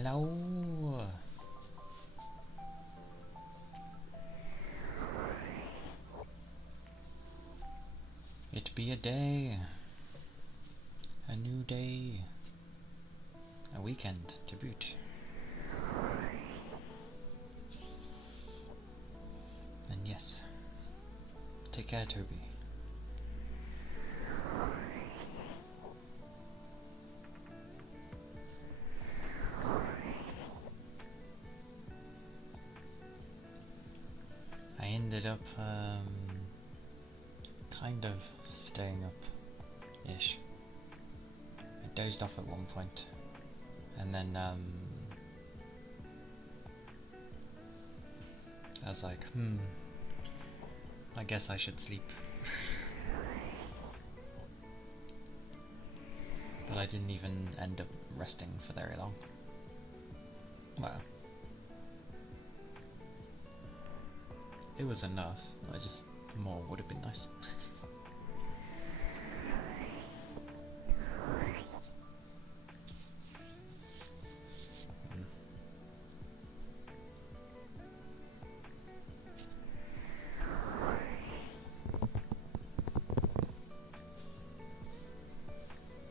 Hello. It be a day. A new day. A weekend to boot. And yes. Take care, Toby. I ended up kind of staying up-ish. I dozed off at one point, and then I was like, I guess I should sleep. But I didn't even end up resting for very long. Well, it was enough. More would have been nice.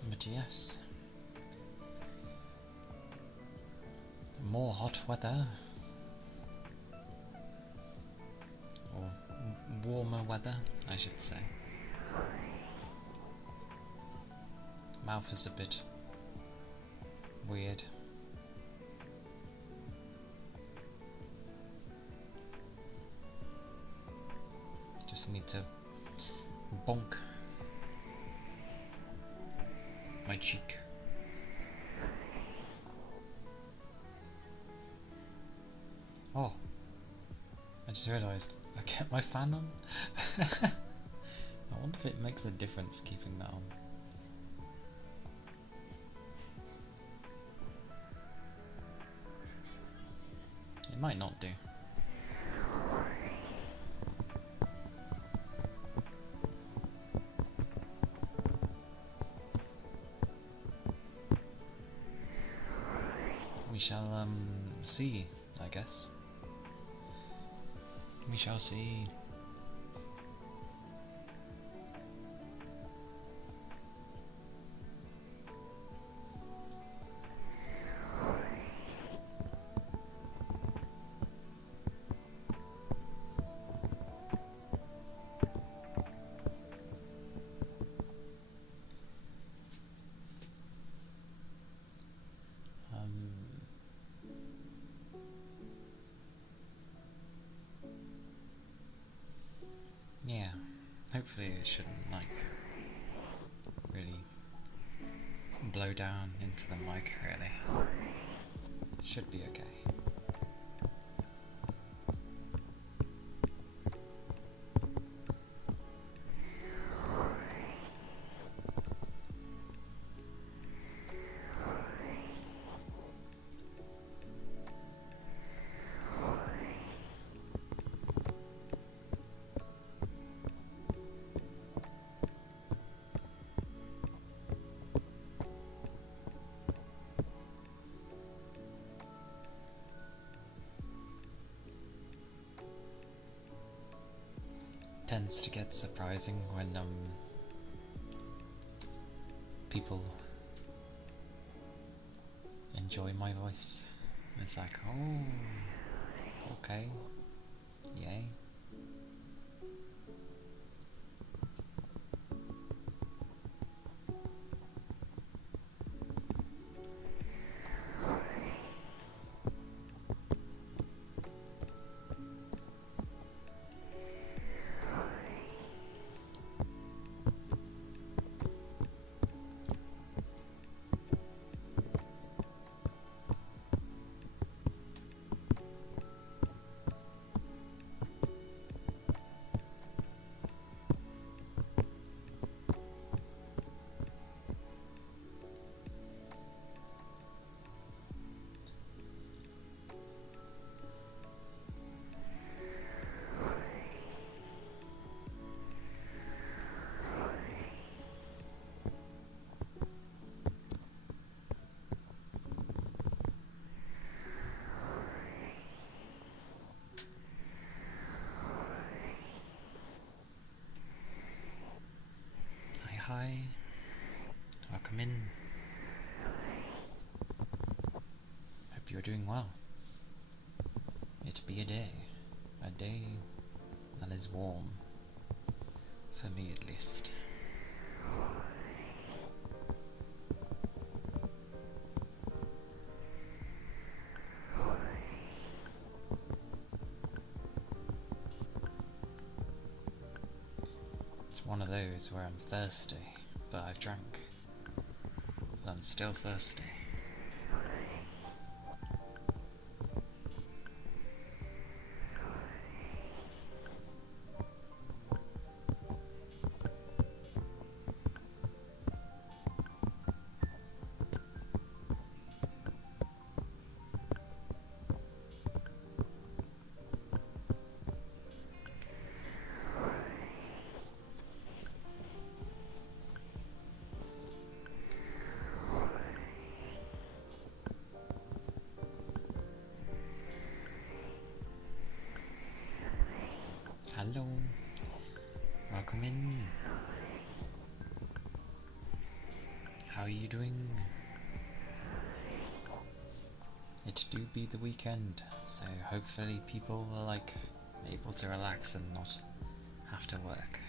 But yes, more hot weather, or warmer weather, I should say. Mouth is a bit weird. Just need to bonk my cheek. Oh, I just realised I kept my fan on. I wonder if it makes a difference keeping that on. It might not do. We shall see, I guess. We shall see. Yeah, hopefully it shouldn't really blow down into the mic really. It should be okay. Tends to get surprising when people enjoy my voice. It's like, oh, okay, yay. you're doing well. It be a day that is warm, for me at least. It's one of those where I'm thirsty, but I've drank, but I'm still thirsty. Hello, welcome in. How are you doing? It do be the weekend, so hopefully people are like able to relax and not have to work.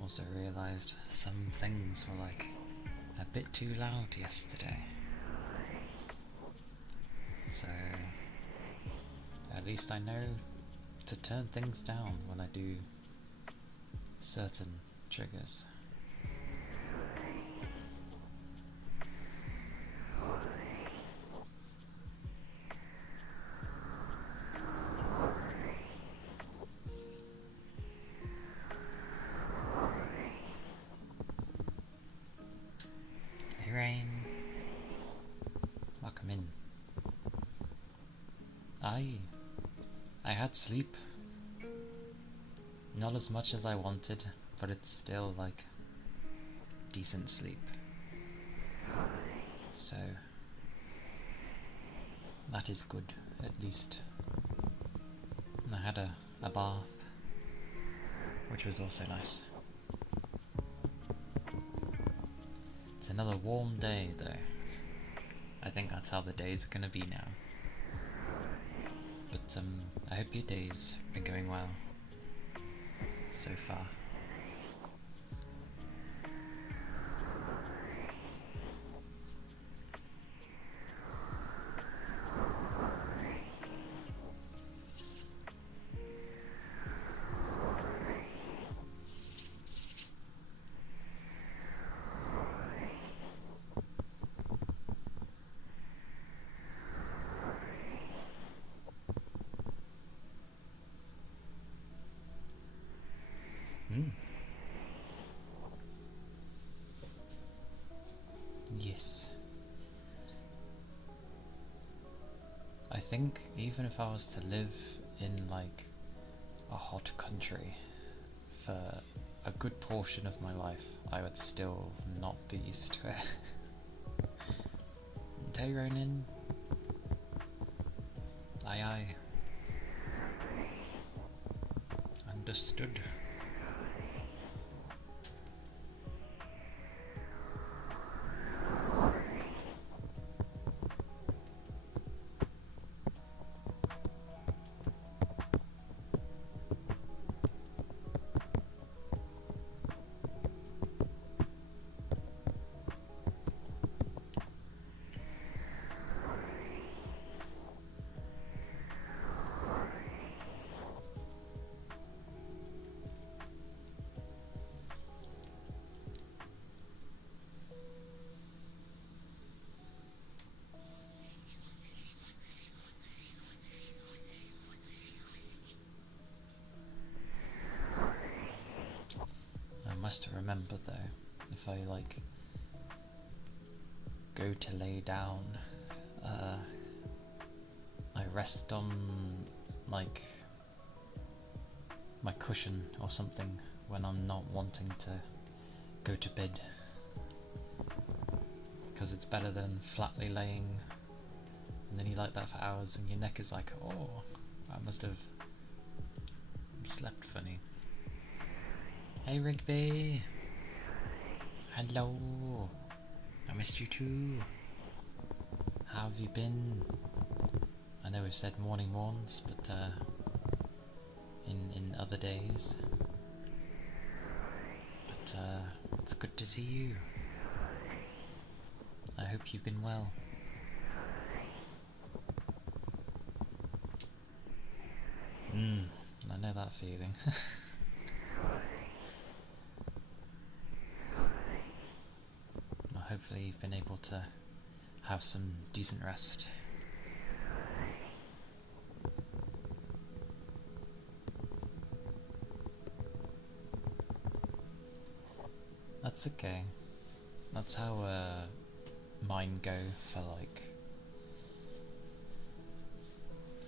Also realised some things were like a bit too loud yesterday. So at least I know to turn things down when I do certain triggers. Hey Rain, welcome in. I had sleep. Not as much as I wanted, but it's still like decent sleep. So that is good, at least. And I had a bath, which was also nice. It's another warm day though. I think that's how the days are gonna be now. But I hope your day's been going well so far. Yes. I think even if I was to live in like a hot country for a good portion of my life, I would still not be used to it. Day Ronin. Aye aye. Understood. has to remember though, if I like go to lay down, I rest on like my cushion or something when I'm not wanting to go to bed, because it's better than flatly laying and then you like that for hours and your neck is like, oh, I must have slept funny. Hey Rigby! Hello! I missed you too. How have you been? I know we've said morning morns, but in other days. But it's good to see you. I hope you've been well. I know that feeling. Well, hopefully you've been able to have some decent rest. That's okay. That's how mine go for like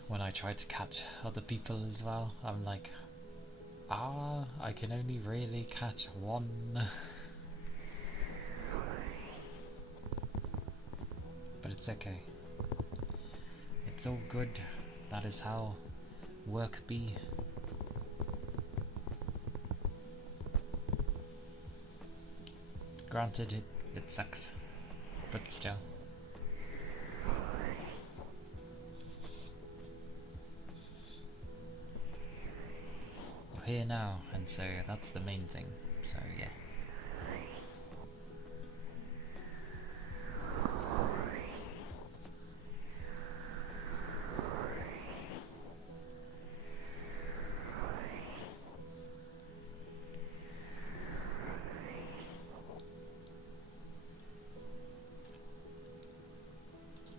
when I try to catch other people as well. I'm like, I can only really catch one. But it's okay. It's all good. That is how work be. Granted, it sucks, but still. You're here now, and so that's the main thing, so yeah.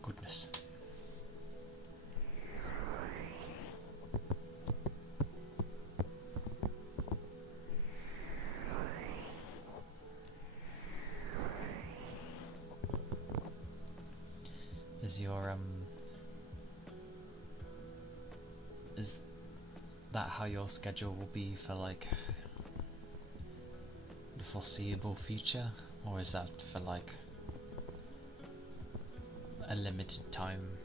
Goodness. Is that how your schedule will be for like the foreseeable future, or is that for like a limited time?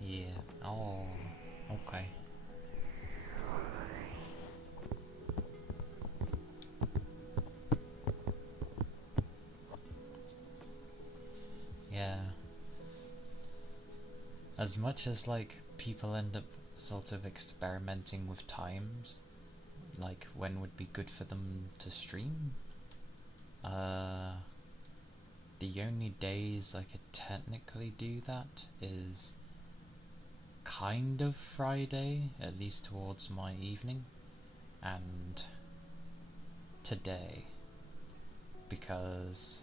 Yeah. Oh, okay. Yeah. As much as like people end up sort of experimenting with times, like when would be good for them to stream, the only days I could technically do that is kind of Friday, at least towards my evening, and today, because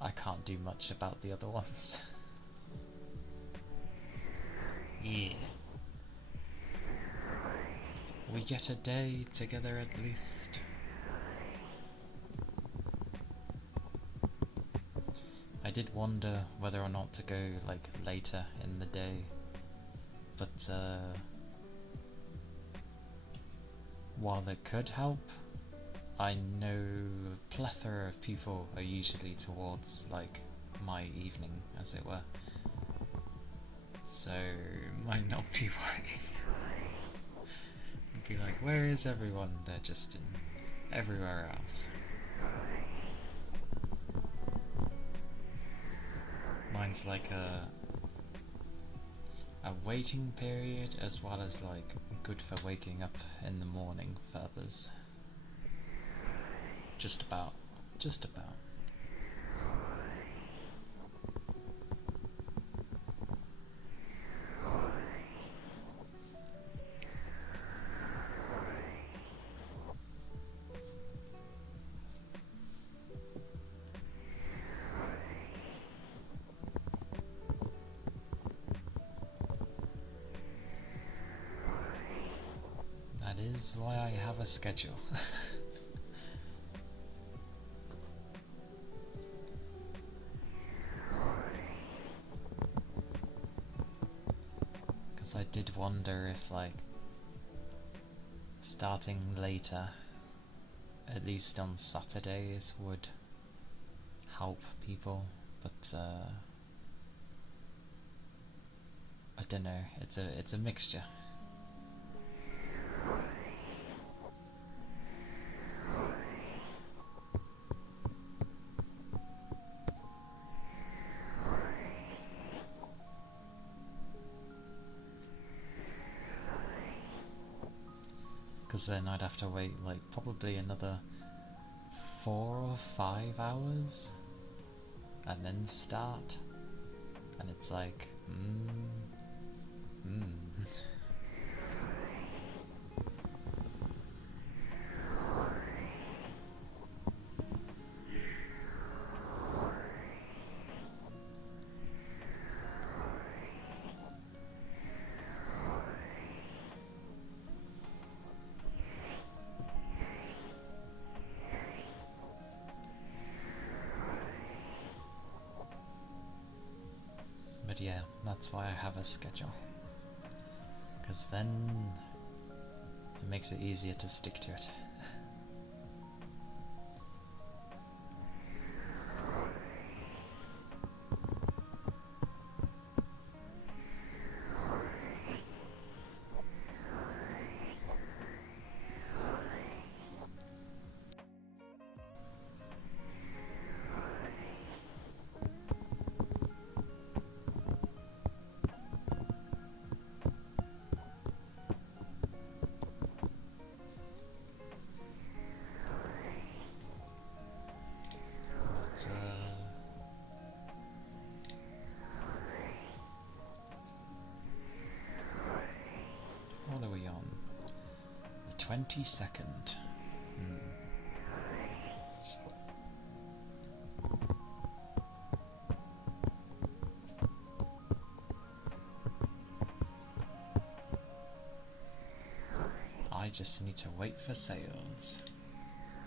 I can't do much about the other ones. Yeah. We get a day together at least. I did wonder whether or not to go like later in the day, but while it could help, I know a plethora of people are usually towards like my evening, as it were, so might not be wise. I'd be like, where is everyone? They're just in everywhere else. Mine's like a waiting period, as well as like good for waking up in the morning for others. Just about. That is why I have a schedule. Because I did wonder if, like, starting later, at least on Saturdays, would help people, but I don't know. It's a mixture. Because then I'd have to wait like probably another 4 or 5 hours and then start, and it's like But yeah, that's why I have a schedule, because then it makes it easier to stick to it. What are we on? The 22nd. I just need to wait for sales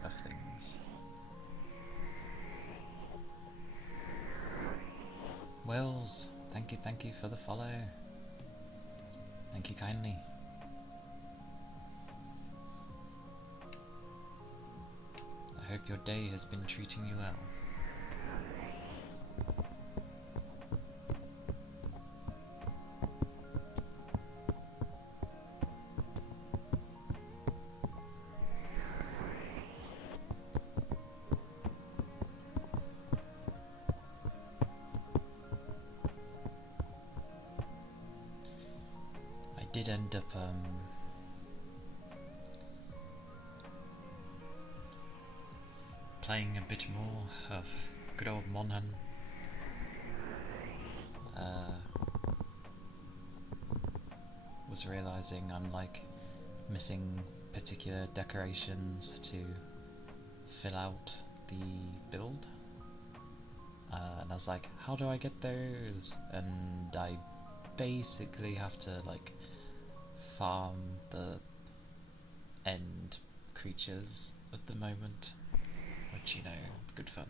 of things. Wills, thank you for the follow. Thank you kindly. I hope your day has been treating you well. I did end up playing a bit more of good old Monhan. Was realizing I'm like missing particular decorations to fill out the build, and I was like, how do I get those? And I basically have to like farm the end creatures at the moment, which, you know, it's good fun.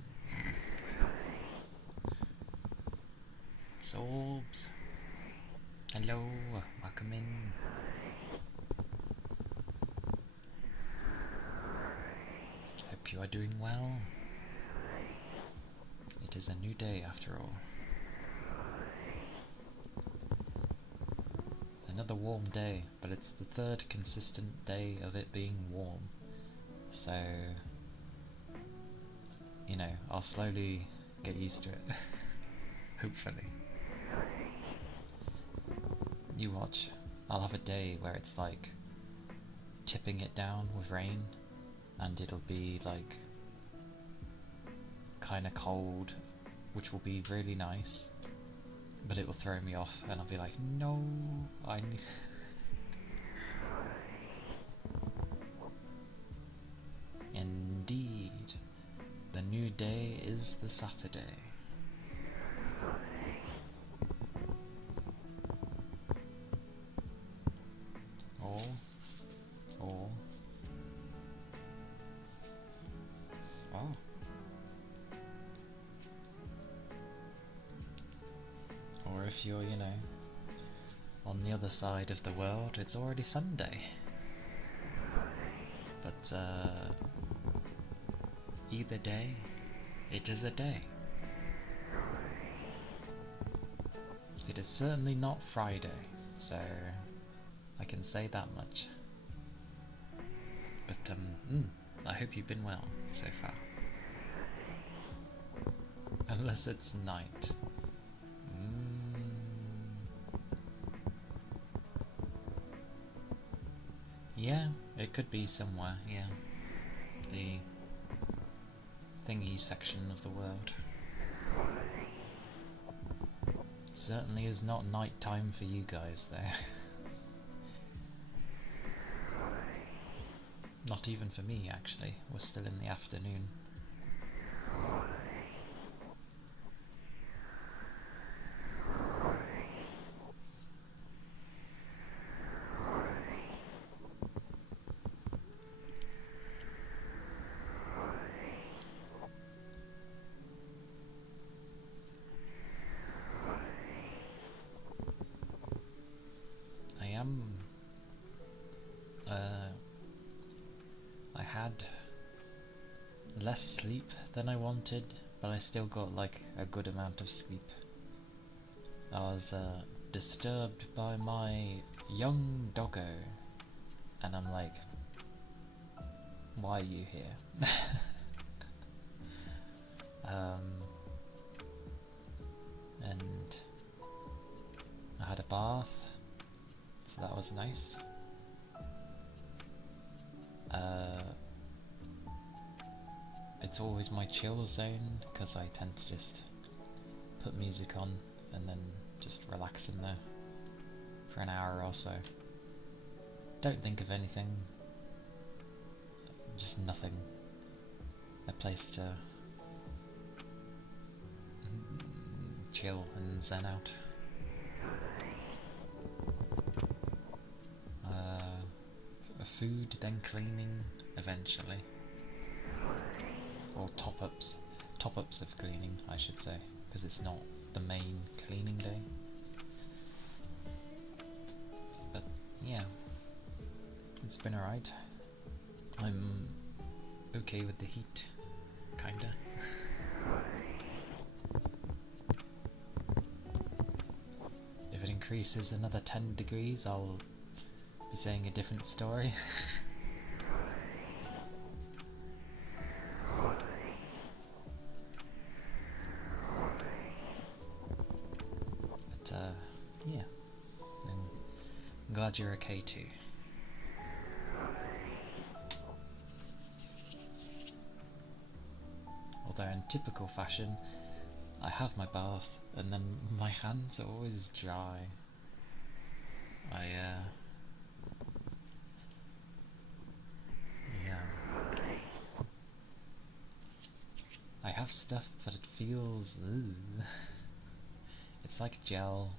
Sorbs, hello, welcome in. Hope you are doing well. It is a new day after all. Another warm day, but it's the third consistent day of it being warm. So, you know, I'll slowly get used to it. Hopefully. You watch. I'll have a day where it's like chipping it down with rain, and it'll be like kind of cold, which will be really nice, but it will throw me off, and I'll be like, no, I need... Indeed, the new day is the Saturday. Or if you're, you know, on the other side of the world, it's already Sunday. But, either day, it is a day. It is certainly not Friday, so I can say that much. But, I hope you've been well so far. Unless it's night. Yeah, it could be somewhere, yeah. The thingy section of the world. Certainly is not night time for you guys there. Not even for me, actually. We're still in the afternoon. I had less sleep than I wanted, but I still got like a good amount of sleep. I was disturbed by my young doggo, and I'm like, why are you here? And I had a bath, so that was nice. It's always my chill zone, because I tend to just put music on and then just relax in there for an hour or so. Don't think of anything, just nothing. A place to chill and zen out. Food, then cleaning eventually. Or top-ups of cleaning, I should say, because it's not the main cleaning day. But yeah, it's been alright. I'm okay with the heat, kinda. If it increases another 10 degrees, I'll be saying a different story. But yeah, I'm glad you're okay too. Although in typical fashion, I have my bath and then my hands are always dry. I have stuff, but it feels... It's like gel,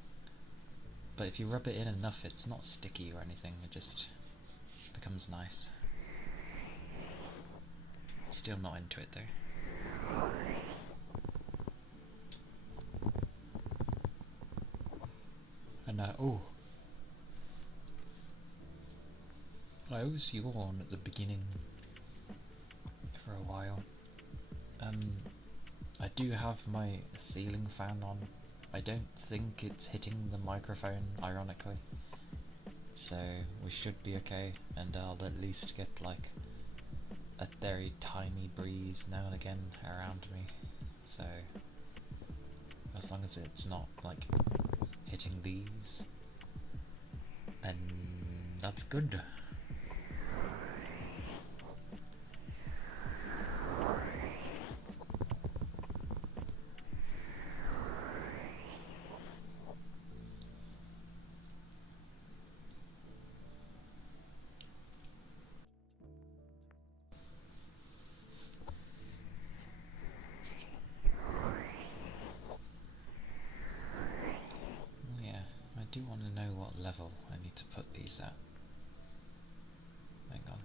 but if you rub it in enough, it's not sticky or anything, it just becomes nice. Still not into it though. And I always yawn at the beginning for a while. I do have my ceiling fan on. I don't think it's hitting the microphone, ironically. So we should be okay, and I'll at least get like a very tiny breeze now and again around me. So as long as it's not like hitting these, then that's good. I do want to know what level I need to put these at. Hang on.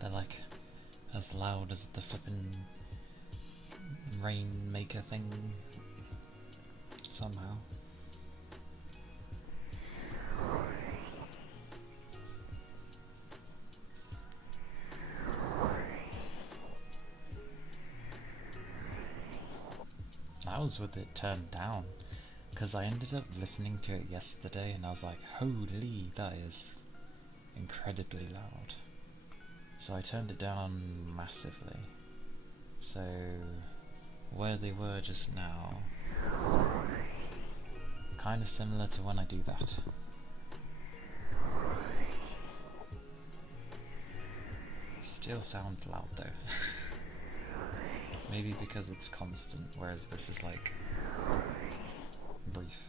They're like as loud as the flippin' rainmaker thing somehow. I was with it turned down because I ended up listening to it yesterday and I was like, holy, that is incredibly loud. So I turned it down massively. So where they were just now, kind of similar to when I do that. Still sound loud though. Maybe because it's constant, whereas this is like brief.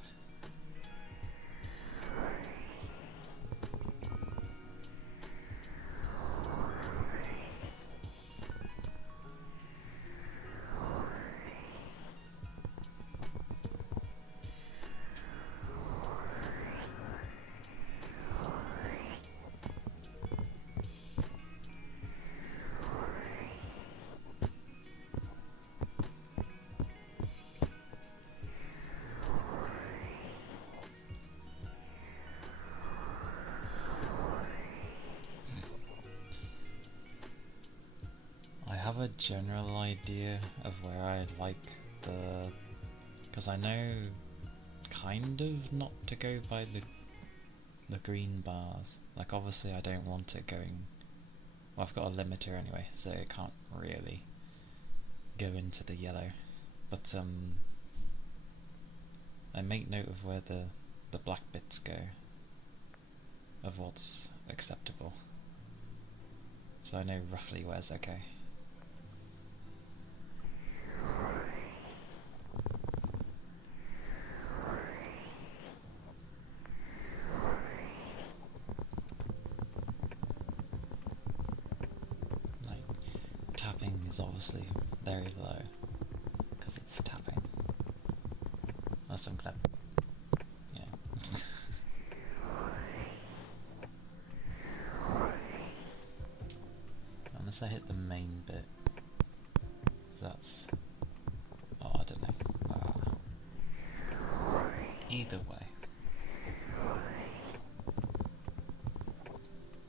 I have a general idea of where I'd like the... because I know kind of not to go by the green bars. Like obviously I don't want it going... well, I've got a limiter anyway, so it can't really go into the yellow. But I make note of where the black bits go, of what's acceptable. So I know roughly where's okay. Tapping is obviously very low because it's tapping. That's some clap. Yeah. Unless I hit the main bit, that's... oh, I don't know. Either way,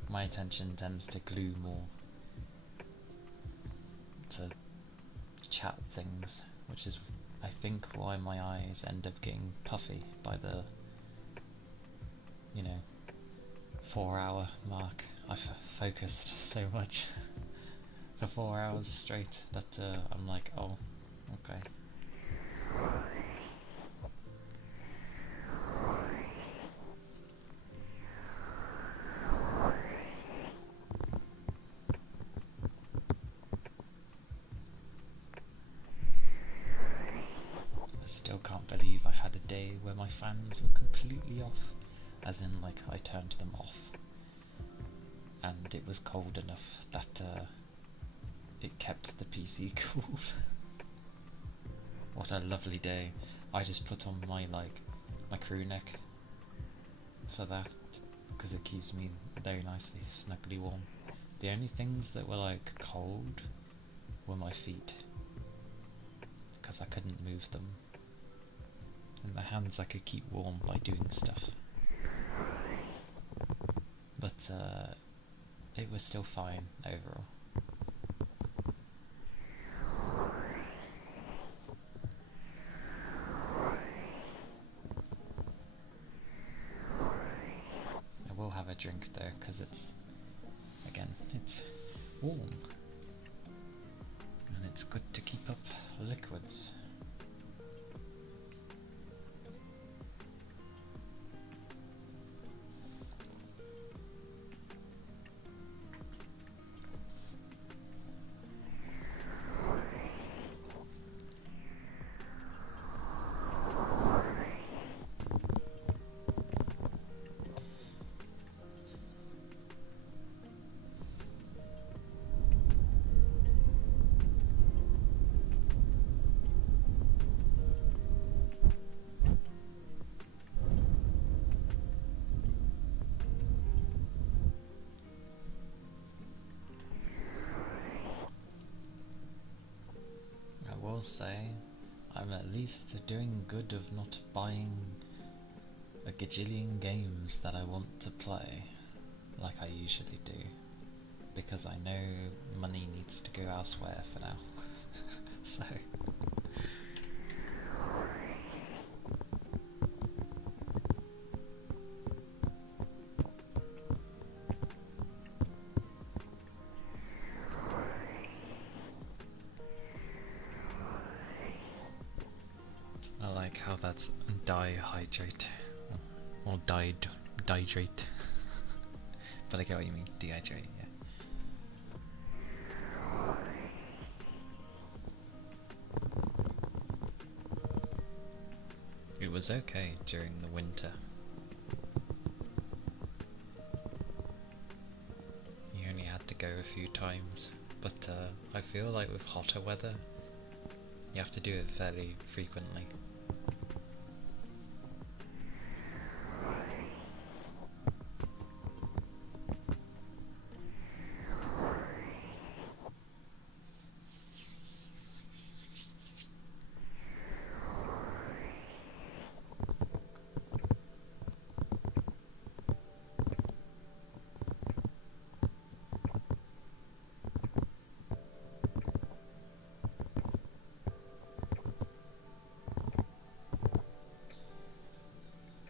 my attention tends to glue more to chat things, which is I think why my eyes end up getting puffy by the 4-hour mark. I've focused so much for 4 hours straight that I'm like, oh, okay. I still can't believe I had a day where my fans were completely off, as in like I turned them off and it was cold enough that it kept the PC cool. What a lovely day. I just put on my crew neck for that because it keeps me very nicely snugly warm. The only things that were like cold were my feet because I couldn't move them. And the hands I could keep warm by doing stuff. But it was still fine overall. I will have a drink though, because it's warm. And it's good to keep up liquids. will say I'm at least doing good of not buying a gajillion games that I want to play, like I usually do, because I know money needs to go elsewhere for now. So I like how that's dihydrate or dihydrate. But I get what you mean, dehydrate, yeah. It was okay during the winter. You only had to go a few times, but I feel like with hotter weather, you have to do it fairly frequently.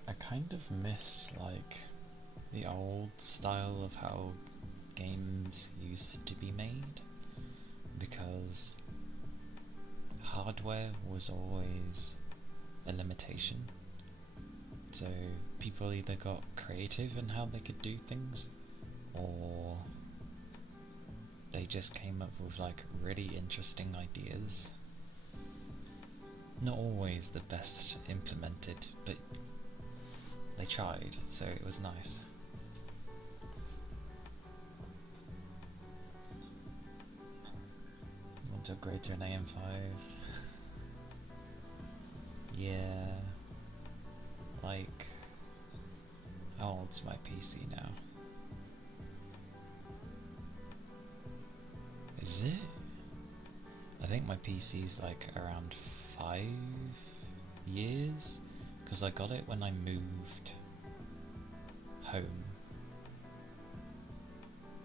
I kind of miss like the old style of how games used to be made, because hardware was always a limitation. So people either got creative in how they could do things, or they just came up with like really interesting ideas. Not always the best implemented, but they tried, so it was nice. Want to upgrade to an AM5? Yeah. Like, how old's my PC now? Is it? I think my PC's like around 5 years, because I got it when I moved home,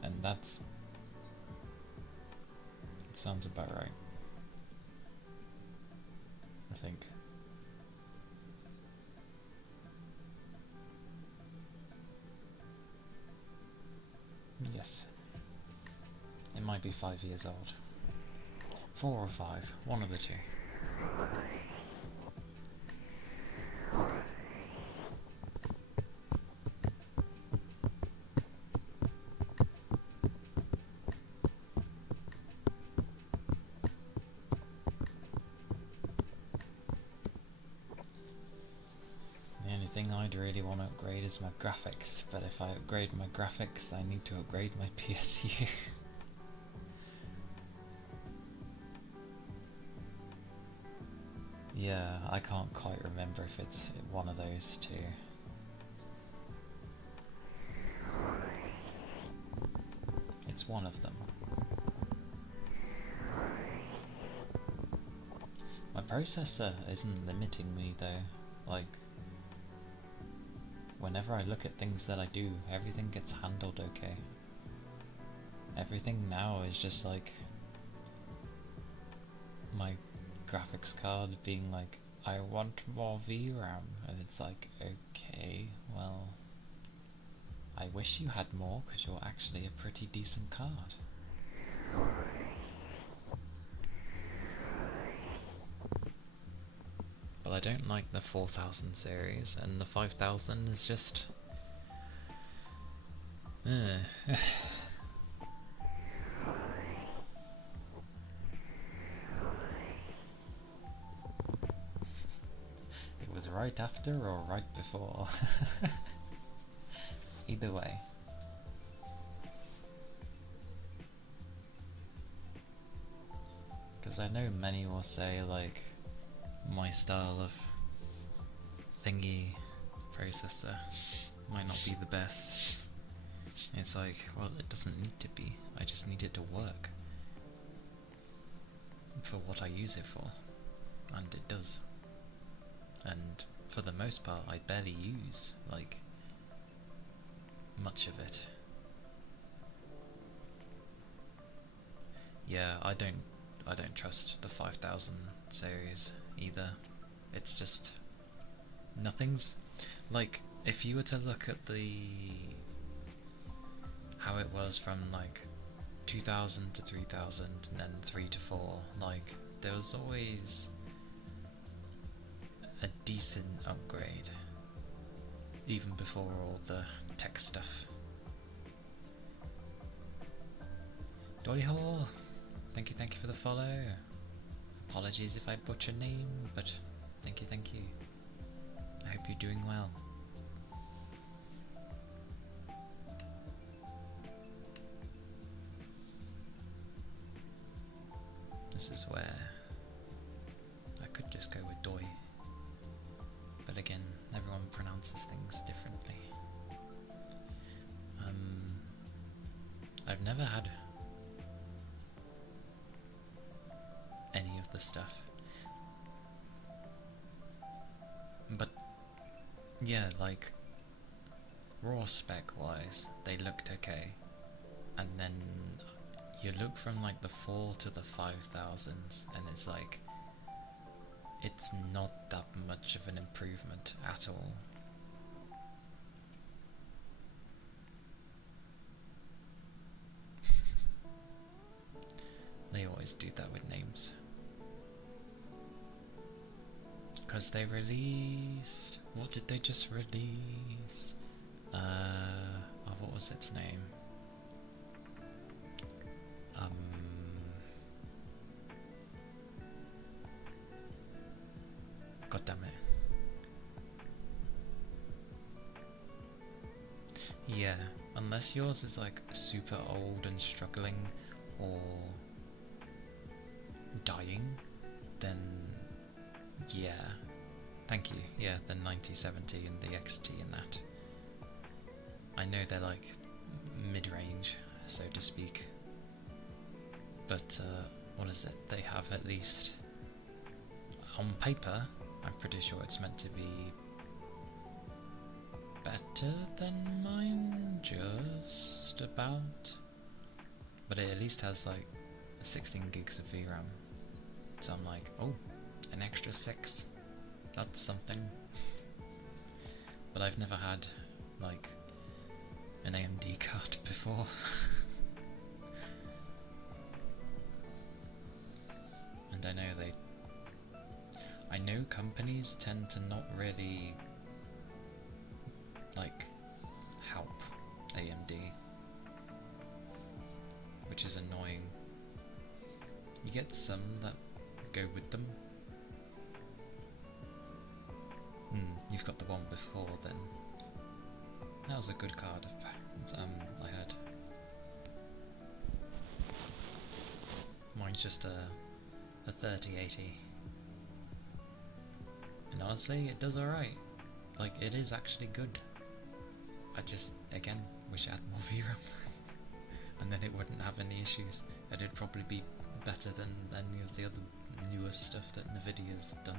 and that sounds about right, I think. Yes. It might be 5 years old. 4 or 5, one of the two. The only thing I'd really want to upgrade is my graphics, but if I upgrade my graphics, I need to upgrade my PSU. Yeah, I can't quite remember if it's one of those two. It's one of them. My processor isn't limiting me though. Like, whenever I look at things that I do, everything gets handled okay. Everything now is just like my graphics card being like, I want more VRAM, and it's like, okay, well, I wish you had more, because you're actually a pretty decent card. But I don't like the 4000 series, and the 5000 is just... It was right after or right before. Either way. Because I know many will say, like, my style of thingy processor might not be the best. It's like, well, it doesn't need to be. I just need it to work. for what I use it for, and it does. And for the most part, I barely use like much of it. Yeah, I don't trust the 5000 series either. It's just nothing's like, if you were to look at how it was from like 2000 to 3000 and then 3 to 4, like there was always a decent upgrade even before all the tech stuff. Dolly Hall, thank you for the follow. Apologies if I butcher name, but thank you. I hope you're doing well. This is where I could just go with Doi, but again, everyone pronounces things differently. I've never had any of the stuff, but yeah, like raw spec wise, they looked okay, and then you look from like the 4 to the 5000s, and it's like, it's not that much of an improvement at all. They always do that with names. Because they released... What did they just release? What was its name? God damn it. Yeah, unless yours is like super old and struggling or dying, then yeah, thank you. Yeah, the 9070 and the XT and that. I know they're like mid-range, so to speak, but what is it? They have at least, on paper, I'm pretty sure it's meant to be better than mine, just about, but it at least has like 16 gigs of VRAM, so I'm like, oh, an extra 6, that's something. But I've never had like an AMD card before. And I know companies tend to not really like help AMD, which is annoying. You get some that go with them. You've got the one before then. That was a good card, I heard. Mine's just a 3080. And honestly, it does alright. Like, it is actually good. I just, again, wish it had more VRAM. And then it wouldn't have any issues. It'd probably be better than any of the other newer stuff that Nvidia's done.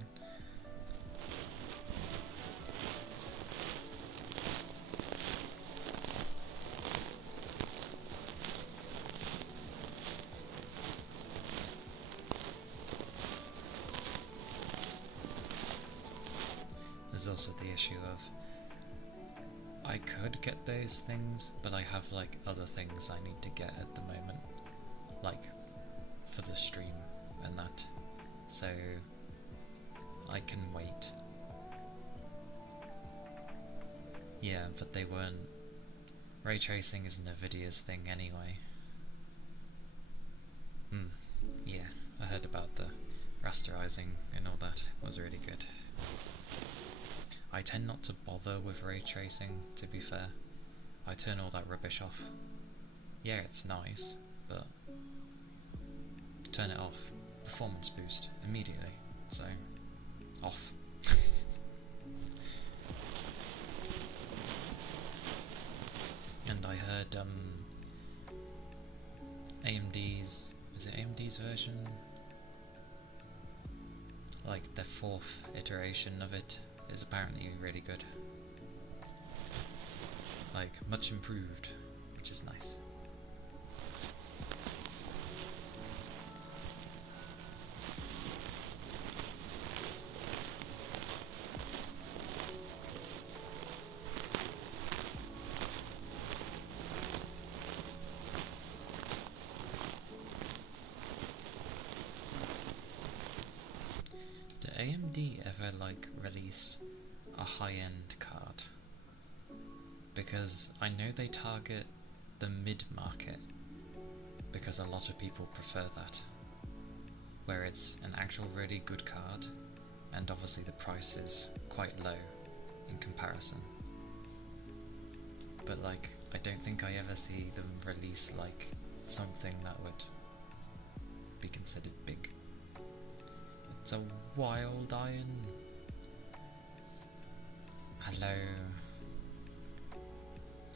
There's also the issue of, I could get those things, but I have like other things I need to get at the moment, like for the stream and that, so I can wait. Yeah, but they weren't. Ray tracing is Nvidia's thing anyway. Yeah, I heard about the rasterizing and all that. It was really good. I tend not to bother with ray tracing, to be fair. I turn all that rubbish off. Yeah, it's nice, but turn it off. Performance boost immediately. So, off. And I heard AMD's, is it AMD's version like the 4th iteration of it is apparently really good. Like, much improved, which is nice. Did AMD ever like release a high-end card? Because I know they target the mid-market, because a lot of people prefer that, where it's an actual really good card, and obviously the price is quite low in comparison. But like, I don't think I ever see them release like something that would be considered big. It's a wild iron. Hello.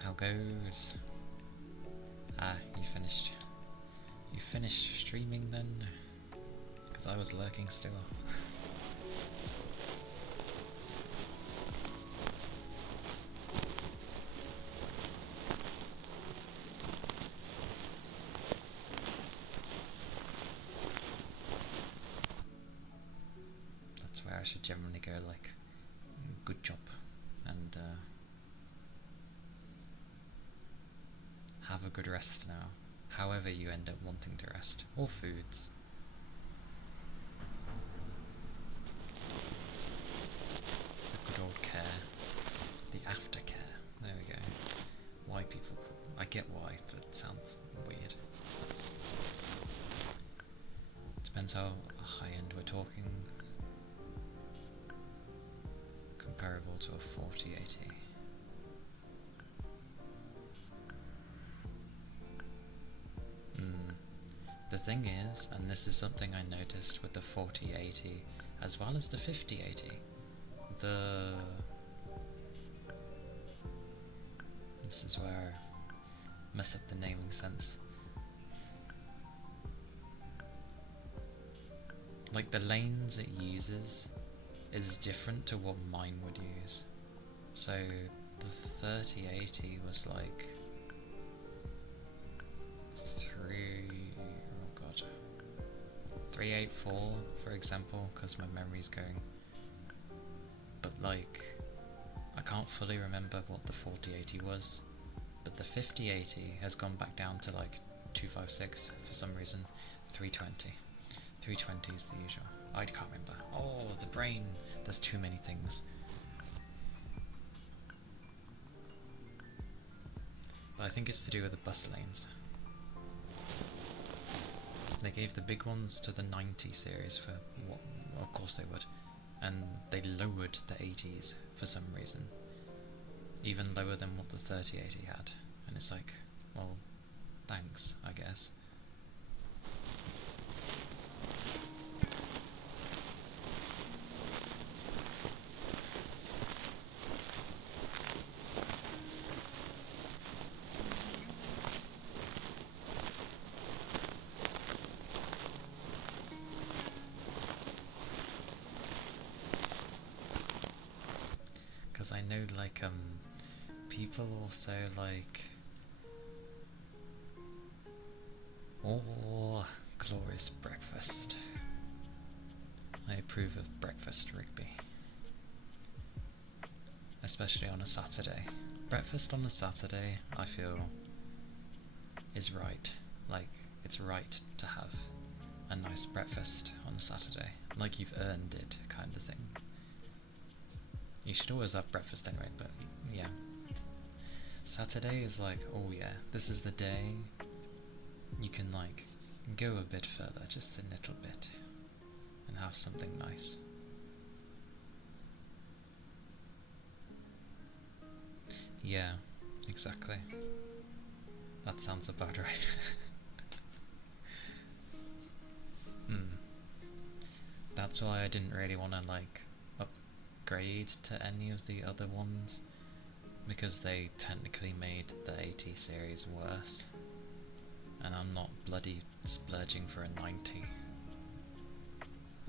How goes? Ah, you finished. You finished streaming then? Because I was lurking still. That's where I should generally go, like, good job, and have a good rest now, however you end up wanting to rest, or foods. The good old care, the aftercare, there we go. Why people call, I get why, but it sounds weird. Depends how high end we're talking. Comparable to a 4080. The thing is, and this is something I noticed with the 4080 as well as the 5080, this is where I mess up the naming sense. Like, the lanes it uses is different to what mine would use. So the 3080 was like 384, for example, because my memory's going. But like, I can't fully remember what the 4080 was, but the 5080 has gone back down to like 256 for some reason. 320. 320 is the usual. I can't remember. Oh, the brain. There's too many things. But I think it's to do with the bus lanes. They gave the big ones to the 90 series for what? Well, of course they would. And they lowered the 80s for some reason. Even lower than what the 3080 had. And it's like, well, thanks, I guess. Because I know, like, people also like, oh, glorious breakfast. I approve of breakfast, Rigby. Especially on a Saturday. Breakfast on a Saturday, I feel, is right. Like, it's right to have a nice breakfast on a Saturday. Like you've earned it, kind of thing. You should always have breakfast anyway, but yeah. Saturday is like, oh yeah, this is the day you can like go a bit further, just a little bit, and have something nice. Yeah, exactly. That sounds about right. That's why I didn't really want to like upgrade to any of the other ones, because they technically made the 80 series worse, and I'm not bloody splurging for a 90.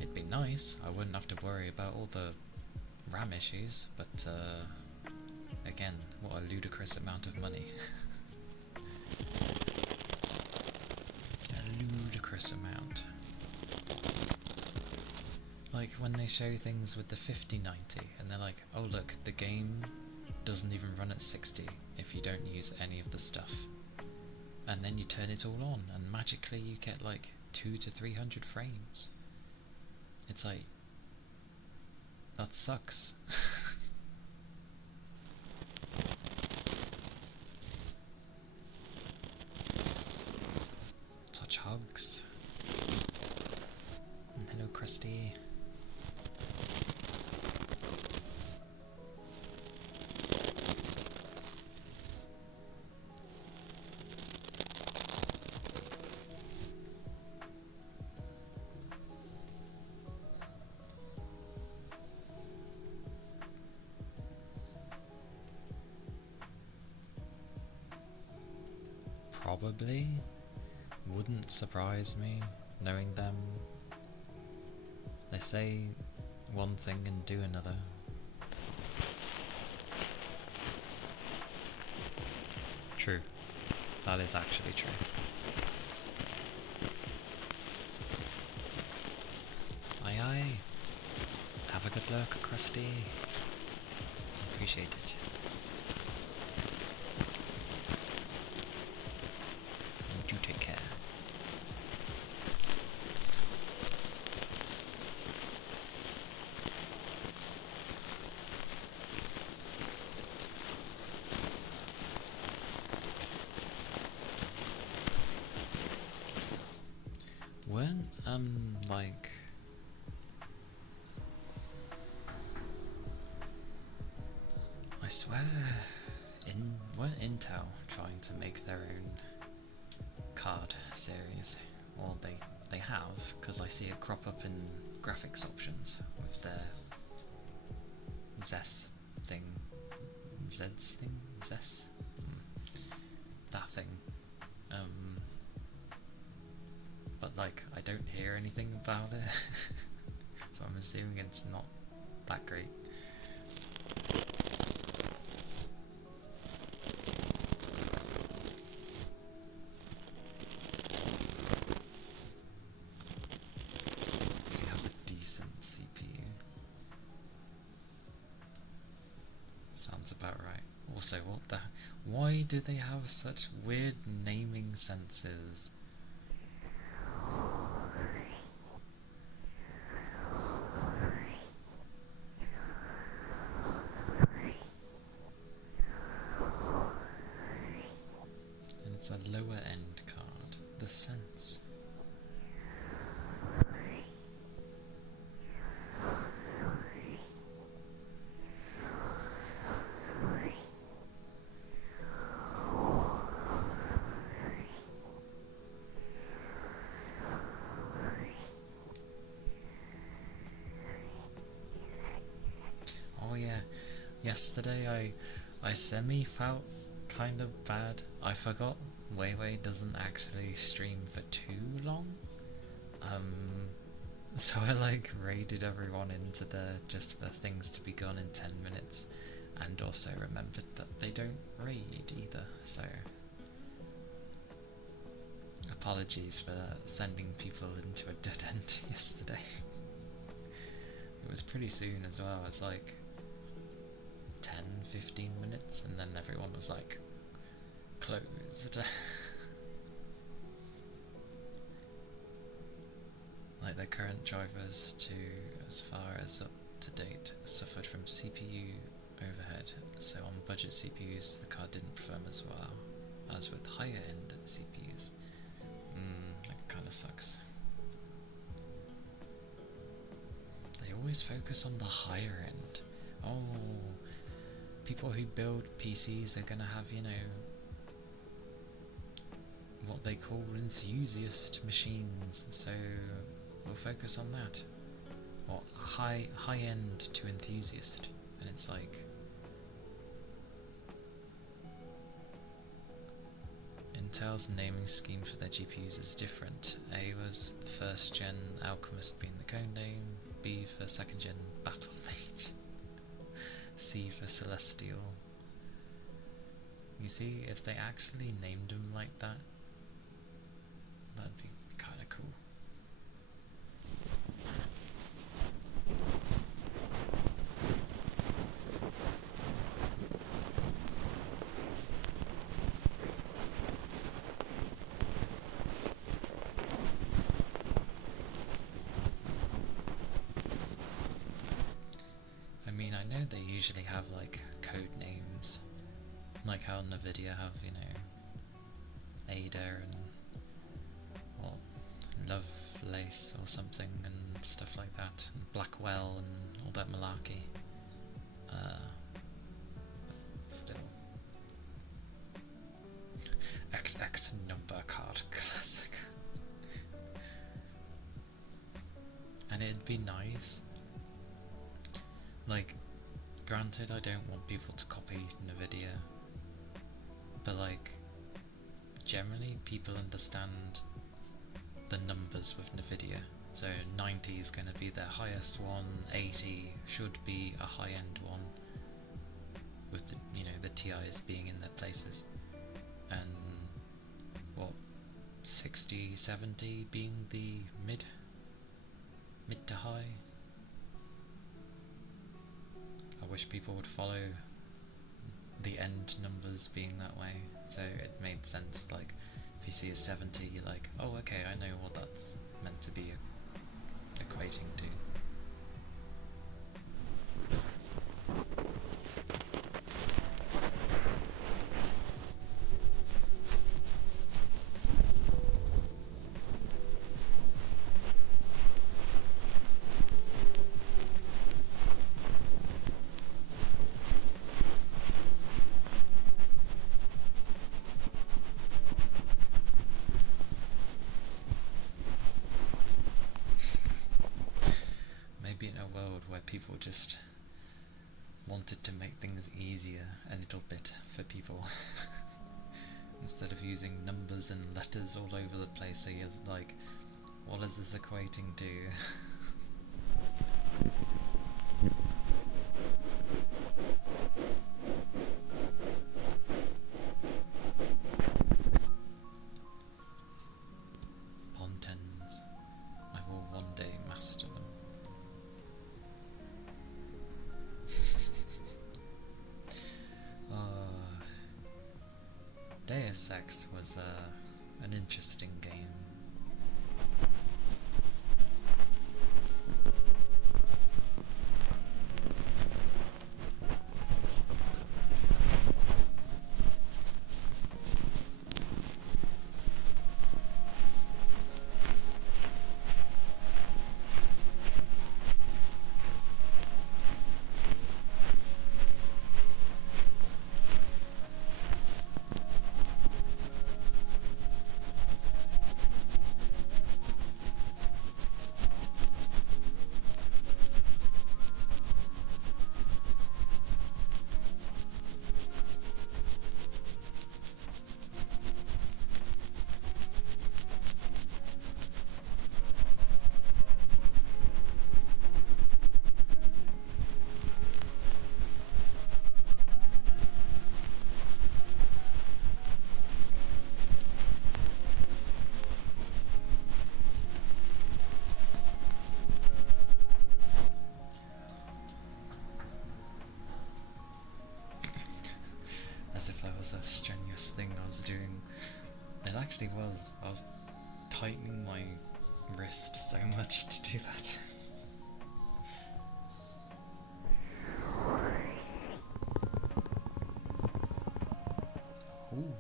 It'd be nice, I wouldn't have to worry about all the RAM issues, but again, what a ludicrous amount of money. A ludicrous amount. Like when they show things with the 5090 and they're like, oh look, the game doesn't even run at 60 if you don't use any of the stuff. And then you turn it all on and magically you get like 200 to 300 frames. It's like, that sucks. Such hugs. And hello, Krusty. Probably. Wouldn't surprise me, knowing them. They say one thing and do another. True. That is actually true. Aye aye. Have a good look, Krusty. Appreciate it. And you take care. Weren't, like... I swear, weren't Intel trying to make their own card series? Or they have, because I see it crop up in graphics options with their ZES thing. Zeds thing? ZES? That thing. But like, I don't hear anything about it, so I'm assuming it's not that great. If you have a decent CPU. Sounds about right. Also, why do they have such weird naming senses? It's a lower end card. The sense. Oh yeah, yesterday I semi felt kind of bad. I forgot Weiwei doesn't actually stream for too long. So I like raided everyone into there just for things to be gone in 10 minutes, and also remembered that they don't raid either, so apologies for sending people into a dead end yesterday. It was pretty soon as well. It's like 10-15 minutes and then everyone was like closed. Like the current drivers to as far as up to date suffered from CPU overhead, so on budget CPUs the card didn't perform as well as with higher end CPUs. That kinda sucks. They always focus on the higher end. Oh, people who build PCs are gonna have, you know, what they call enthusiast machines, so we'll focus on that. Or high end to enthusiast, and it's like, Intel's naming scheme for their GPUs is different. A was the first gen Alchemist being the code name, B for second gen Battle Mage, C for Celestial. You see, if they actually named them like that, that'd be kinda cool. I mean, I know they usually have like code names, like how Nvidia have, you know, Ada and what, Lovelace or something and stuff like that, and Blackwell and all that malarkey. But still. XX number card classic. And it'd be nice. Like, granted, I don't want people to copy Nvidia, but like, generally people understand the numbers with Nvidia. So 90 is going to be their highest one, 80 should be a high-end one, with the, you know, the TIs being in their places, and what, 60, 70 being the mid to high. I wish people would follow the end numbers being that way, so it made sense. Like, if you see a 70, you're like, oh, okay, I know what that's meant to be equating to. In a world where people just wanted to make things easier a little bit for people instead of using numbers and letters all over the place, so you're like, what is this equating to? Pontens. I will one day master them. Deus Ex was an interesting game. As if that was a strenuous thing I was doing. It actually was. I was tightening my wrist so much to do that. Ooh.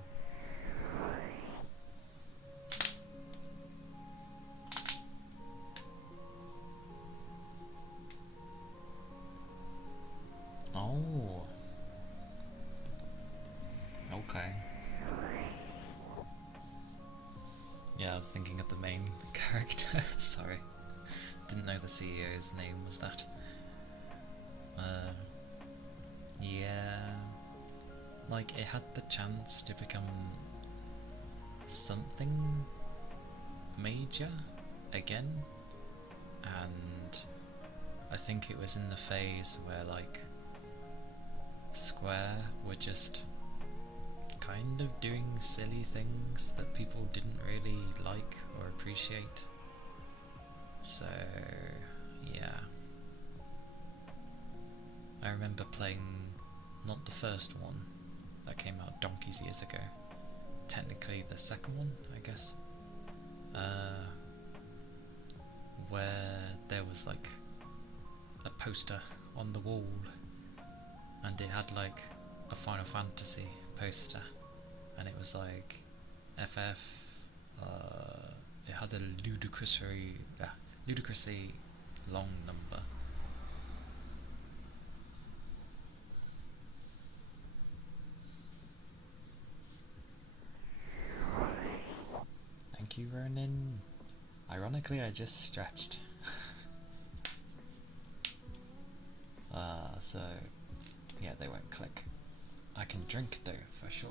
Oh. Okay. Yeah, I was thinking of the main character. Sorry. Didn't know the CEO's name was that. Yeah. Like, it had the chance to become something major again, and I think it was in the phase where like Square were just kind of doing silly things that people didn't really like or appreciate. So yeah, I remember playing not the first one that came out donkeys years ago, technically the second one, I guess, where there was like a poster on the wall and it had like a Final Fantasy poster and it was like FF, it had a ludicrously long number. Thank you, Ronin. Ironically, I just stretched. So yeah, they won't click. I can drink though, for sure.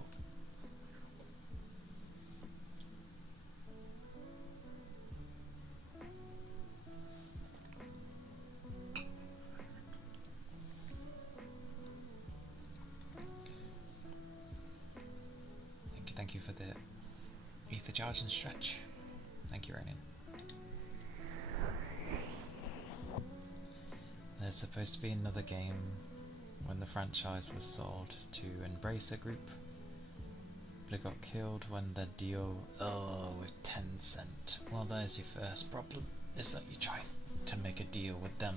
Thank you for the ether charge and stretch. Thank you, Ronin. There's supposed to be another game when the franchise was sold to Embracer Group, but it got killed when the deal with Tencent. Well, there's your first problem, is that you try to make a deal with them.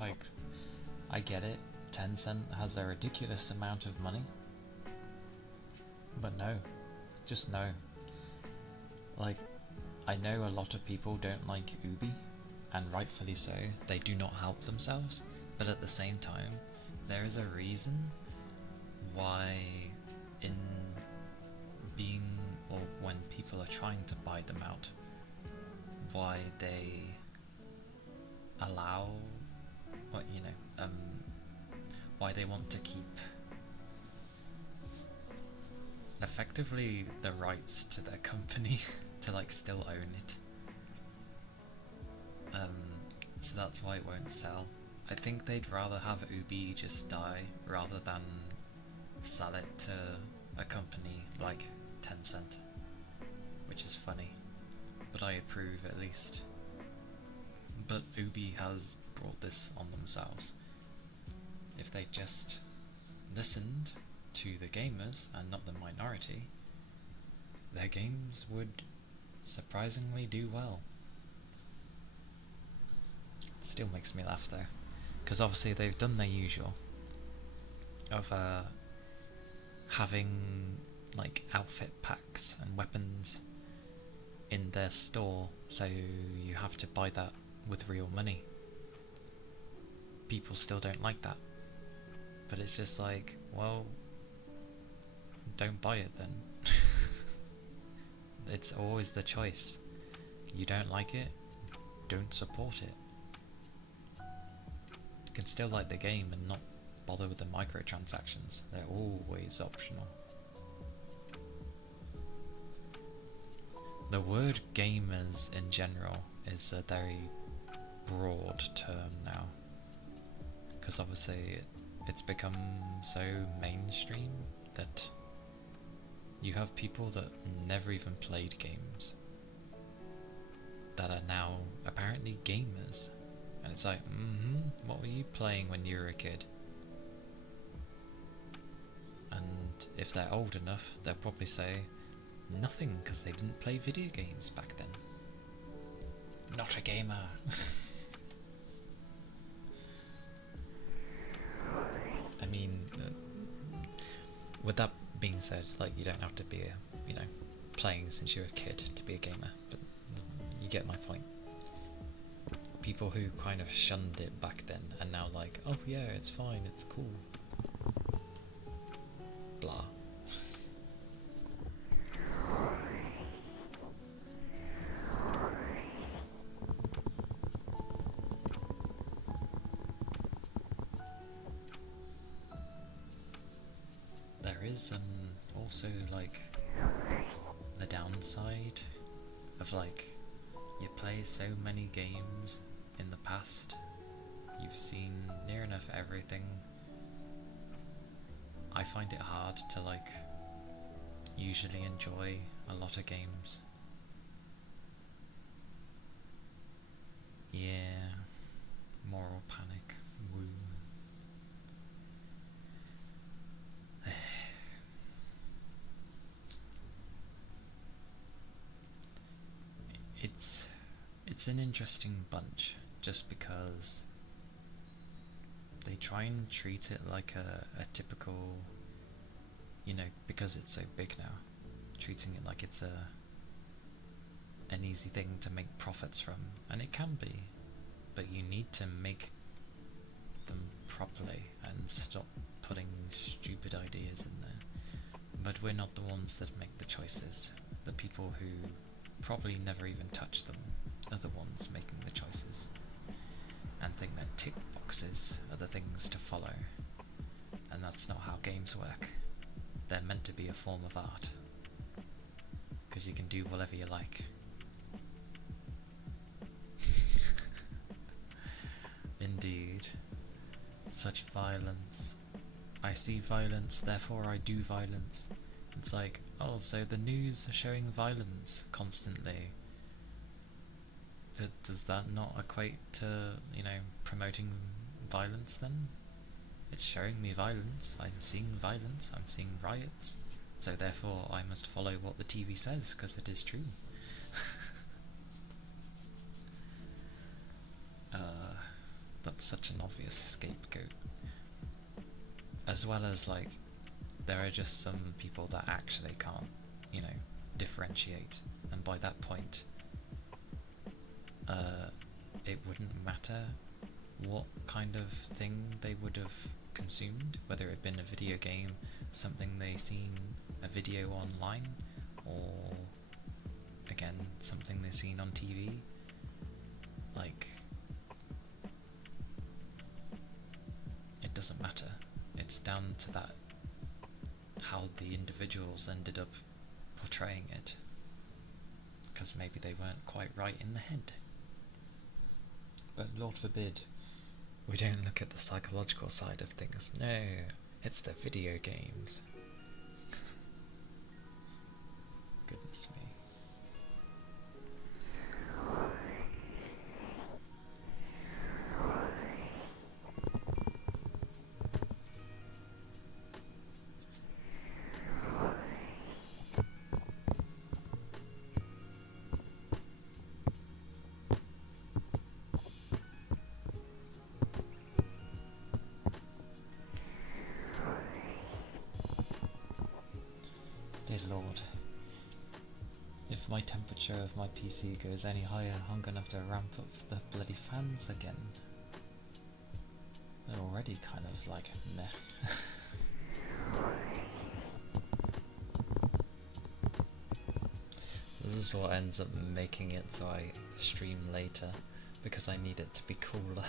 Like, I get it, Tencent has a ridiculous amount of money, but no, just no. Like, I know a lot of people don't like Ubi, and rightfully so, they do not help themselves, but at the same time, there is a reason why in being, or when people are trying to buy them out, why they allow, what, you know, why they want to keep effectively the rights to their company to like still own it. So that's why it won't sell. I think they'd rather have Ubi just die rather than sell it to a company like Tencent, which is funny, but I approve at least. But Ubi has brought this on themselves. If they just listened to the gamers and not the minority, their games would surprisingly do well. It still makes me laugh though, because obviously they've done their usual of having like outfit packs and weapons in their store, so you have to buy that with real money. People still don't like that, but it's just like, well, don't buy it then. It's always the choice. You don't like it, don't support it. You can still like the game and not bother with the microtransactions. They're always optional. The word gamers in general is a very broad term now, because obviously it's become so mainstream that you have people that never even played games that are now apparently gamers, and it's like, what were you playing when you were a kid? And if they're old enough, they'll probably say nothing, because they didn't play video games back then. Not a gamer. I mean, with that being said, like, you don't have to be playing since you're a kid to be a gamer, but you get my point. People who kind of shunned it back then are now like, oh yeah, it's fine, it's cool. Blah. is also like the downside of like you play so many games in the past, you've seen near enough everything. I find it hard to like usually enjoy a lot of games. Yeah, moral panic. Woo. It's an interesting bunch just because they try and treat it like a typical, you know, because it's so big now, treating it like it's an easy thing to make profits from, and it can be, but you need to make them properly and stop putting stupid ideas in there. But we're not the ones that make the choices. The people who probably never even touch them are the ones making the choices and think that tick boxes are the things to follow, and that's not how games work. They're meant to be a form of art, because you can do whatever you like. Indeed. Such violence. I see violence, therefore I do violence. It's like, oh, so the news are showing violence constantly. Does that not equate to, you know, promoting violence then? It's showing me violence, I'm seeing violence, I'm seeing riots, so therefore I must follow what the TV says, because it is true. That's such an obvious scapegoat. As well as, like, there are just some people that actually can't, you know, differentiate, and by that point, it wouldn't matter what kind of thing they would have consumed, whether it had been a video game, something they seen a video online, or again, something they seen on TV. Like, it doesn't matter. It's down to that, how the individuals ended up portraying it, because maybe they weren't quite right in the head. But Lord forbid, we don't look at the psychological side of things. No, it's the video games. Goodness me. Dear Lord, if my temperature of my PC goes any higher, I'm gonna have to ramp up the bloody fans again. They're already kind of like meh. This is what ends up making it so I stream later, because I need it to be cooler.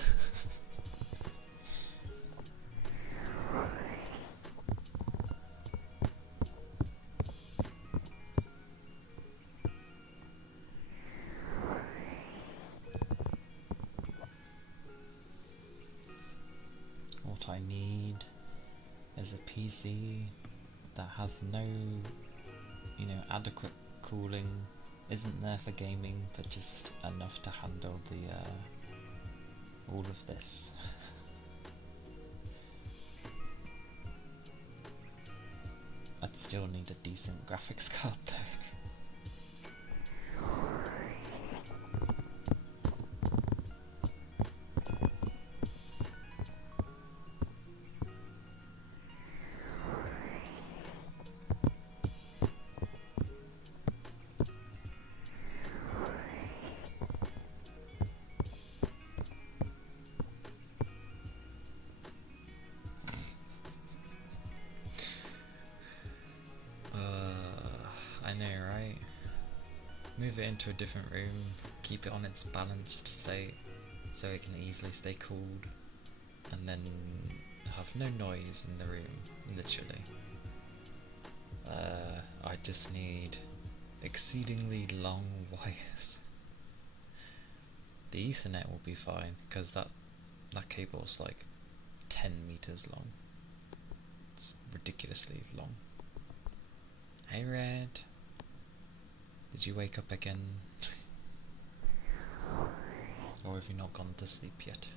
What I need is a PC that has no, you know, adequate cooling, isn't there for gaming, but just enough to handle the all of this. I'd still need a decent graphics card though. I know, right? Move it into a different room, keep it on its balanced state so it can easily stay cooled, and then have no noise in the room, literally. I just need exceedingly long wires. The Ethernet will be fine because that cable's like 10 meters long. It's ridiculously long. Hey Red, did you wake up again? Or have you not gone to sleep yet?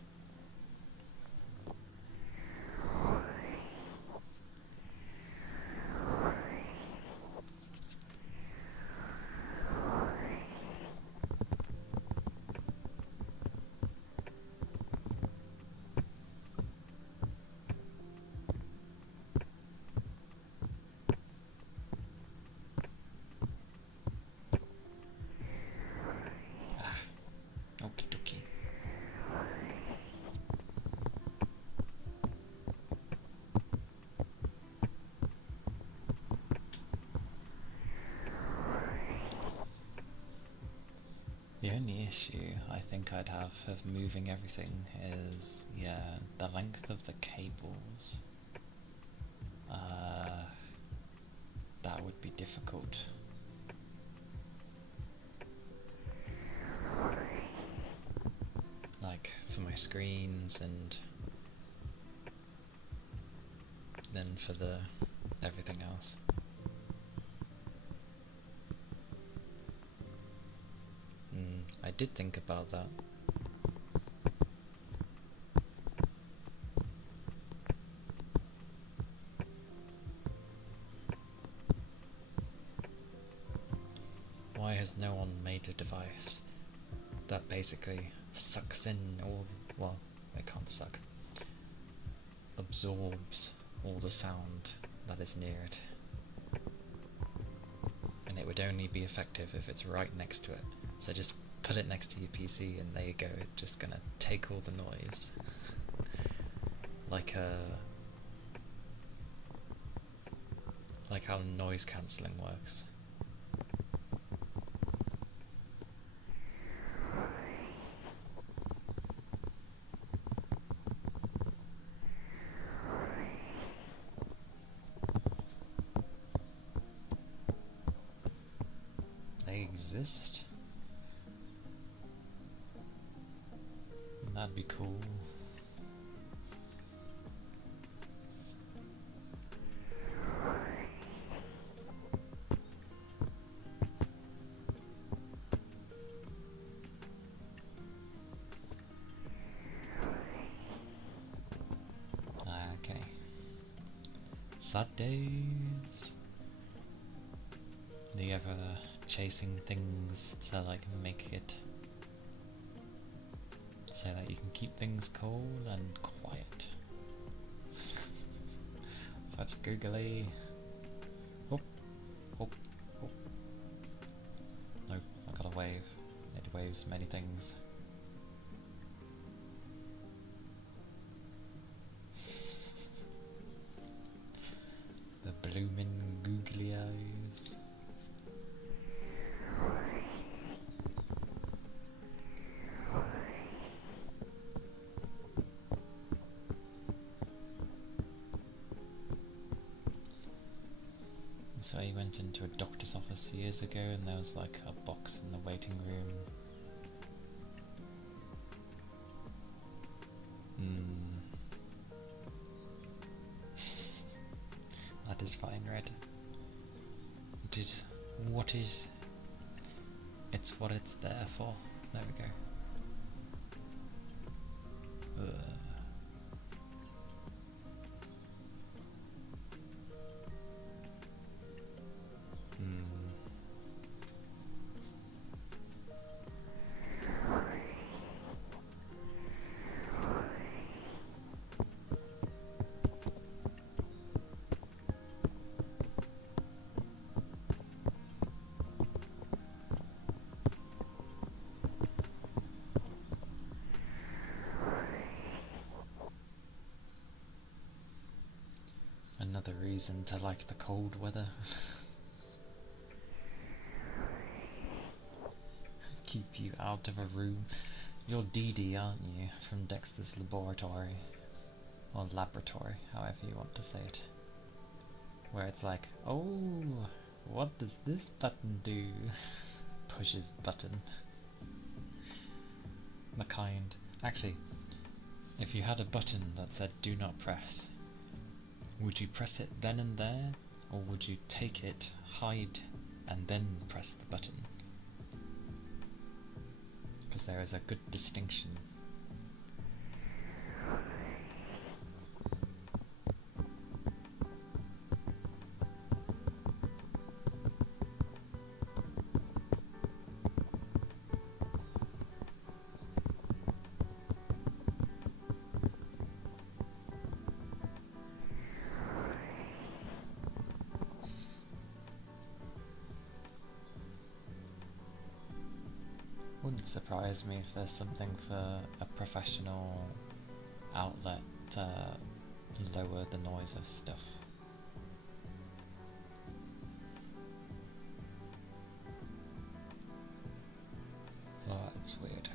Okie dokie. The only issue I think I'd have of moving everything is, yeah, the length of the cables. That would be difficult. Like, for my screens and then for the everything else. I did think about that. Why has no one made a device that basically sucks in all, well, it can't suck, absorbs all the sound that is near it? And it would only be effective if it's right next to it. So just put it next to your PC and there you go, it's just gonna take all the noise. Like how noise cancelling works. They exist? That'd be cool. Okay. Sad days. Do you ever chasing things to like make it so that you can keep things cool and quiet? Such googly. Hop, hop, hop. Nope, I got a wave. It waves many things. The bloomin' googly eyes. So I went into a doctor's office years ago and there was like a box in the waiting room. That is fine, Red. What is... It's what it's there for. There we go. Another reason to like the cold weather. Keep you out of a room. You're Dee Dee, aren't you? From Dexter's Laboratory. Or Laboratory, however you want to say it. where it's like, oh, what does this button do? Pushes button. The kind. Actually, if you had a button that said do not press, would you press it then and there, or would you take it, hide, and then press the button? Because there is a good distinction. Wouldn't surprise me if there's something for a professional outlet to lower the noise of stuff. Oh, that's weird.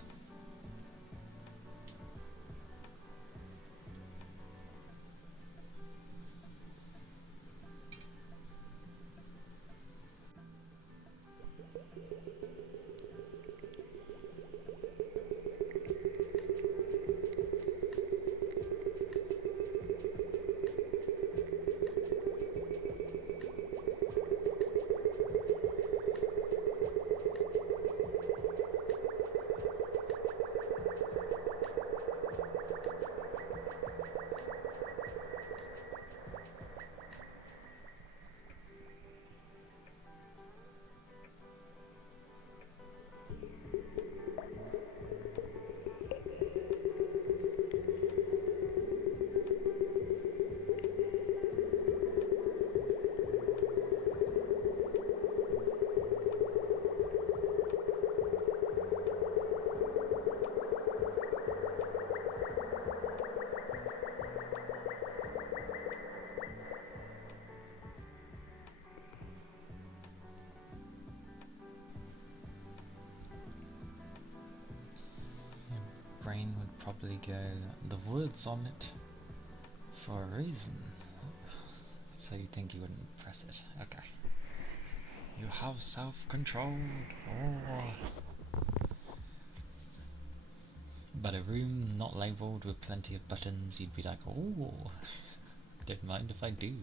Brain would probably go, the word's on it for a reason. So you think you wouldn't press it. Okay. You have self-control. Oh. But a room not labelled with plenty of buttons, you'd be like, oh, don't mind if I do.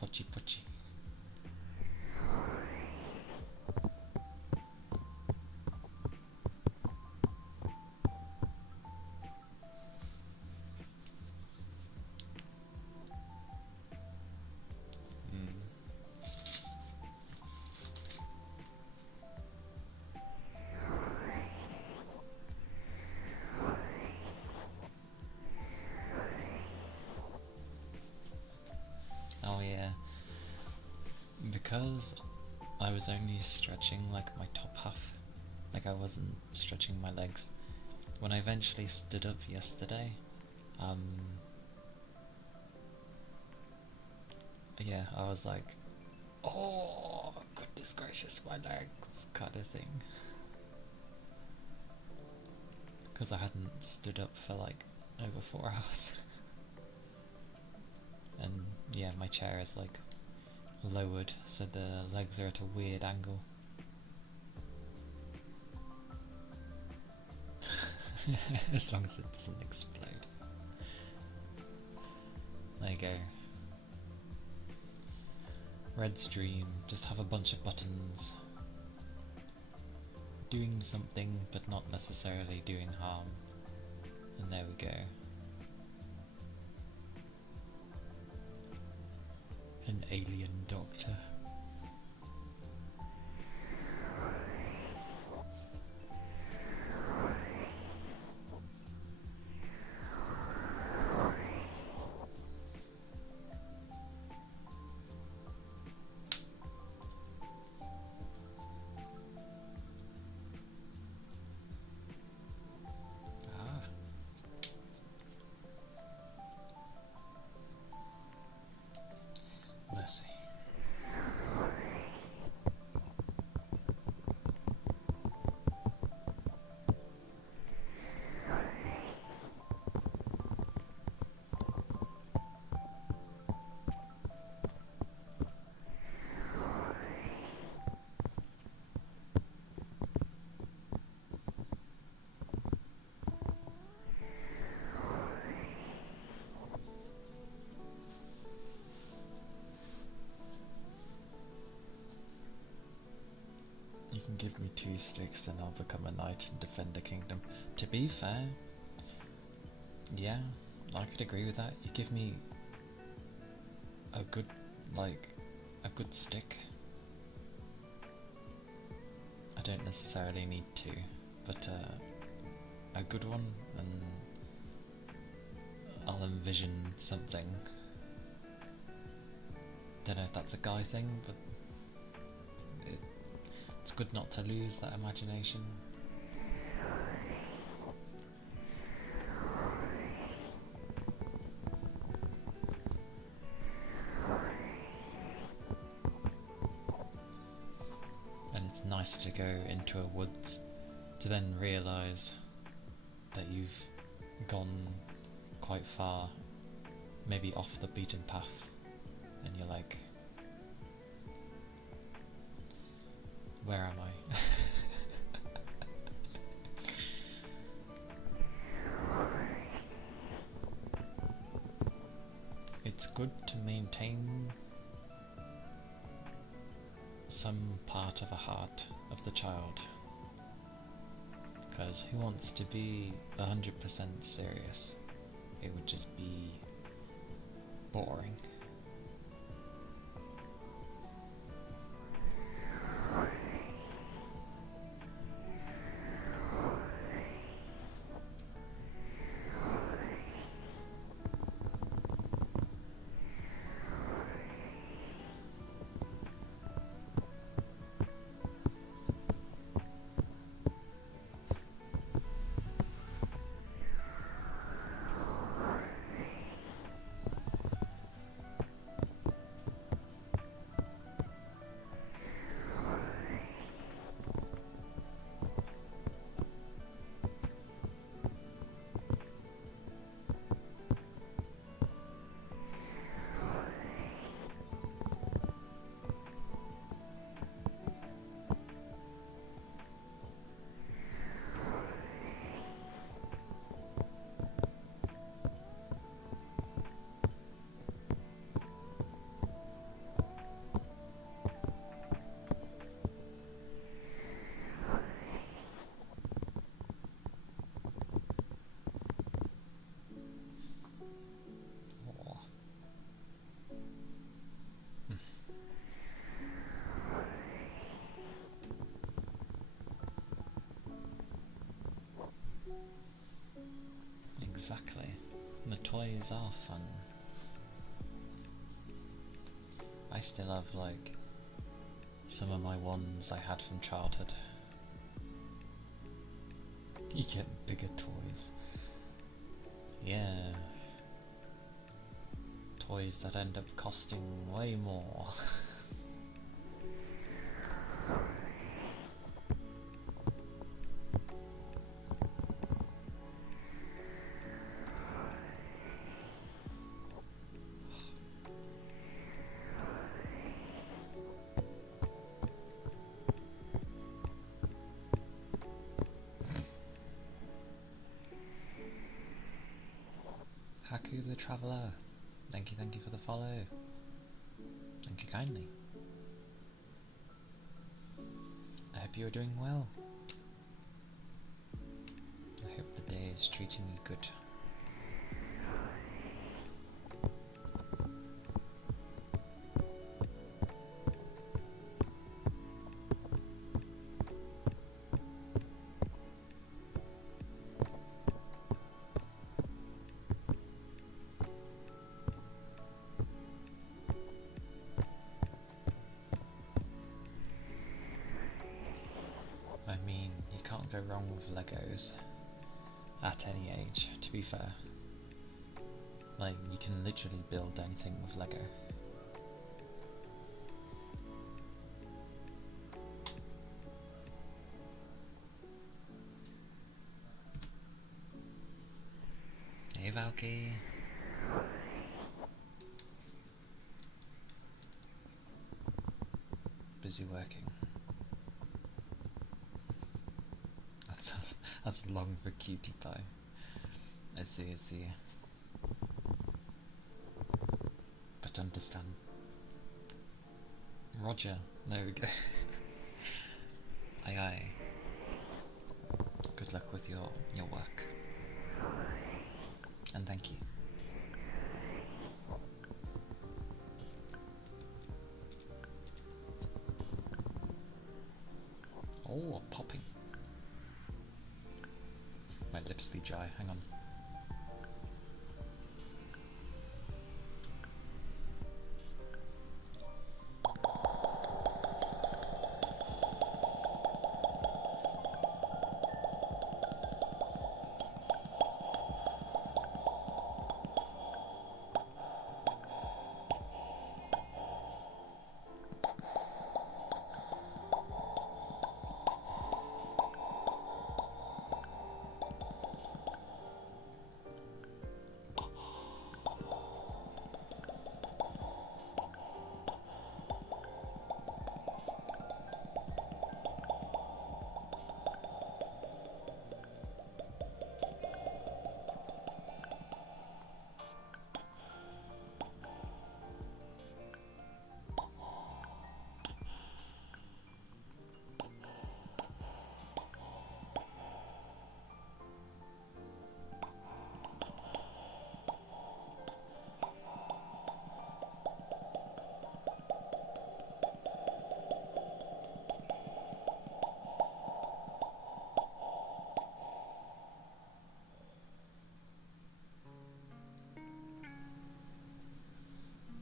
Pochi pochi. Oh yeah, because I was only stretching like my top half, like I wasn't stretching my legs. When I eventually stood up yesterday, yeah, I was like, oh goodness gracious, my legs, kind of thing. Because I hadn't stood up for like over 4 hours. And yeah, my chair is like lowered, so the legs are at a weird angle. As long as it doesn't explode. There you go. Red's dream, just have a bunch of buttons. Doing something, but not necessarily doing harm. And there we go. An alien doctor. Mercy. give me 2 sticks and I'll become a knight and defend a kingdom. To be fair, yeah, I could agree with that. You give me a good, a good stick. I don't necessarily need 2, but a good one, and I'll envision something. Don't know if that's a guy thing, but it's good not to lose that imagination. And it's nice to go into a woods to then realise that you've gone quite far, maybe off the beaten path, and you're like, where am I? It's good to maintain some part of a heart of the child, because who wants to be 100% serious? It would just be boring. Exactly. The toys are fun. I still have some of my ones I had from childhood. You get bigger toys. Yeah. Toys that end up costing way more. Haku the Traveller, thank you for the follow. Thank you kindly. I hope you're doing well. I hope the day is treating you good. I mean, you can't go wrong with Legos at any age, to be fair. You can literally build anything with Lego. Hey Valky. Busy working. That's long for cutie pie. I see. But understand. Roger, there we go. Aye aye. Good luck with your work. And thank you. Oh, popping. My lips be dry, hang on.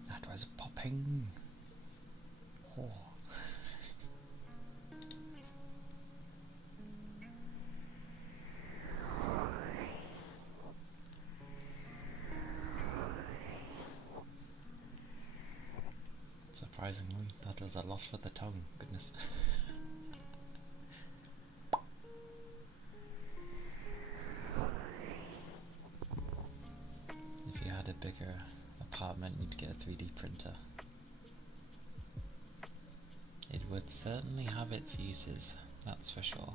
That was popping. Oh. Surprisingly, that was a lot for the tongue, goodness. If you had a bigger apartment, you'd get a 3D printer. It would certainly have its uses, that's for sure.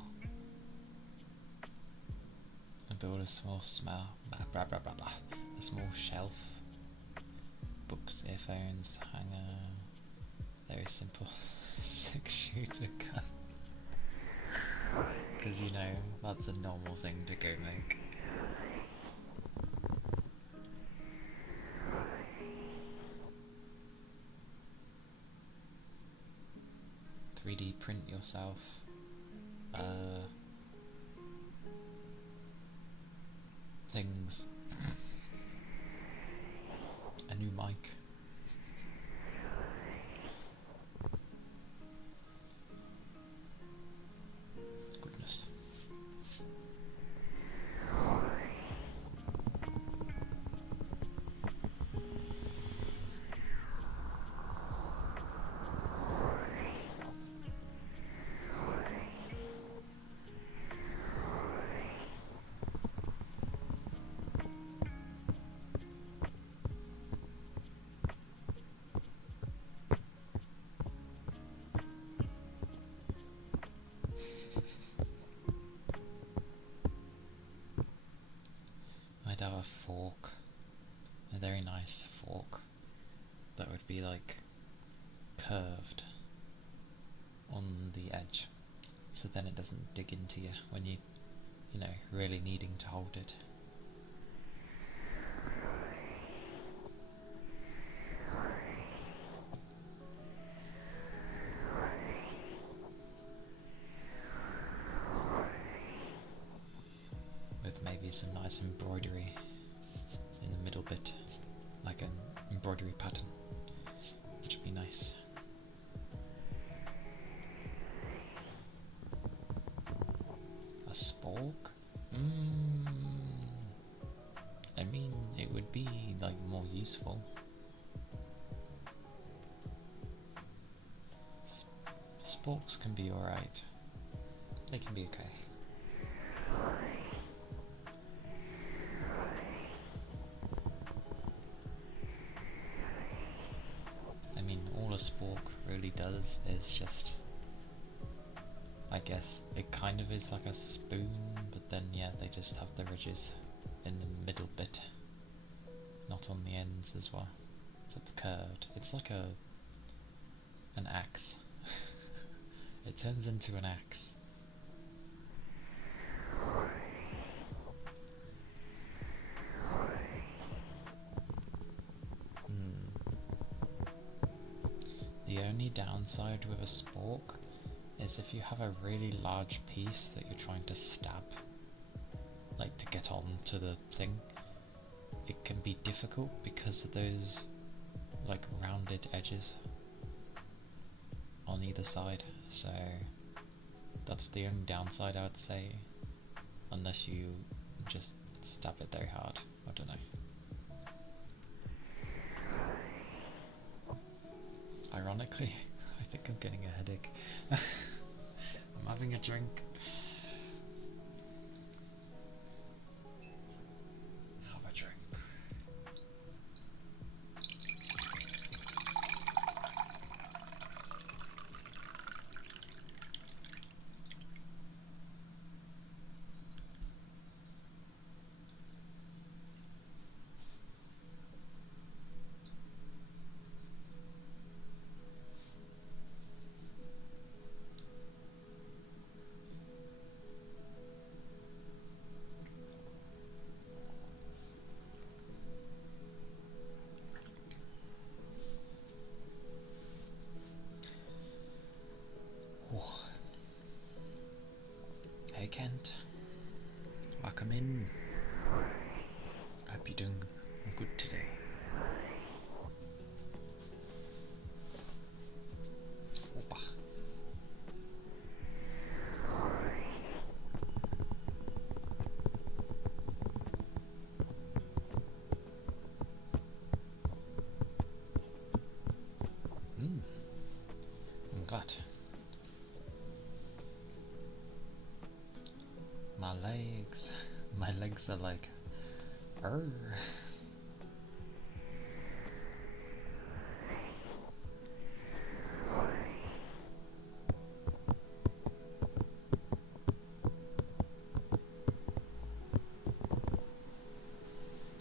And build a small a small shelf, books, earphones, hanger, very simple 6-shooter gun. Because you know, that's a normal thing to go make. .3D print yourself things. A new mic. Goodness. I'd have a fork, a very nice fork that would be like curved on the edge, so then it doesn't dig into you when you know, really needing to hold it. With maybe some nice embroidery in the middle bit, like an embroidery pattern, which would be nice. A spork? I mean, it would be like more useful. Sporks can be alright. They can be okay. I mean, all a spork really does is just, I guess, it kind of is like a spoon, but then yeah, they just have the ridges in the middle bit, not on the ends as well. So it's curved. It's like an axe. It turns into an axe The only downside with a spork is if you have a really large piece that you're trying to stab, like to get onto the thing, it can be difficult because of those like rounded edges on either side. So that's the only downside, I would say, unless you just stab it very hard. I don't know. Ironically, I think I'm getting a headache. I'm having a drink. Have a drink. Hey Kent, welcome in. Hope you're doing good today. Opa. I'm glad. My legs are like, Arr.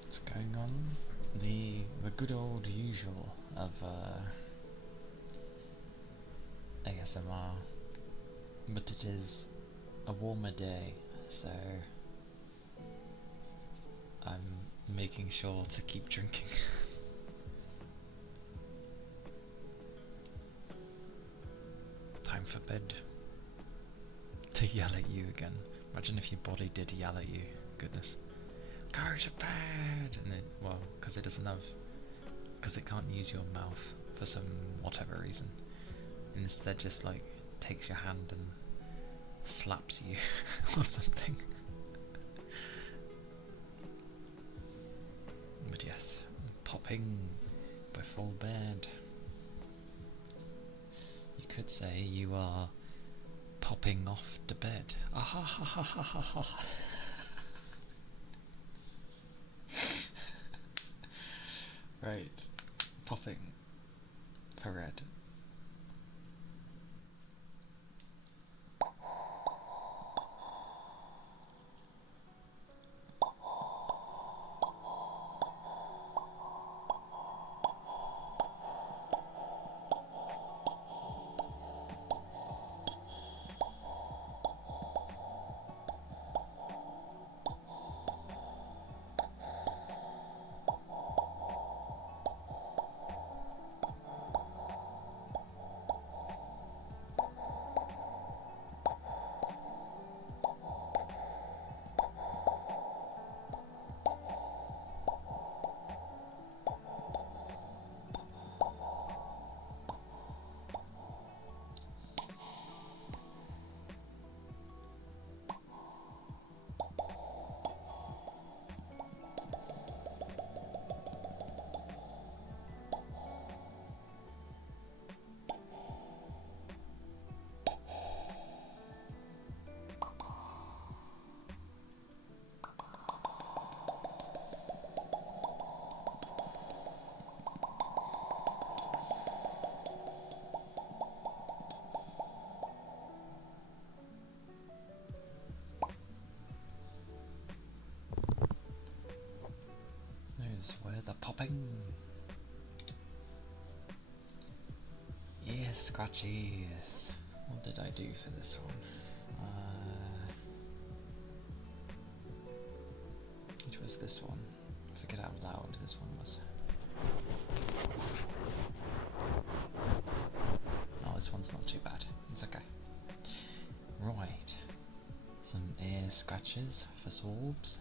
What's going on? The good old usual of ASMR, but it is a warmer day, so I'm making sure to keep drinking. Time for bed. To yell at you again. Imagine if your body did yell at you. Goodness. Go to bed! And it, well, because it can't use your mouth for some whatever reason. And instead just like takes your hand and slaps you or something. But yes, popping before bed. You could say you are popping off to bed. Ah ha ha ha ha ha ha. Right, popping for red. Where the popping? Yes, scratchies. What did I do for this one? It was this one. Forget how loud this one was. scratches for swabs.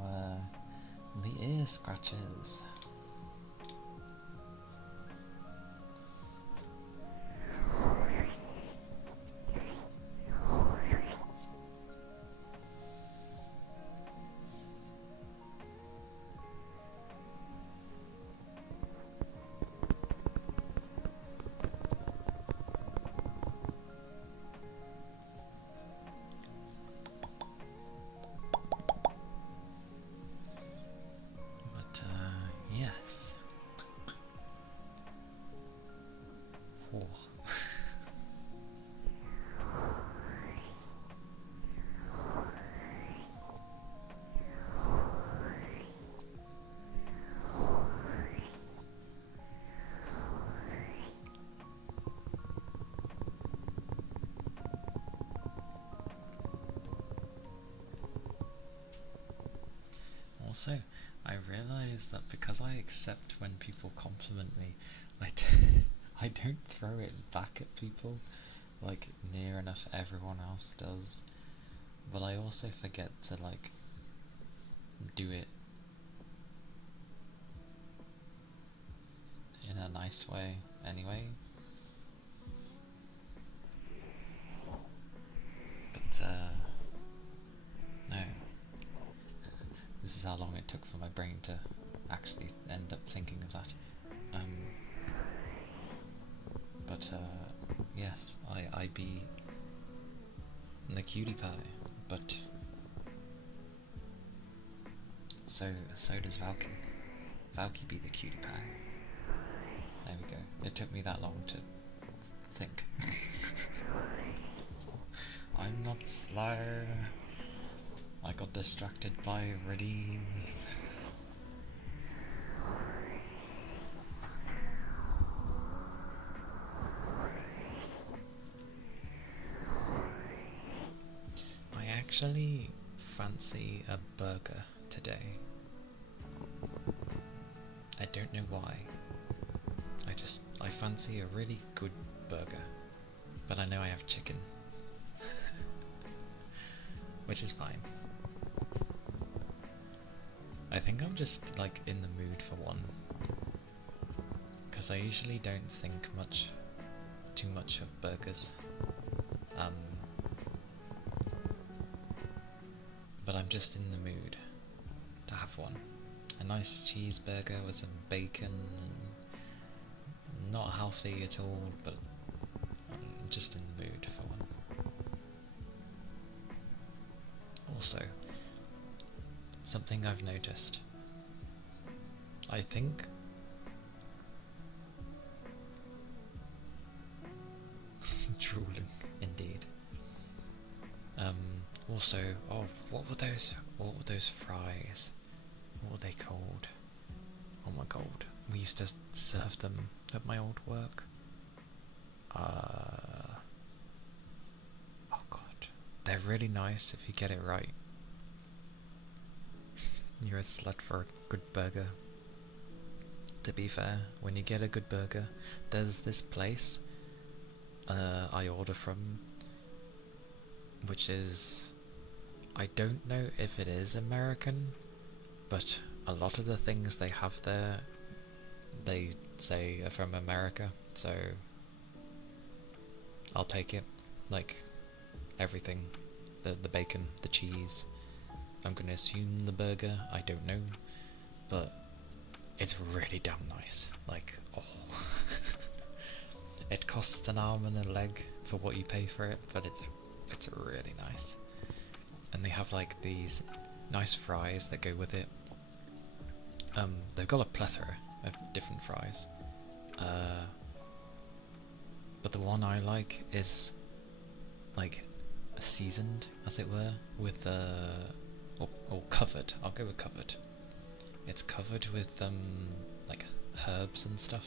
Were the ear scratches. Yes. Oh. Also, I realise that because I accept when people compliment me, I don't throw it back at people like near enough everyone else does. But I also forget to like do it in a nice way anyway. But no. This is how long it took for my brain to actually end up thinking of that. But yes, I be the cutie pie, but so does Valky. Valky be the cutie pie. There we go. It took me that long to think. I'm not slow. I got distracted by redeems. I actually fancy a burger today. I don't know why. I fancy a really good burger. But I know I have chicken. Which is fine. I think I'm just like in the mood for one. Because I usually don't think too much of burgers. But I'm just in the mood to have one. A nice cheeseburger with some bacon. Not healthy at all, but I'm just in the mood for one. Also, something I've noticed. I think drooling, indeed. Also, oh, what were those fries? What were they called? Oh my god, we used to serve them at my old work. Oh god, they're really nice if you get it right. You're a slut for a good burger. To be fair, when you get a good burger, there's this place I order from, which is, I don't know if it is American, but a lot of the things they have there, they say are from America, so I'll take it. Like, everything. The bacon, the cheese. I'm gonna assume the burger, I don't know, but it's really damn nice. Like, oh. It costs an arm and a leg for what you pay for it, but it's really nice. And they have like these nice fries that go with it. They've got a plethora of different fries. But the one I like is like seasoned, as it were, with or covered. I'll go with covered. It's covered with like herbs and stuff.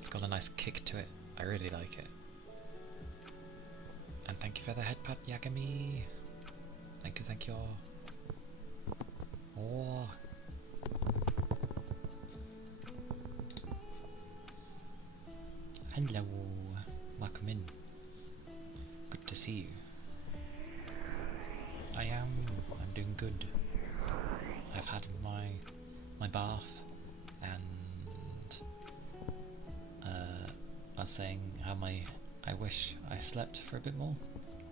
It's got a nice kick to it. I really like it. And thank you for the head pat, Yagami. Thank you, thank you. Oh. Hello. Welcome in. Good to see you. I'm doing good. I've had my bath, and I was saying how I wish I slept for a bit more,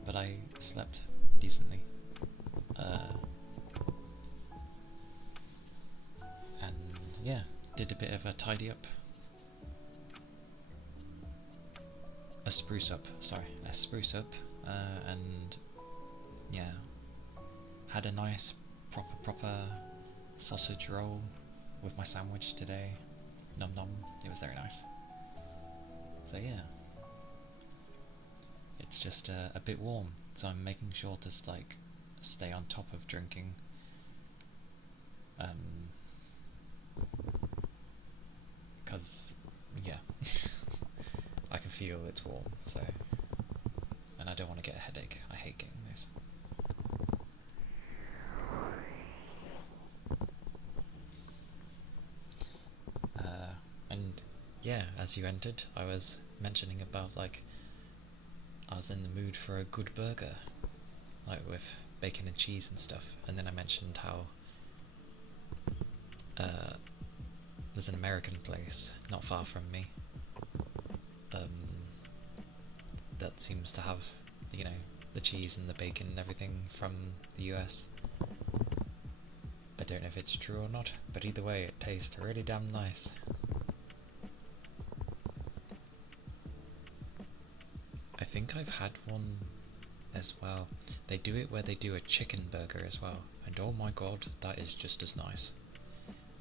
but I slept decently. And yeah, did a bit of a tidy up. A spruce up, and yeah, had a nice proper sausage roll with my sandwich today. Nom nom, it was very nice. So yeah, it's just a bit warm, so I'm making sure to like stay on top of drinking. Cause yeah, I can feel it's warm, so, and I don't want to get a headache. I hate getting those. And yeah, as you entered, I was mentioning about like I was in the mood for a good burger, like with bacon and cheese and stuff, and then I mentioned how there's an American place not far from me that seems to have, you know, the cheese and the bacon and everything from the US. I don't know if it's true or not, but either way it tastes really damn nice. I think I've had one as well. They do it where they do a chicken burger as well, and oh my god, that is just as nice.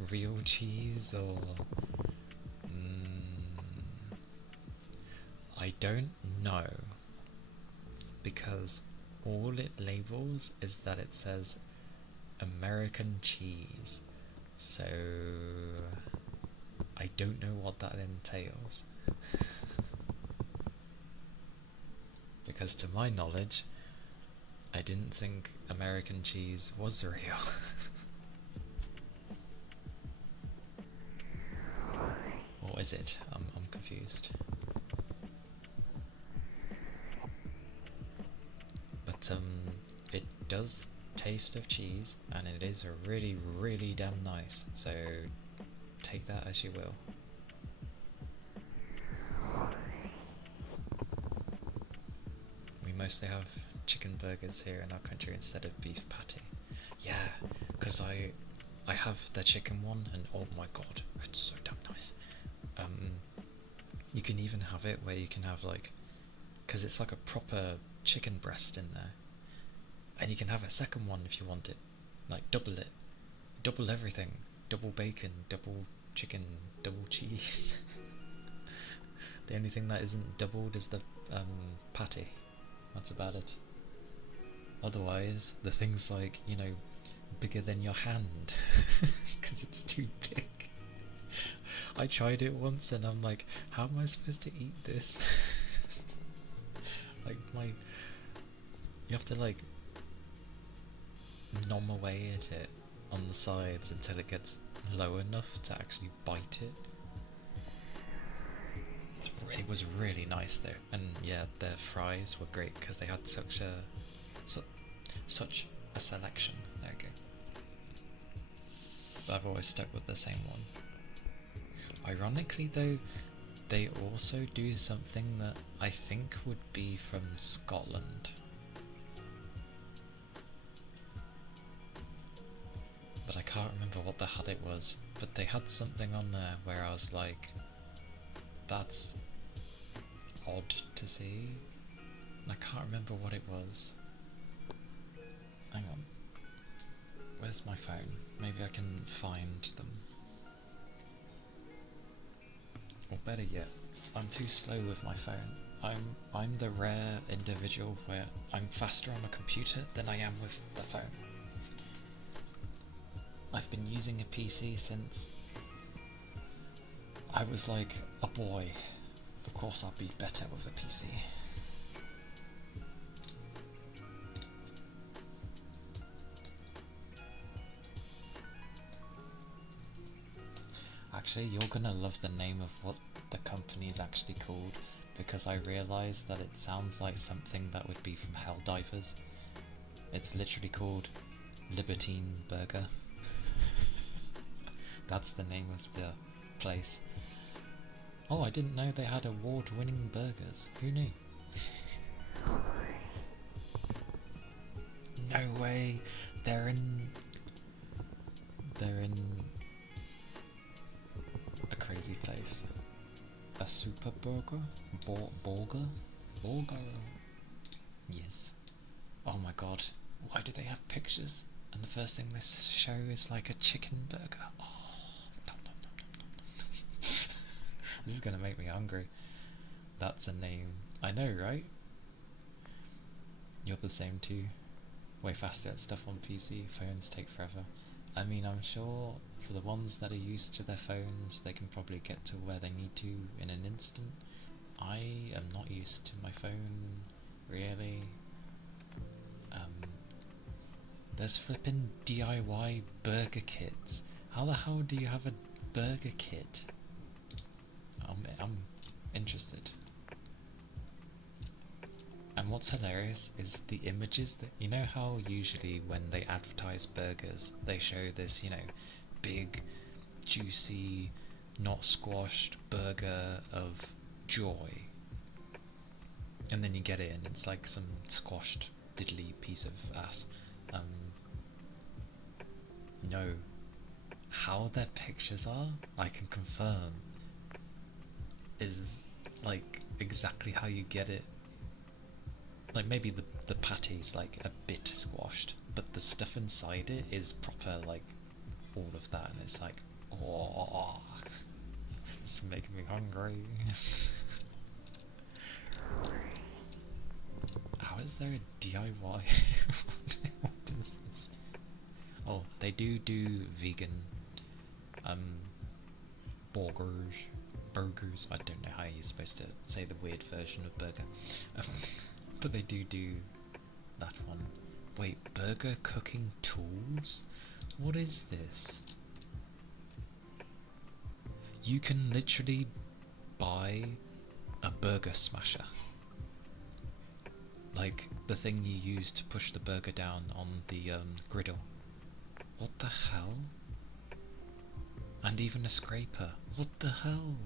Real cheese or... I don't know, because all it labels is that it says American cheese, so I don't know what that entails. Because to my knowledge, I didn't think American cheese was real. Or is it? I'm confused. But it does taste of cheese, and it is really, really damn nice. So take that as you will. We mostly have chicken burgers here in our country instead of beef patty. Yeah, because I have the chicken one, and oh my god, it's so damn nice. You can even have it where you can have like, because it's like a proper chicken breast in there, and you can have a second one if you want it, like double it, double everything, double bacon, double chicken, double cheese. The only thing that isn't doubled is the patty. That's about it. Otherwise, the thing's like, you know, bigger than your hand because it's too big. I tried it once and I'm like, how am I supposed to eat this? Like you have to like nom away at it on the sides until it gets low enough to actually bite it. It was really nice though, and yeah, their fries were great because they had such a selection. There we go. But I've always stuck with the same one. Ironically though, they also do something that I think would be from Scotland. But I can't remember what the hell it was. But they had something on there where I was like, that's odd to see. And I can't remember what it was. Hang on. Where's my phone? Maybe I can find them. Or better yet, I'm too slow with my phone. I'm the rare individual where I'm faster on a computer than I am with the phone. I've been using a PC since I was like a boy. Of course I'll be better with a PC. Actually, you're gonna love the name of what the company's actually called, because I realised that it sounds like something that would be from Helldivers. It's literally called Libertine Burger. That's the name of the place. Oh, I didn't know they had award-winning burgers. Who knew? No way! They're in a crazy place. A super burger? Burger? Yes. Oh my god. Why do they have pictures? And the first thing they show is like a chicken burger. Oh, nom, nom, nom, nom, nom. This is gonna make me hungry. That's a name. I know, right? You're the same too. Way faster at stuff on PC. Phones take forever. I mean, I'm sure for the ones that are used to their phones, they can probably get to where they need to in an instant. I am not used to my phone, really. There's flippin' DIY burger kits. How the hell do you have a burger kit? I'm interested. And what's hilarious is the images that, you know how usually when they advertise burgers, they show this, you know, big, juicy, not squashed burger of joy. And then you get it and it's like some squashed diddly piece of ass. No. How their pictures are, I can confirm, is like exactly how you get it. Like maybe the patty's like a bit squashed, but the stuff inside it is proper, like all of that, and it's like, oh, it's making me hungry. How is there a DIY? What is this? Oh, they do vegan burgers. I don't know how you're supposed to say the weird version of burger. But they do that one. Wait, burger cooking tools? What is this? You can literally buy a burger smasher. like the thing you use to push the burger down on the griddle. What the hell? And even a scraper. What the hell?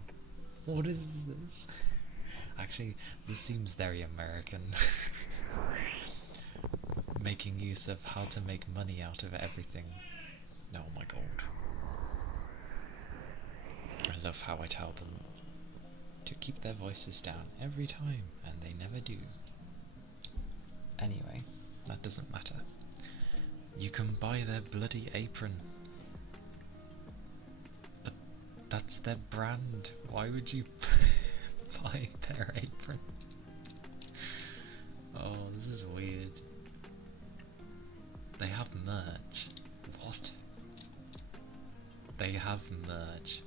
What is this? Actually, this seems very American. Making use of how to make money out of everything. Oh my god. I love how I tell them to keep their voices down every time, and they never do. Anyway, that doesn't matter. You can buy their bloody apron. But that's their brand. Why would you buy their apron? Oh, this is weird. They have merch. What? They have merch.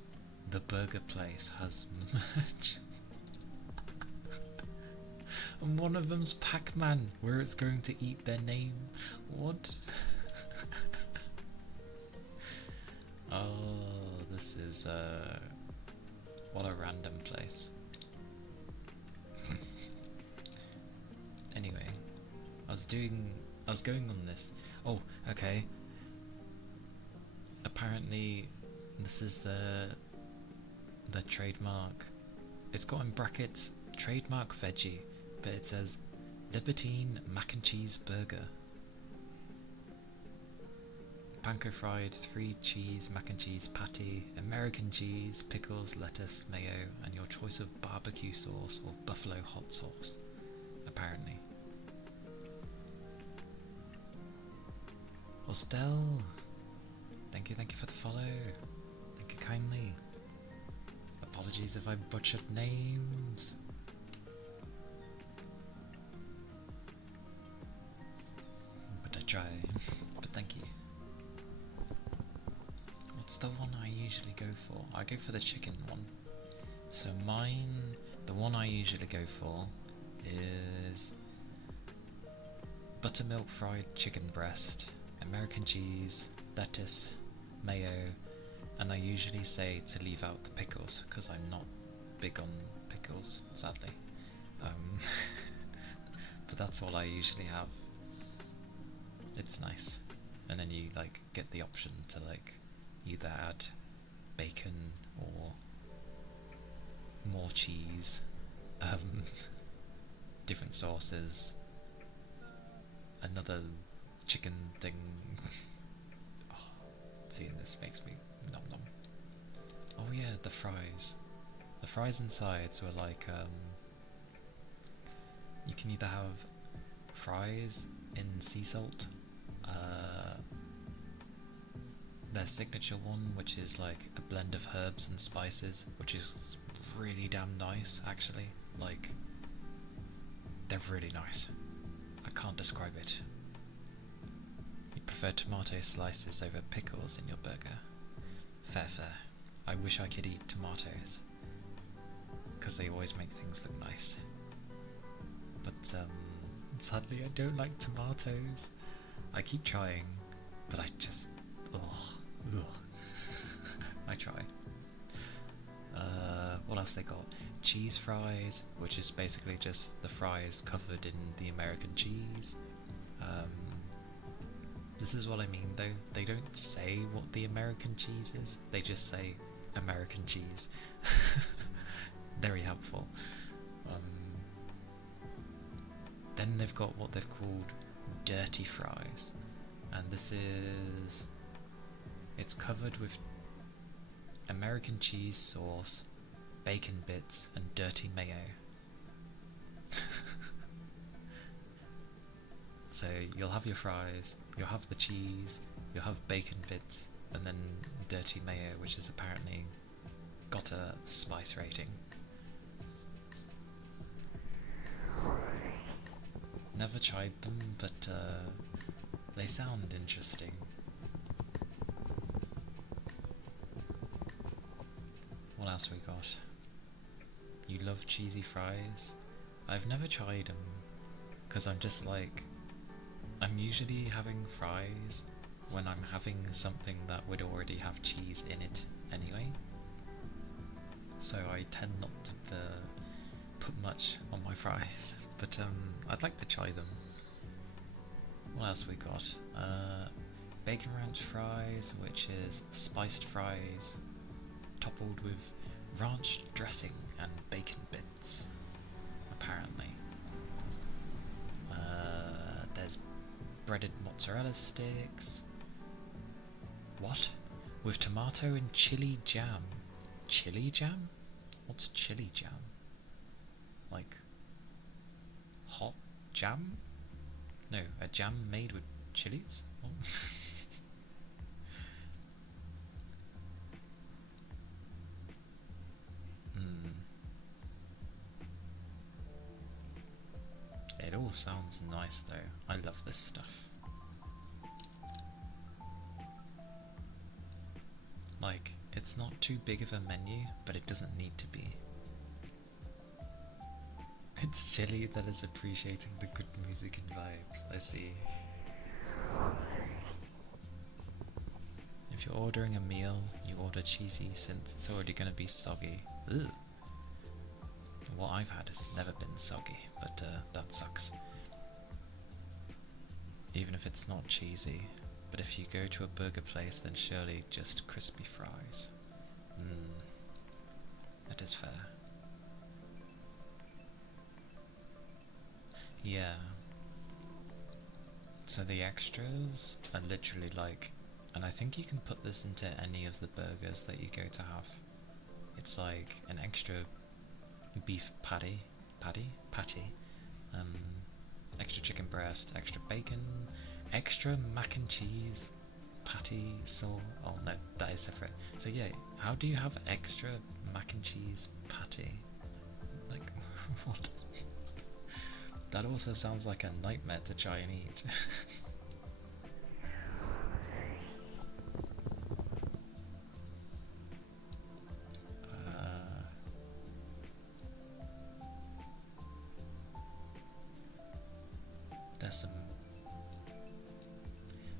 The burger place has merch. And one of them's Pac-Man, where it's going to eat their name. What? Oh, this is, what a random place. Anyway, I was going on this. Oh, okay. Apparently, this is the trademark. It's got in brackets, trademark veggie, but it says Libertine mac and cheese burger. Panko fried 3 cheese mac and cheese patty, American cheese, pickles, lettuce, mayo, and your choice of barbecue sauce or buffalo hot sauce. Apparently. Ostel, thank you for the follow. Thank you kindly. Apologies if I butchered names. But I try. But thank you. What's the one I usually go for? I go for the chicken one. So mine, the one I usually go for is buttermilk fried chicken breast, American cheese, lettuce, mayo, and I usually say to leave out the pickles because I'm not big on pickles, sadly. But that's all I usually have. It's nice. And then you like get the option to like either add bacon or more cheese, different sauces, another chicken thing. Oh, seeing this makes me nom nom. Oh yeah, the fries. The fries and sides were like, you can either have fries in sea salt, their signature one, which is like a blend of herbs and spices, which is really damn nice actually. Like, they're really nice. I can't describe it. You prefer tomato slices over pickles in your burger? Fair. I wish I could eat tomatoes, because they always make things look nice. But sadly I don't like tomatoes. I keep trying, but I just... ugh. I try. What else they got? Cheese fries, which is basically just the fries covered in the American cheese. This is what I mean though, they don't say what the American cheese is, they just say American cheese. Very helpful. Then they've got what they've called dirty fries, and this is... it's covered with American cheese sauce, bacon bits, and dirty mayo. So you'll have your fries, you'll have the cheese, you'll have bacon bits, and then dirty mayo, which has apparently got a spice rating. Never tried them, but they sound interesting. What else we got? You love cheesy fries? I've never tried them, because I'm just like... I'm usually having fries when I'm having something that would already have cheese in it anyway. So I tend not to put much on my fries, but I'd like to try them. What else we got? Bacon ranch fries, which is spiced fries toppled with ranch dressing and bacon bits, apparently. There's breaded mozzarella sticks. What? With tomato and chili jam. Chili jam? What's chili jam? Like hot jam? No, a jam made with chilies? It all sounds nice though. I love this stuff. Like, it's not too big of a menu, but it doesn't need to be. It's Chili that is appreciating the good music and vibes, I see. If you're ordering a meal, you order cheesy since it's already going to be soggy. Ugh. What I've had has never been soggy, but that sucks. Even if it's not cheesy. But if you go to a burger place, then surely just crispy fries. That is fair. Yeah. So the extras are literally like, and I think you can put this into any of the burgers that you go to have. It's like an extra beef patty, extra chicken breast, extra bacon, extra mac and cheese patty sauce. Oh no, that is separate. So yeah, how do you have extra mac and cheese patty? Like, what? That also sounds like a nightmare to try and eat. There's some.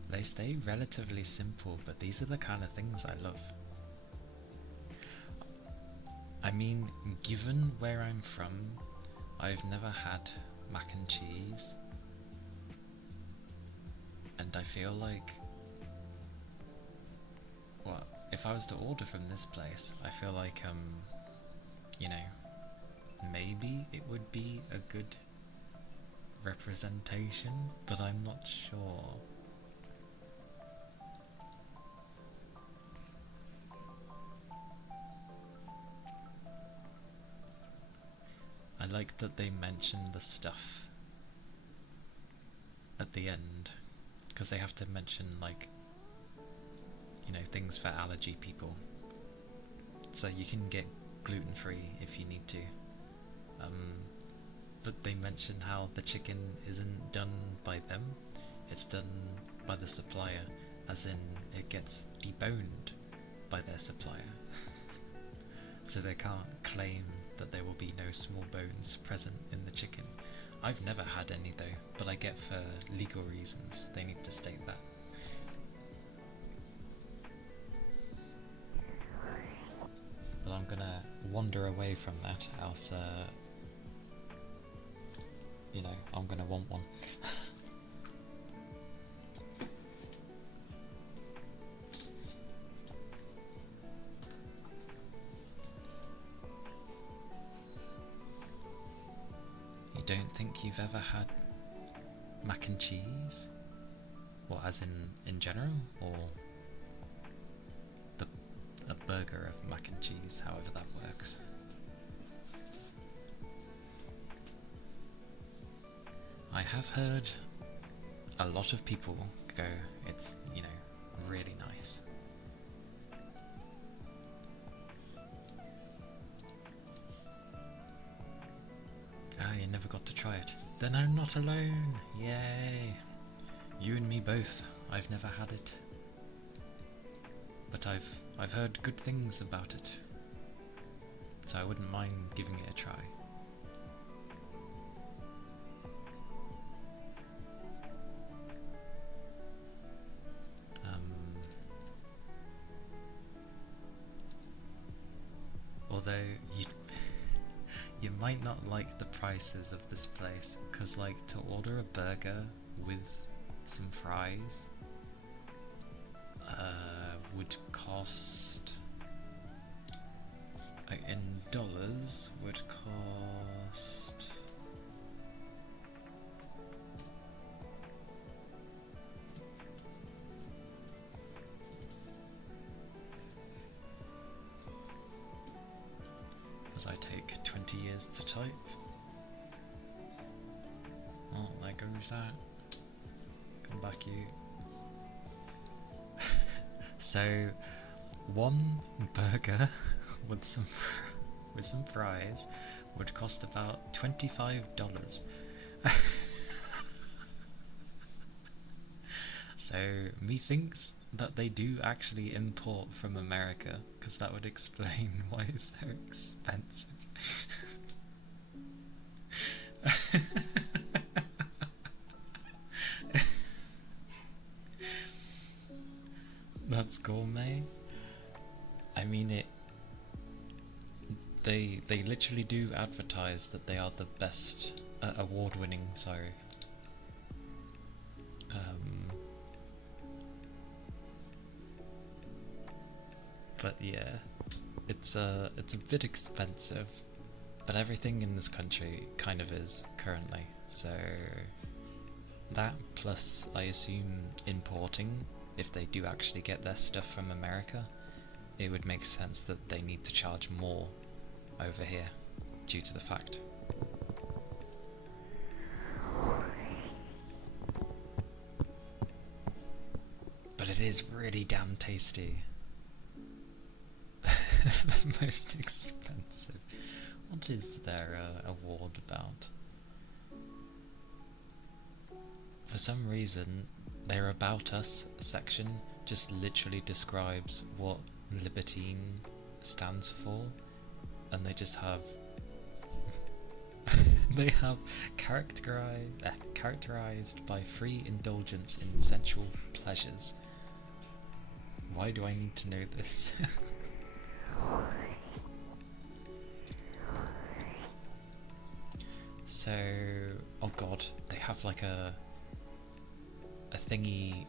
They stay relatively simple, but these are the kind of things I love. I mean, given where I'm from, I've never had mac and cheese, and I feel like, well, if I was to order from this place, I feel like, you know, maybe it would be a good representation, but I'm not sure. I like that they mention the stuff at the end, because they have to mention, like, you know, things for allergy people. So you can get gluten-free if you need to. But they mention how the chicken isn't done by them, it's done by the supplier, as in it gets deboned by their supplier. So they can't claim that there will be no small bones present in the chicken. I've never had any though, but I get for legal reasons they need to state that. But I'm gonna wander away from that, else you know, I'm gonna want one. You don't think you've ever had mac and cheese? What, as in general? Or a burger of mac and cheese, however that works? I have heard a lot of people go, it's, you know, really nice. Ah, you never got to try it. Then I'm not alone! Yay! You and me both. I've never had it. But I've heard good things about it. So I wouldn't mind giving it a try. Although you might not like the prices of this place, because like to order a burger with some fries would cost, in dollars, would cost as I take 20 years to type. Oh, there goes that. Come back, you. So, one burger with some fries would cost about $25. So, methinks that they do actually import from America, because that would explain why it's so expensive. That's gourmet. I mean, they literally do advertise that they are the best, award-winning, sorry. But yeah, it's a bit expensive, but everything in this country kind of is currently. So that plus, I assume, importing, if they do actually get their stuff from America, it would make sense that they need to charge more over here due to the fact. But it is really damn tasty. The most expensive. What is their award about? For some reason, their About Us section just literally describes what Libertine stands for, and they just have they have characterized by free indulgence in sensual pleasures. Why do I need to know this? So, oh god, they have like a thingy,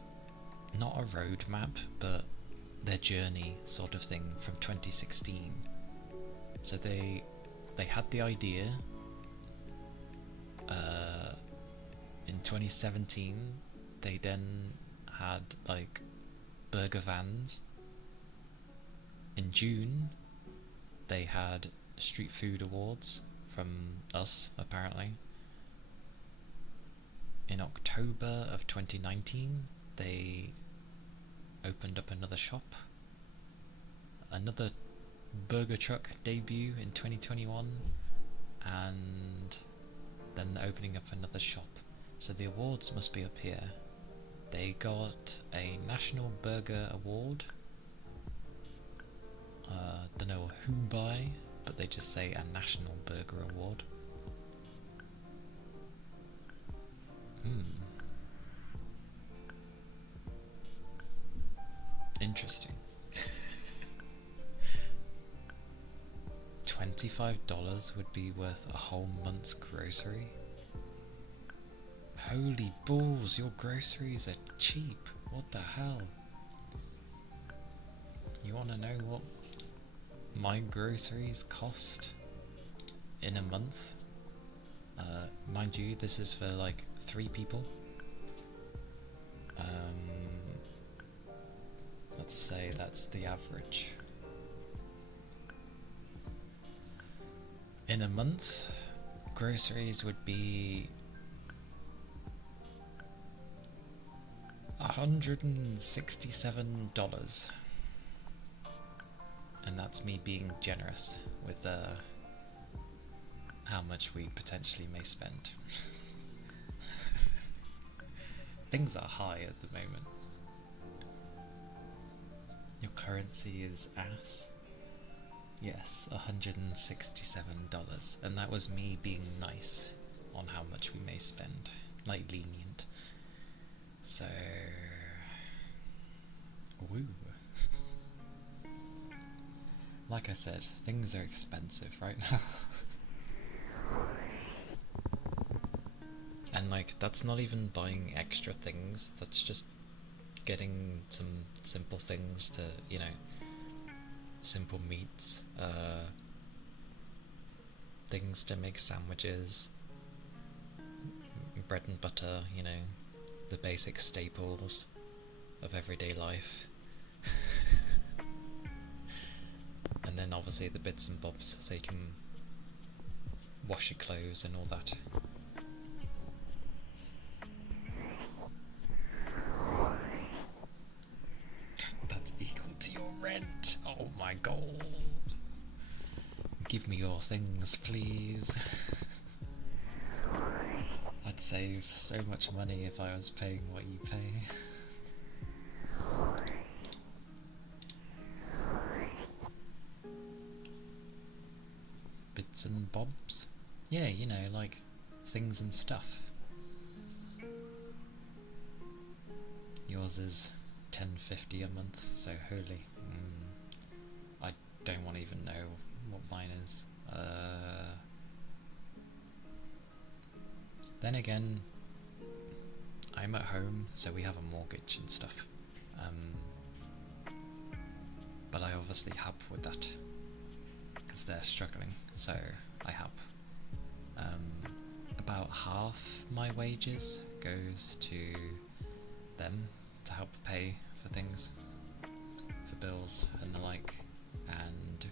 not a roadmap, but their journey sort of thing from 2016. So they had the idea in 2017. They then had like burger vans. In June, they had street food awards from us, apparently. In October of 2019, they opened up another shop. Another burger truck debut in 2021, and then they're opening up another shop. So the awards must be up here. They got a National Burger Award. Don't know who by, but they just say a National Burger Award. Interesting. $25 would be worth a whole month's grocery? Holy balls, your groceries are cheap. What the hell? You wanna know what my groceries cost in a month? Mind you, this is for like 3 people. Let's say that's the average. In a month, groceries would be $167. And that's me being generous with how much we potentially may spend. Things are high at the moment. Your currency is ass? Yes, $167. And that was me being nice on how much we may spend. Like lenient. So... woo. Like I said, things are expensive right now. And like, that's not even buying extra things, that's just getting some simple things to, you know, simple meats, things to make sandwiches, bread and butter, you know, the basic staples of everyday life. And then obviously the bits and bobs, so you can wash your clothes and all that. That's equal to your rent. Oh my god. Give me your things, please. I'd save so much money if I was paying what you pay. Bits and bobs? Yeah, you know, like things and stuff. Yours is $10.50 a month, so holy. I don't want to even know what mine is. Then again, I'm at home, so we have a mortgage and stuff. But I obviously help with that because they're struggling, so I help. About half my wages goes to them to help pay for things, for bills and the like, and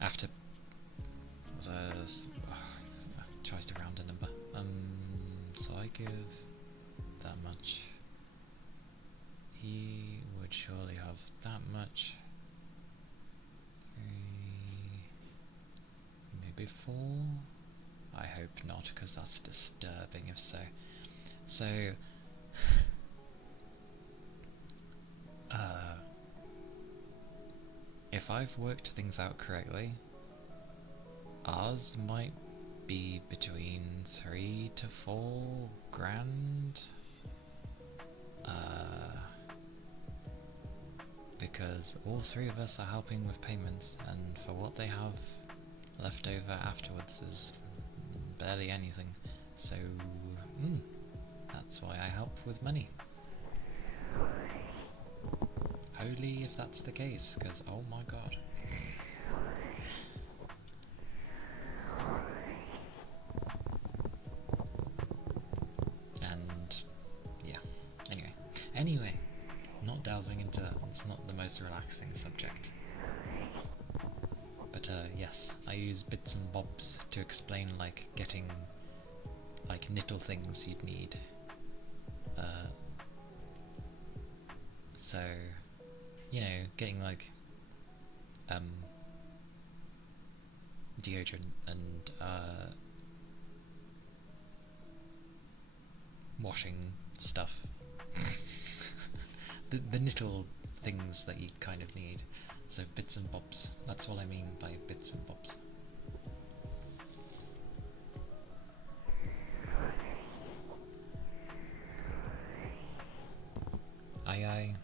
after tries to round a number. So I give that much. He would surely have that much. 3, maybe 4. I hope not, because that's disturbing if so. So, if I've worked things out correctly, ours might be between 3 to 4 grand. Because all 3 of us are helping with payments, and for what they have left over afterwards is barely anything. So, that's why I help with money. Holy if that's the case, because oh my god. And yeah, anyway, not delving into that, it's not the most relaxing subject. But yes, I use bits and bobs to explain like getting like little things you'd need. So, you know, getting like deodorant and washing stuff. the little things that you kind of need. So bits and bobs. That's what I mean by bits and bobs. Aye aye.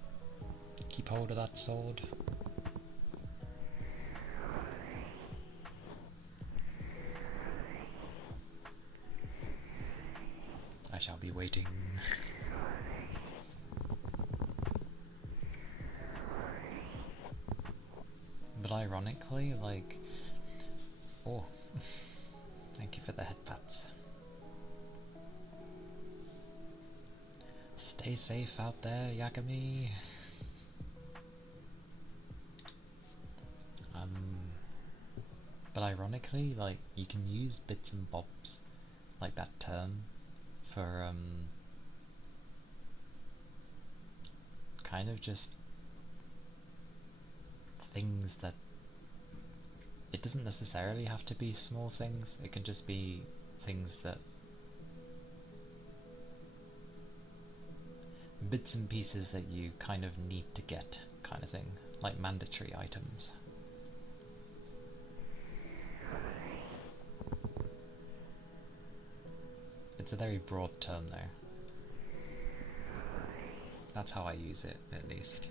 Keep hold of that sword. I shall be waiting. But ironically, like... Oh. Thank you for the head pats. Stay safe out there, Yagami. But ironically, like, you can use bits and bobs, like that term, for, kind of just things that... It doesn't necessarily have to be small things, it can just be things that... bits and pieces that you kind of need to get, kind of thing, like mandatory items. It's a very broad term though. That's how I use it, at least.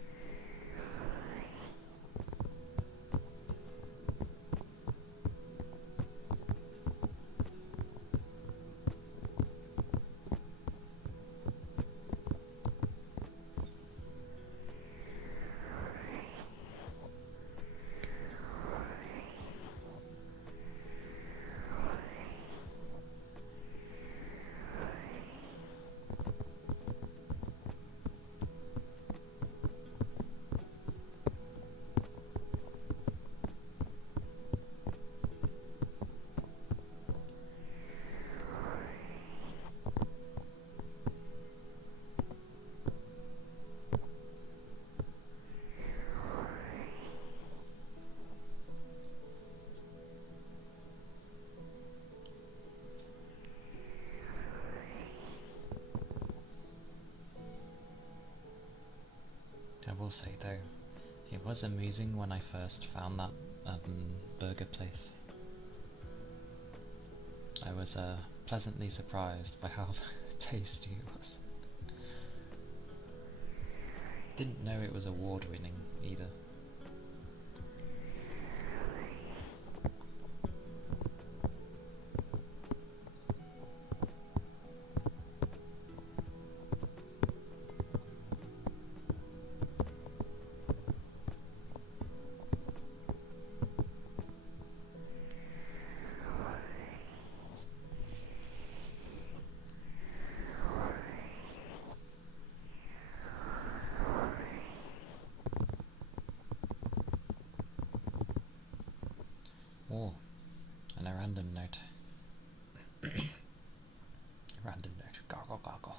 say though, it was amusing when I first found that burger place. I was pleasantly surprised by how tasty it was. Didn't know it was award-winning either. Oh, and a random note. Random note. Gargle, gargle.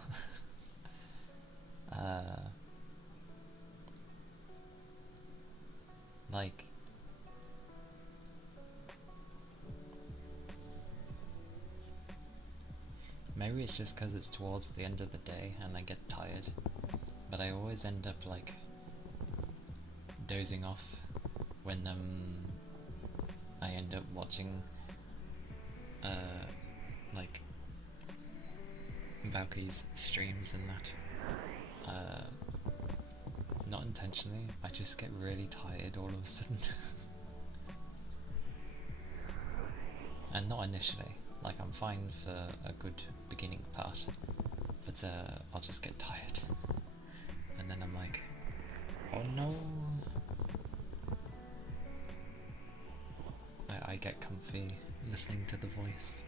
Like, maybe it's just because it's towards the end of the day and I get tired, but I always end up like dozing off when I end up watching like Valkyrie's streams and that. Not intentionally, I just get really tired all of a sudden. And not initially, like I'm fine for a good beginning part, but I'll just get tired. And then I'm like, oh no! I get comfy listening to the voice.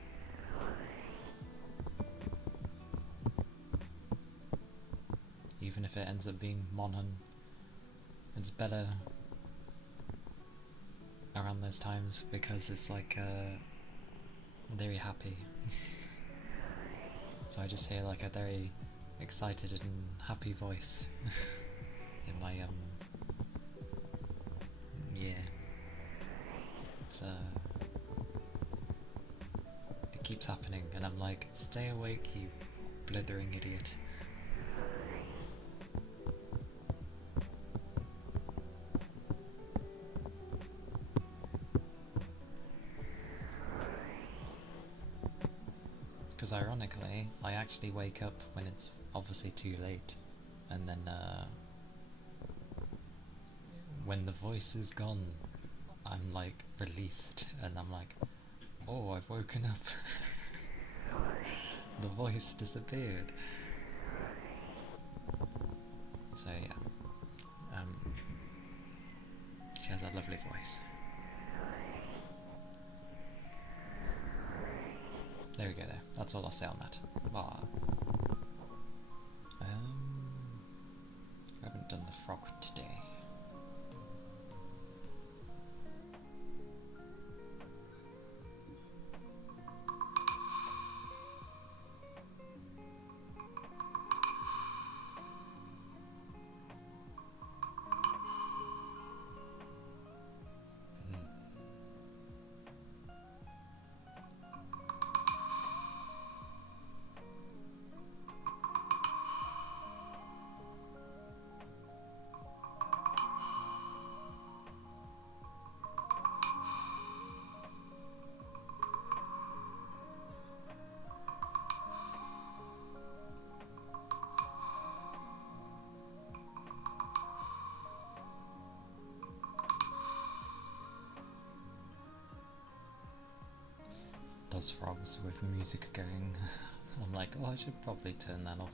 Even if it ends up being monon, it's better around those times because it's like very happy. So I just hear like a very excited and happy voice in my yeah. It's it keeps happening and I'm like, stay awake, you blithering idiot. Because ironically, I actually wake up when it's obviously too late, and then when the voice is gone, I'm like released, and I'm like, oh, I've woken up. The voice disappeared. So yeah, she has a lovely voice. There we go there. That's all I'll say on that. Ah. I haven't done the frog today. Those frogs with music going. I'm like, oh, I should probably turn that off.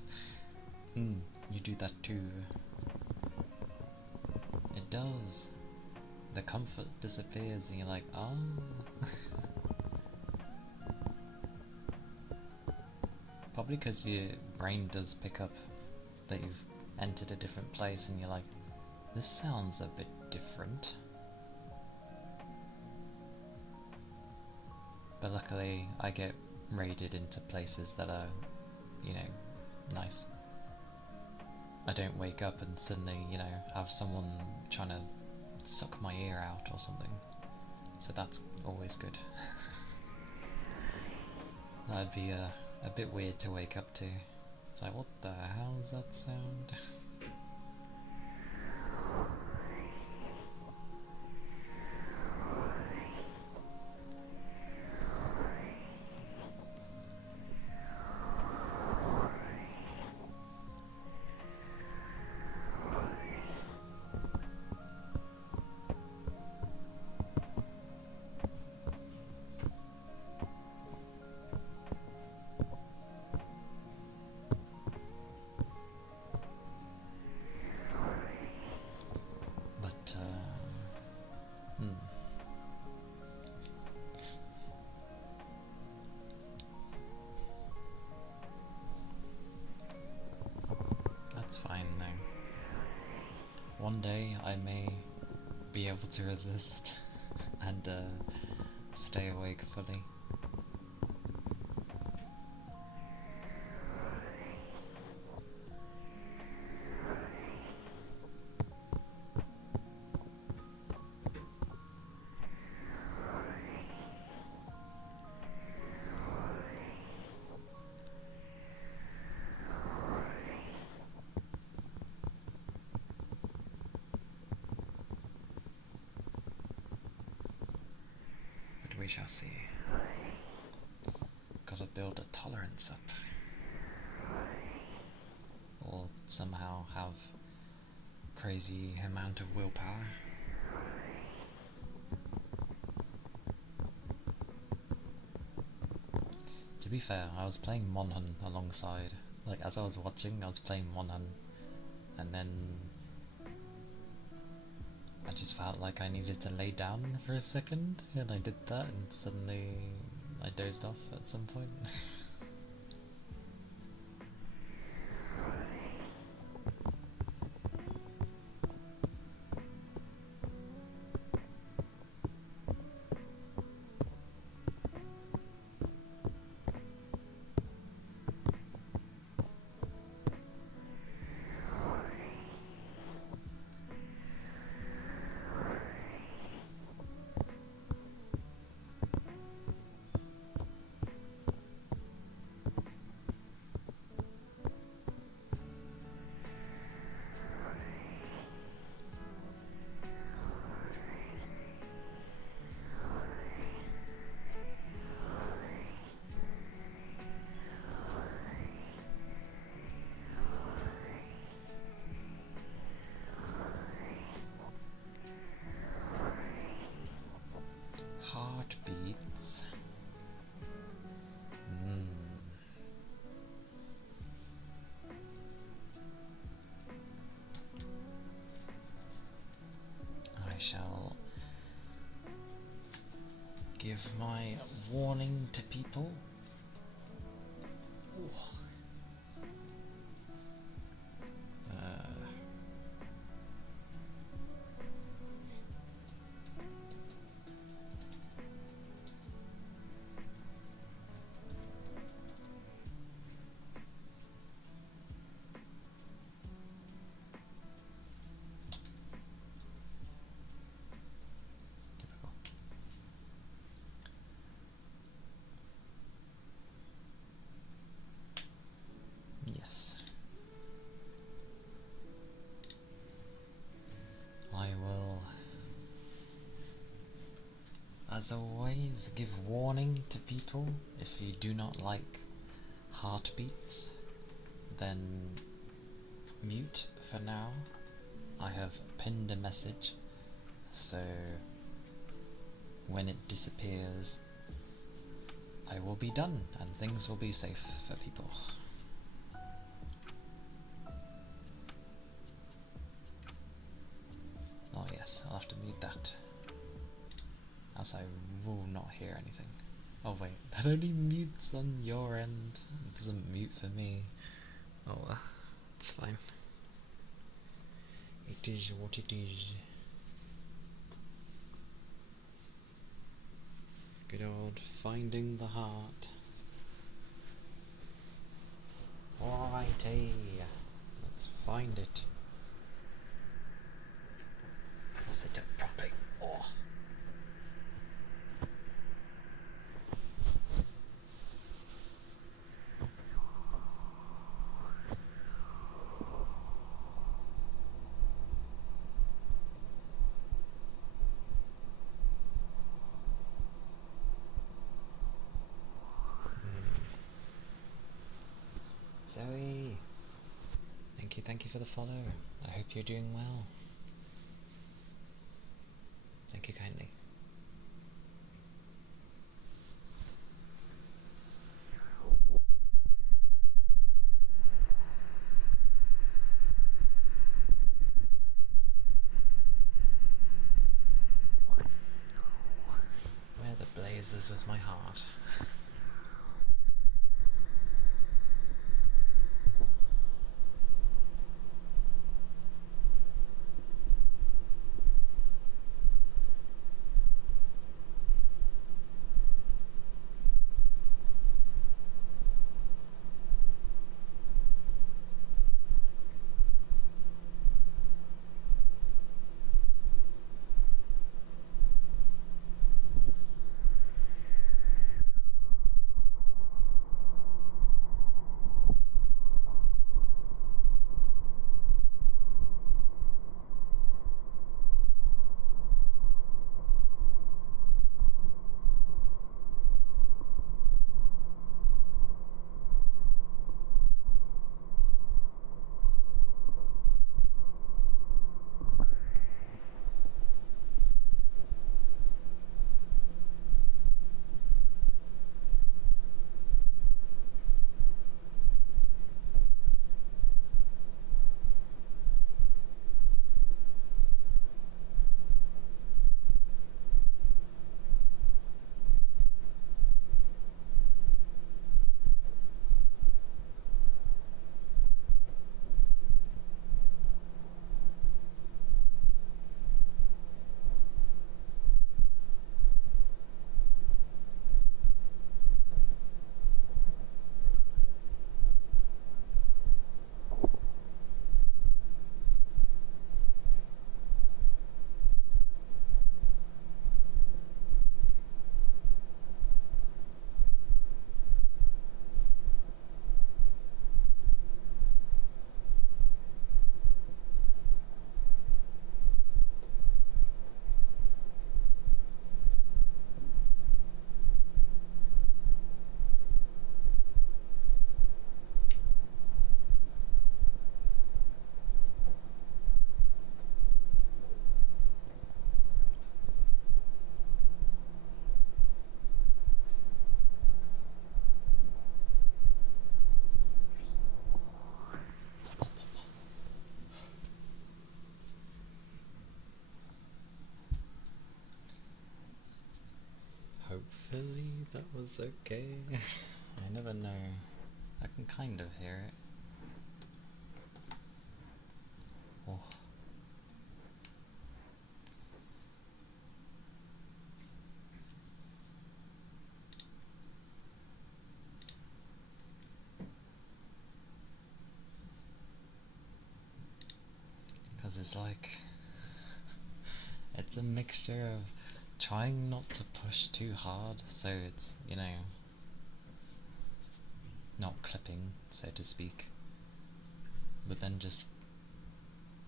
You do that too. It does. The comfort disappears and you're like, oh. Probably because your brain does pick up that you've entered a different place and you're like, this sounds a bit different. But luckily I get raided into places that are, you know, nice. I don't wake up and suddenly, you know, have someone trying to suck my ear out or something. So that's always good. That'd be a bit weird to wake up to. It's like, what the hell does that sound? It's fine though. One day I may be able to resist and stay awake fully. But we shall see. Gotta build a tolerance up. Or somehow have crazy amount of willpower. To be fair, I was playing Monhan alongside. Like, as I was watching, I was playing Monhan, and then I just felt like I needed to lay down for a second, and I did that, and suddenly I dozed off at some point. Heartbeats. I shall give my warning to people. Ooh. Yes. I will, as always, give warning to people. If you do not like heartbeats, then mute for now. I have pinned a message, so when it disappears, I will be done and things will be safe for people. Oh yes, I'll have to mute that, as I will not hear anything. Oh wait, that only mutes on your end, it doesn't mute for me. Oh well, it's fine. It is what it is. Good old finding the heart. Alrighty, let's find it. Sit up properly. Oh. Zoe, thank you for the follow. I hope you're doing well. Thank you kindly. Where the blazes was my heart? was okay. I never know. I can kind of hear it. Oh. Because it's like, it's a mixture of trying not to push too hard, so it's, you know, not clipping, so to speak, but then just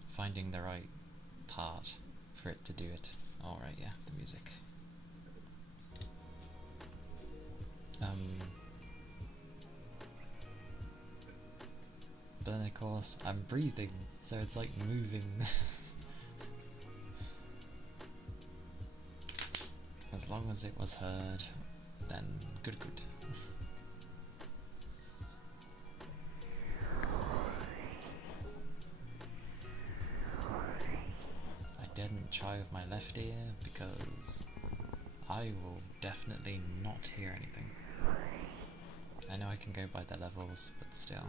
finding the right part for it to do it. Alright, yeah, the music. But then of course I'm breathing, so it's like moving. As long as it was heard, then good. I didn't try with my left ear because I will definitely not hear anything. I know I can go by the levels, but still.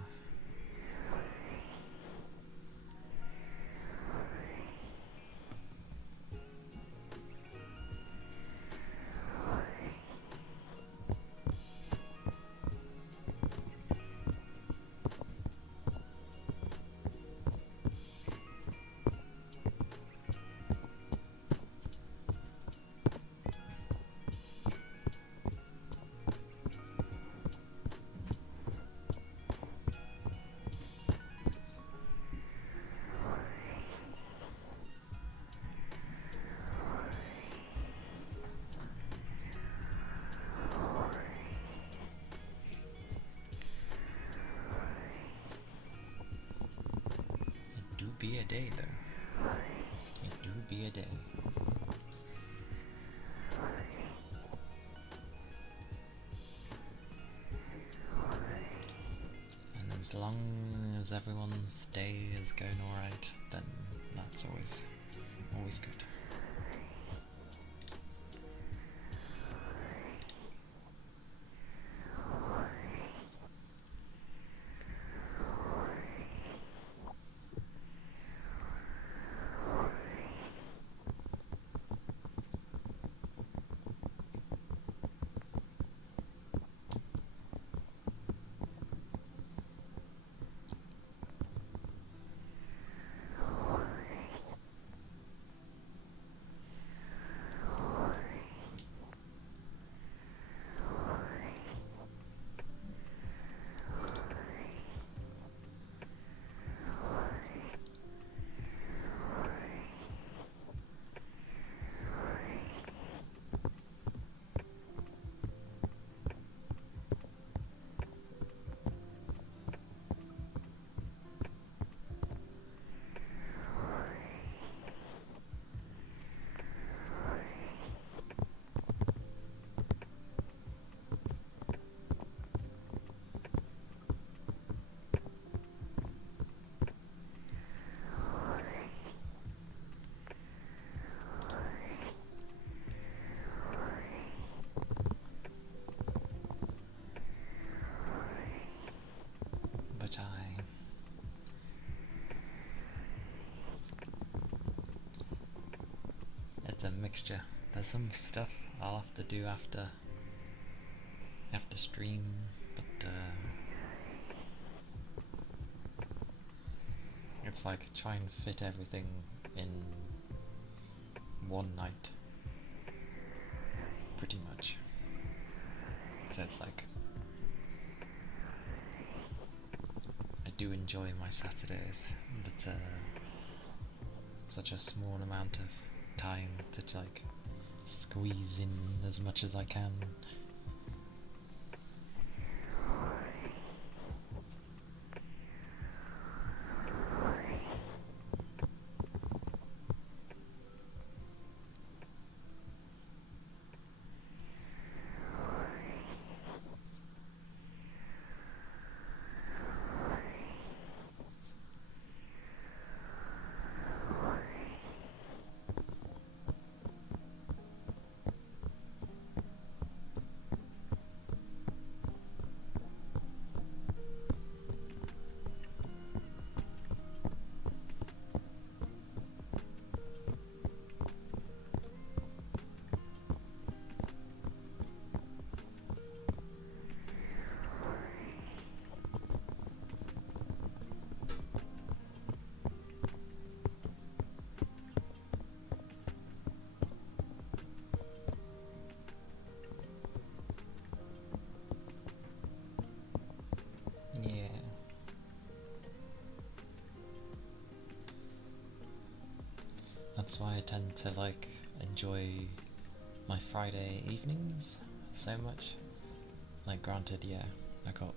It do be a day though. It do be a day. And as long as everyone's day is going alright, then that's always good. But it's a mixture. There's some stuff I'll have to do after stream, but it's like try and fit everything in one night, pretty much. So it's like, I do enjoy my Saturdays, but such a small amount of time to like squeeze in as much as I can. that's why I tend to like enjoy my Friday evenings so much. Like, granted, yeah, I got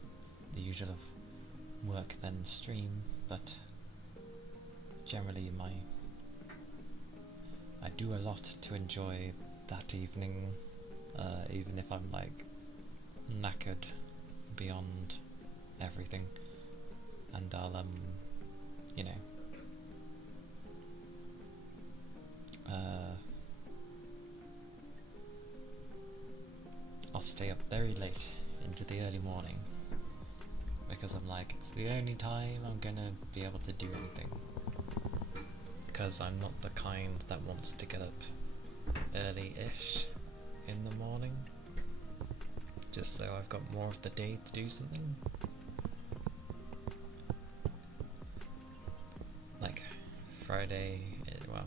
the usual of work then stream, but generally I do a lot to enjoy that evening, even if I'm like knackered beyond everything, and I'll you know, I'll stay up very late into the early morning because I'm like, it's the only time I'm gonna be able to do anything, because I'm not the kind that wants to get up early-ish in the morning just so I've got more of the day to do something. Like Friday, well,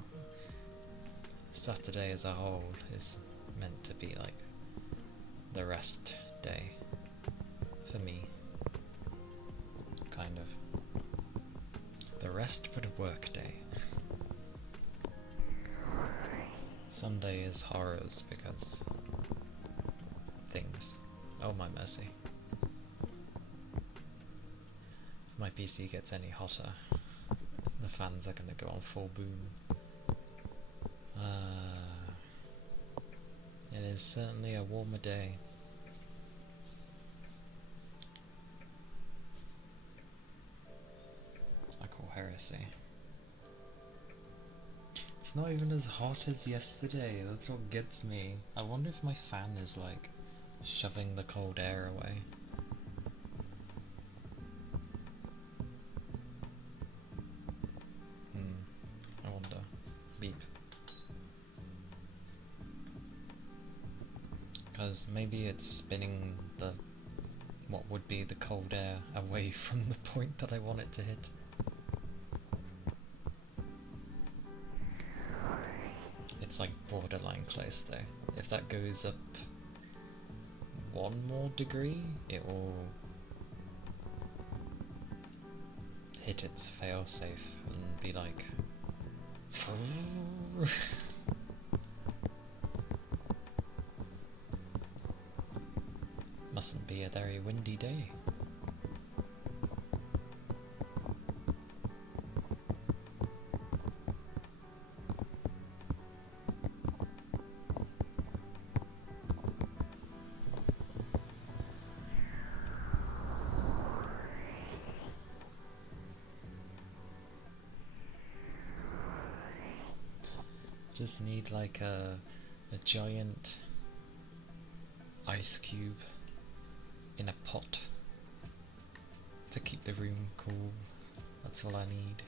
Saturday as a whole is meant to be like the rest day for me, kind of. The rest but a work day. Sunday is horrors because things. Oh my mercy. If my PC gets any hotter, the fans are gonna go on full boom. It is certainly a warmer day. I call heresy. It's not even as hot as yesterday, that's what gets me. I wonder if my fan is like shoving the cold air away. I wonder. Beep. Because maybe it's spinning what would be the cold air away from the point that I want it to hit. It's like borderline close though. If that goes up one more degree, it will hit its failsafe and be like mustn't be a very windy day. Just need like a giant ice cube in a pot to keep the room cool. That's all I need.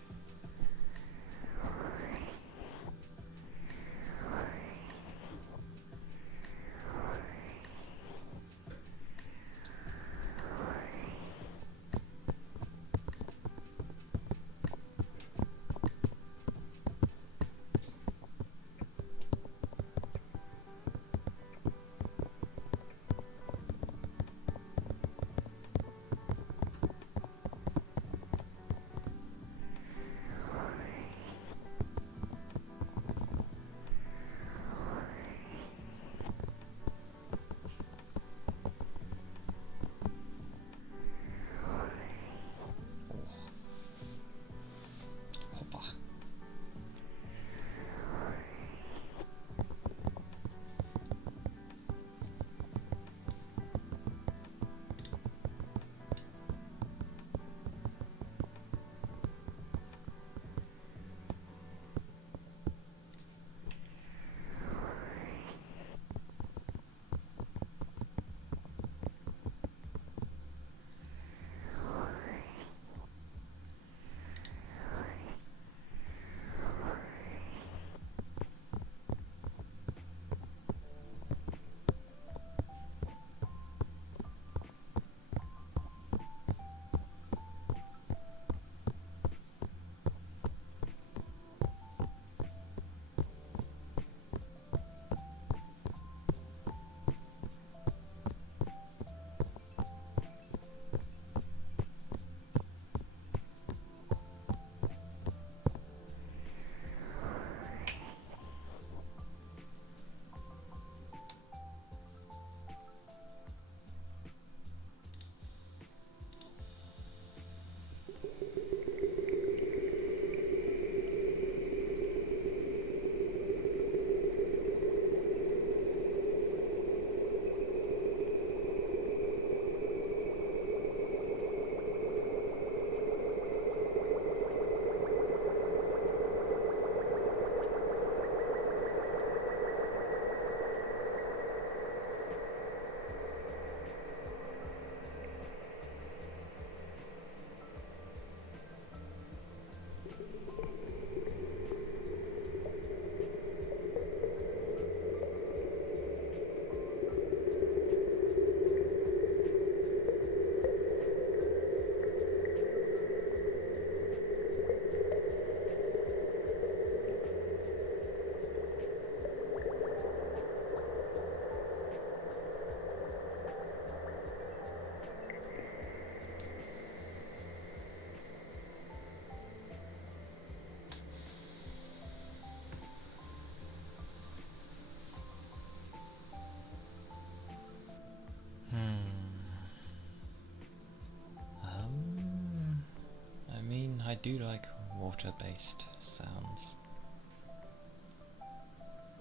I do like water-based sounds.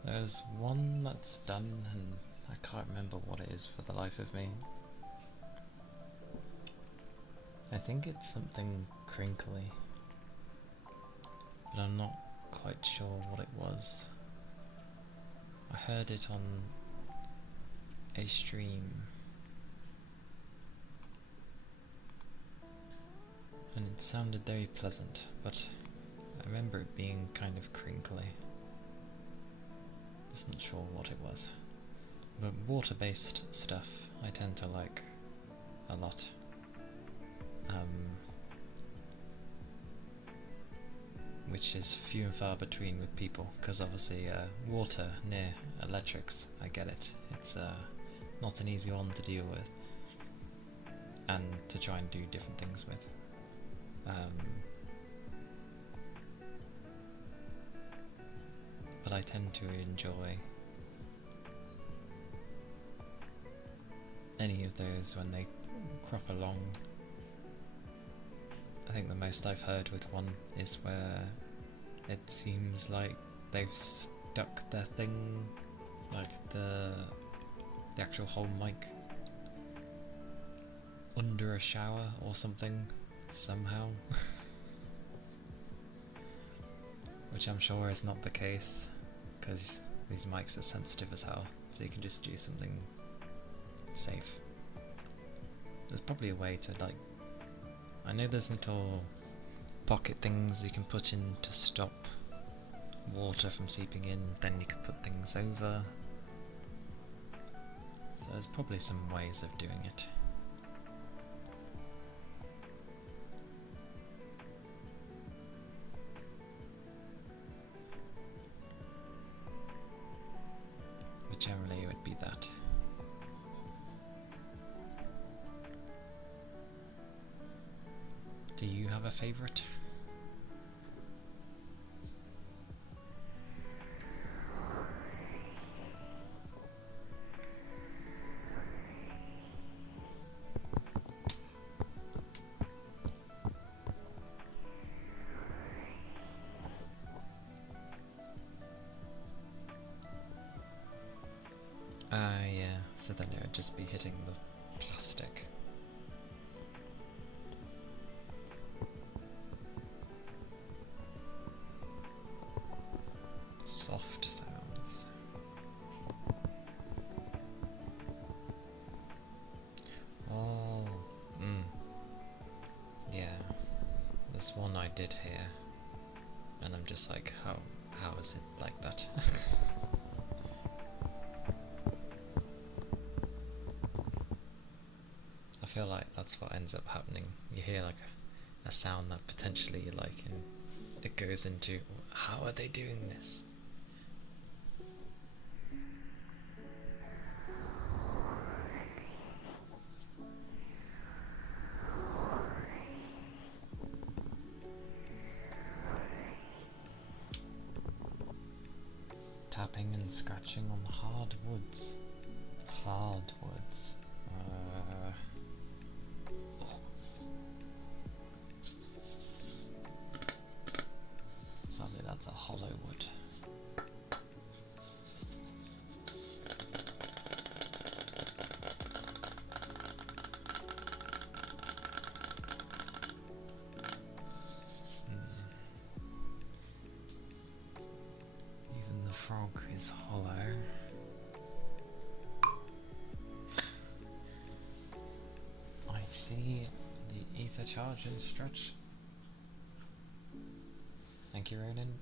There's one that's done and I can't remember what it is for the life of me. I think it's something crinkly, but I'm not quite sure what it was. I heard it on a stream and it sounded very pleasant, but I remember it being kind of crinkly. Just not sure what it was. But water-based stuff I tend to like a lot. Which is few and far between with people, because obviously water near electrics, I get it. It's not an easy one to deal with, and to try and do different things with. But I tend to enjoy any of those when they crop along. I think the most I've heard with one is where it seems like they've stuck their thing, like the actual whole mic, under a shower or something, somehow. Which I'm sure is not the case, because these mics are sensitive as hell, so you can just do something safe. There's probably a way to, like, I know there's little pocket things you can put in to stop water from seeping in, then you can put things over. So there's probably some ways of doing it. But generally it would be that. Do you have a favourite? Yeah, so then it would just be hitting the plastic. Soft sounds. Oh, yeah. There's one I did hear, and I'm just like, how is it like that? I feel like that's what ends up happening. You hear like a sound that potentially like, and it goes into, how are they doing this? Tapping and scratching on hardwoods. Hardwoods. Sadly, that's a hollow wood. Even the frog is hollow. I see the ether charge and stretch. Thank you, Ronan.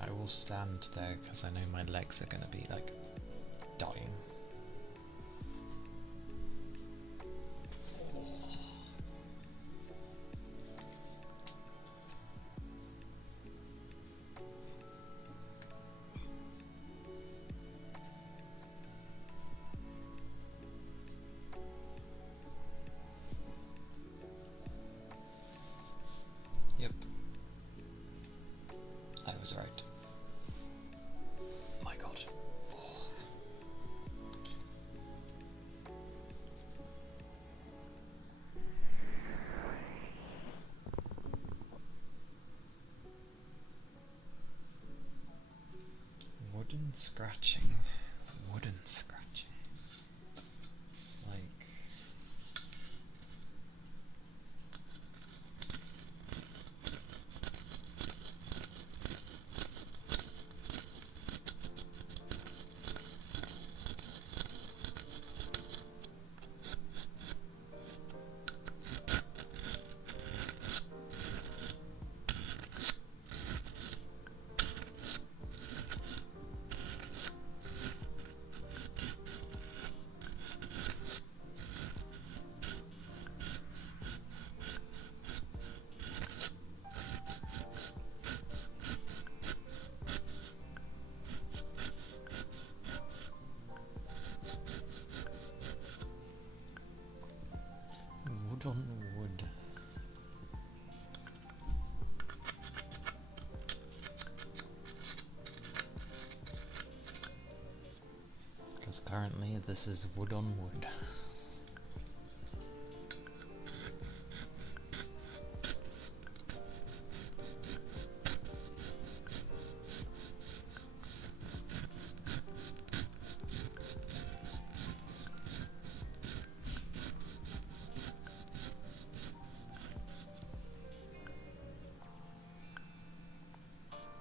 I will stand there because I know my legs are going to be like dying. Yep. was right. My god. Oh. Wooden scratching. Wooden scratching. Like... wood on wood. Because currently this is wood on wood.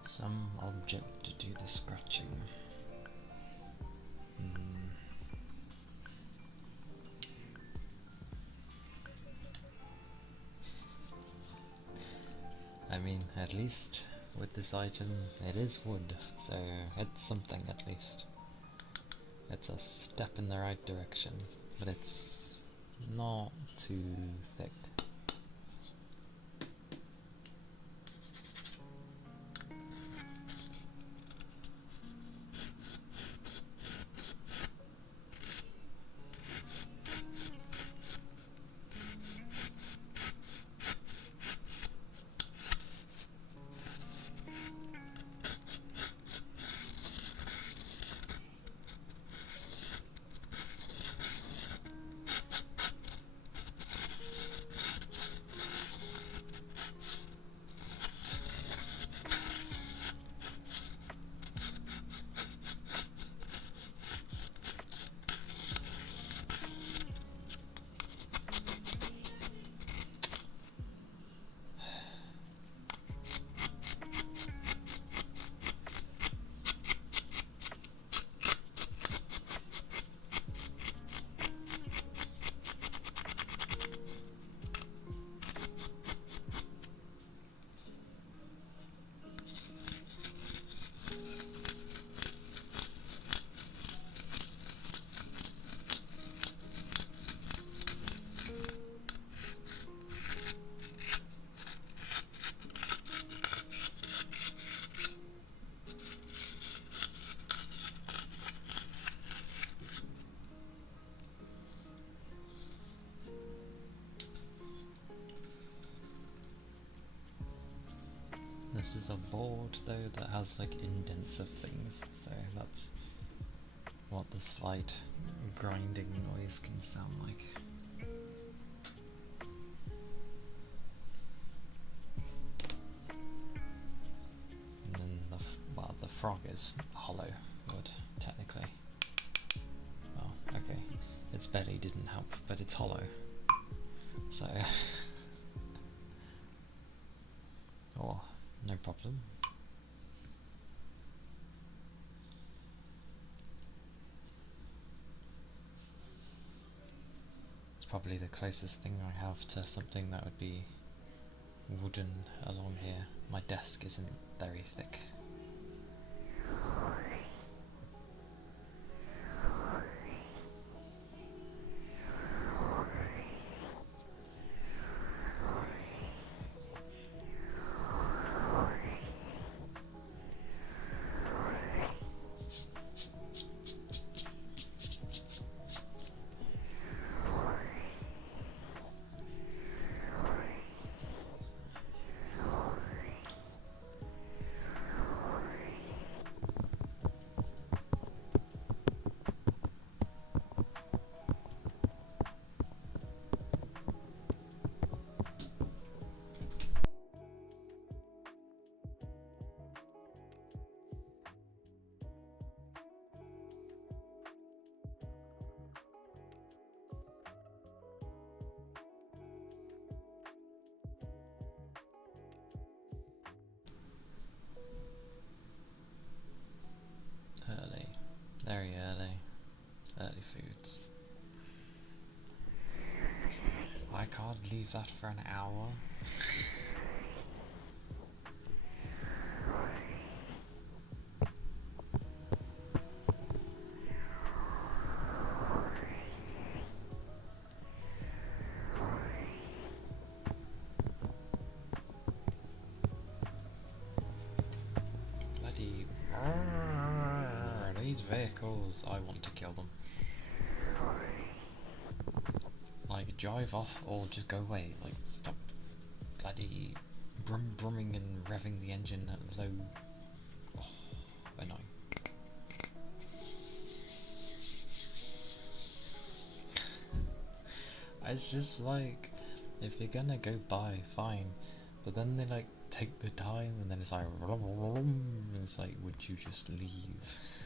Some object to do the scratching. I mean, at least with this item, it is wood, so it's something at least. It's a step in the right direction, but it's not too thick. This is a board though that has like indents of things, so that's what the slight grinding noise can sound like. And then the frog is hollow wood, technically. Well, okay, its belly didn't help, but it's hollow. So oh, no problem. It's probably the closest thing I have to something that would be wooden along here. My desk isn't very thick. Very early. Early foods. I can't leave that for an hour. Bloody... These vehicles, I want to kill them. Like, drive off or just go away. Like, stop bloody brumming and revving the engine at low... Oh, annoying. It's just like, if you're gonna go by, fine. But then they like take the time and then it's like... And it's like, would you just leave?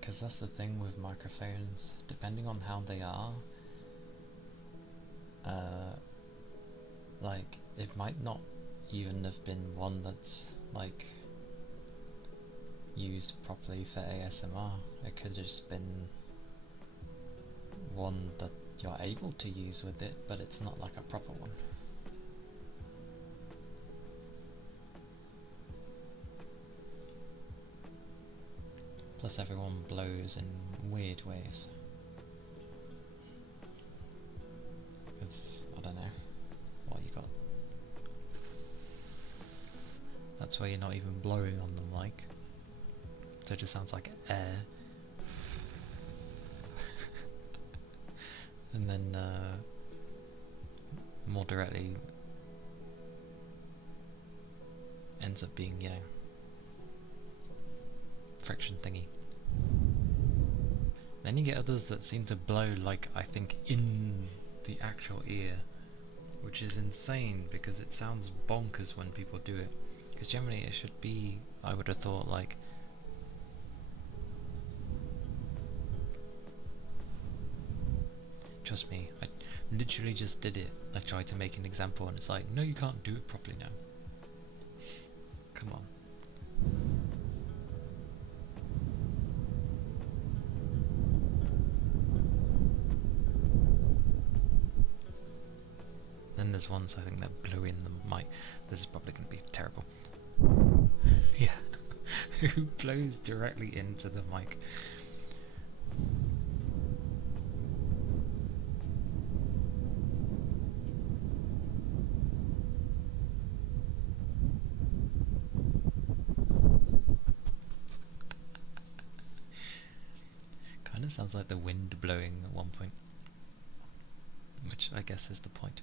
Because that's the thing with microphones, depending on how they are, like, it might not even have been one that's, like, used properly for ASMR. It could have just been one that you're able to use with it, but it's not like a proper one. Plus everyone blows in weird ways. Because, I don't know, what you got. That's why you're not even blowing on the mic. So it just sounds like air. And then, more directly, ends up being, you know, friction thingy. Then you get others that seem to blow, like, I think in the actual ear, which is insane because it sounds bonkers when people do it. Because generally it should be, I would have thought, like, trust me, I literally just did it. I tried to make an example and it's like, no, you can't do it properly now. Come on. Then there's ones I think that blew in the mic. This is probably going to be terrible. Yeah. Who blows directly into the mic? Kind of sounds like the wind blowing at one point, which I guess is the point.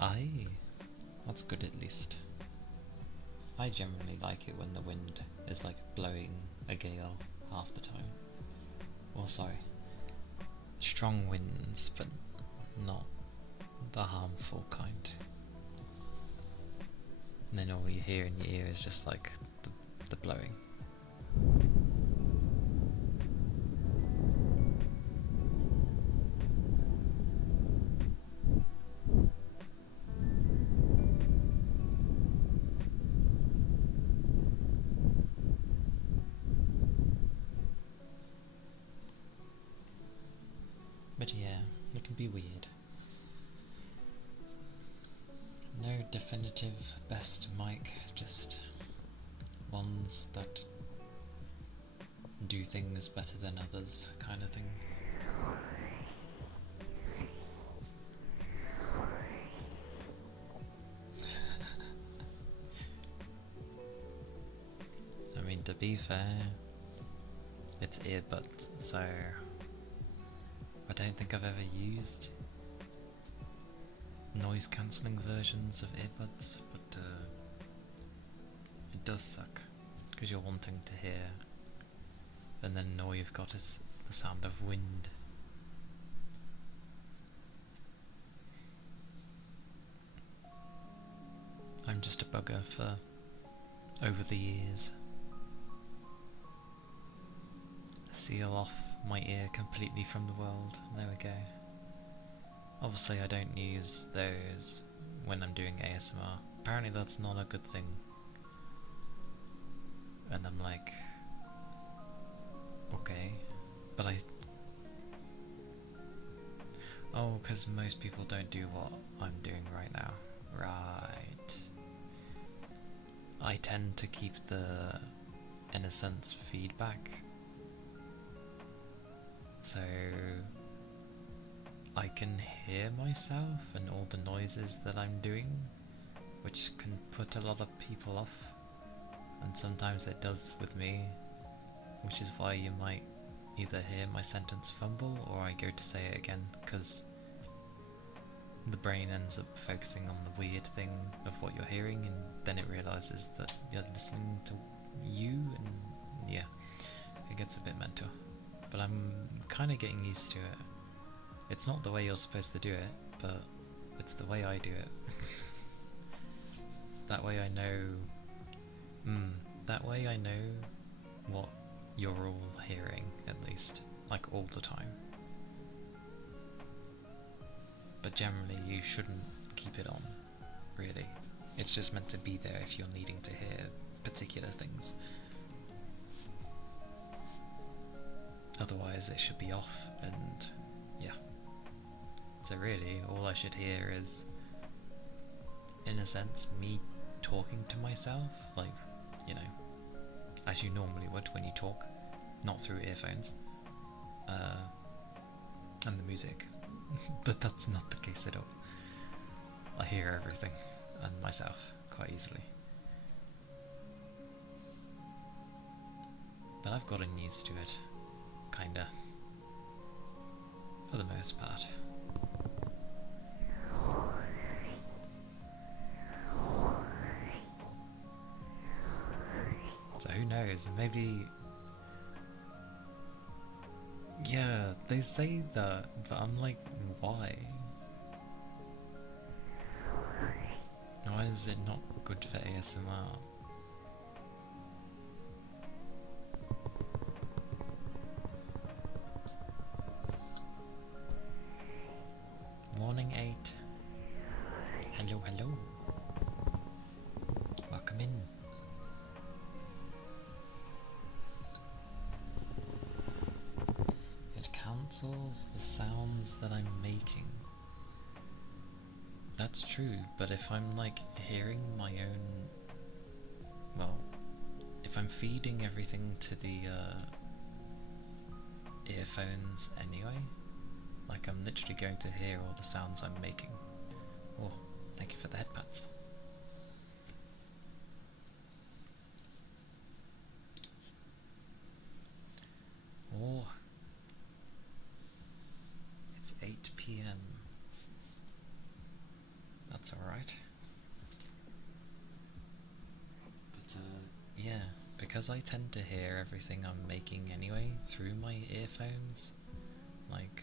Aye, that's good at least. I generally like it when the wind is like blowing a gale half the time. Well, sorry, strong winds, but not the harmful kind. And then all you hear in your ear is just like the blowing. But yeah, it can be weird. No definitive best mic, just ones that do things better than others kind of thing. to be fair, it's earbuds, so I don't think I've ever used noise cancelling versions of earbuds, but it does suck because you're wanting to hear, and then all you've got is the sound of wind. I'm just a bugger for over the years. Seal off my ear completely from the world. There we go. Obviously I don't use those when I'm doing ASMR. Apparently that's not a good thing. And I'm like, okay, but oh, because most people don't do what I'm doing right now. Right. I tend to keep the, in a sense, feedback. So I can hear myself and all the noises that I'm doing, which can put a lot of people off. And sometimes it does with me, which is why you might either hear my sentence fumble or I go to say it again, because the brain ends up focusing on the weird thing of what you're hearing, and then it realizes that you're listening to you, and yeah, it gets a bit mental. But I'm kind of getting used to it. It's not the way you're supposed to do it, but it's the way I do it. That way I know... that way I know what you're all hearing, at least. Like, all the time. But generally you shouldn't keep it on, really. It's just meant to be there if you're needing to hear particular things. Otherwise it should be off, and yeah. So really, all I should hear is, in a sense, me talking to myself, like, you know, as you normally would when you talk, not through earphones, and the music. But that's not the case at all. I hear everything, and myself, quite easily. But I've gotten used to it, kinda, for the most part. So who knows, maybe... Yeah, they say that, but I'm like, why? Why is it not good for ASMR? Morning 8. Hello, hello. Welcome in. It cancels the sounds that I'm making. That's true, but if I'm like hearing my own... Well, if I'm feeding everything to the earphones anyway, like I'm literally going to hear all the sounds I'm making. Oh, thank you for the headpads. Oh, it's 8 PM. That's alright. But yeah, because I tend to hear everything I'm making anyway through my earphones, like...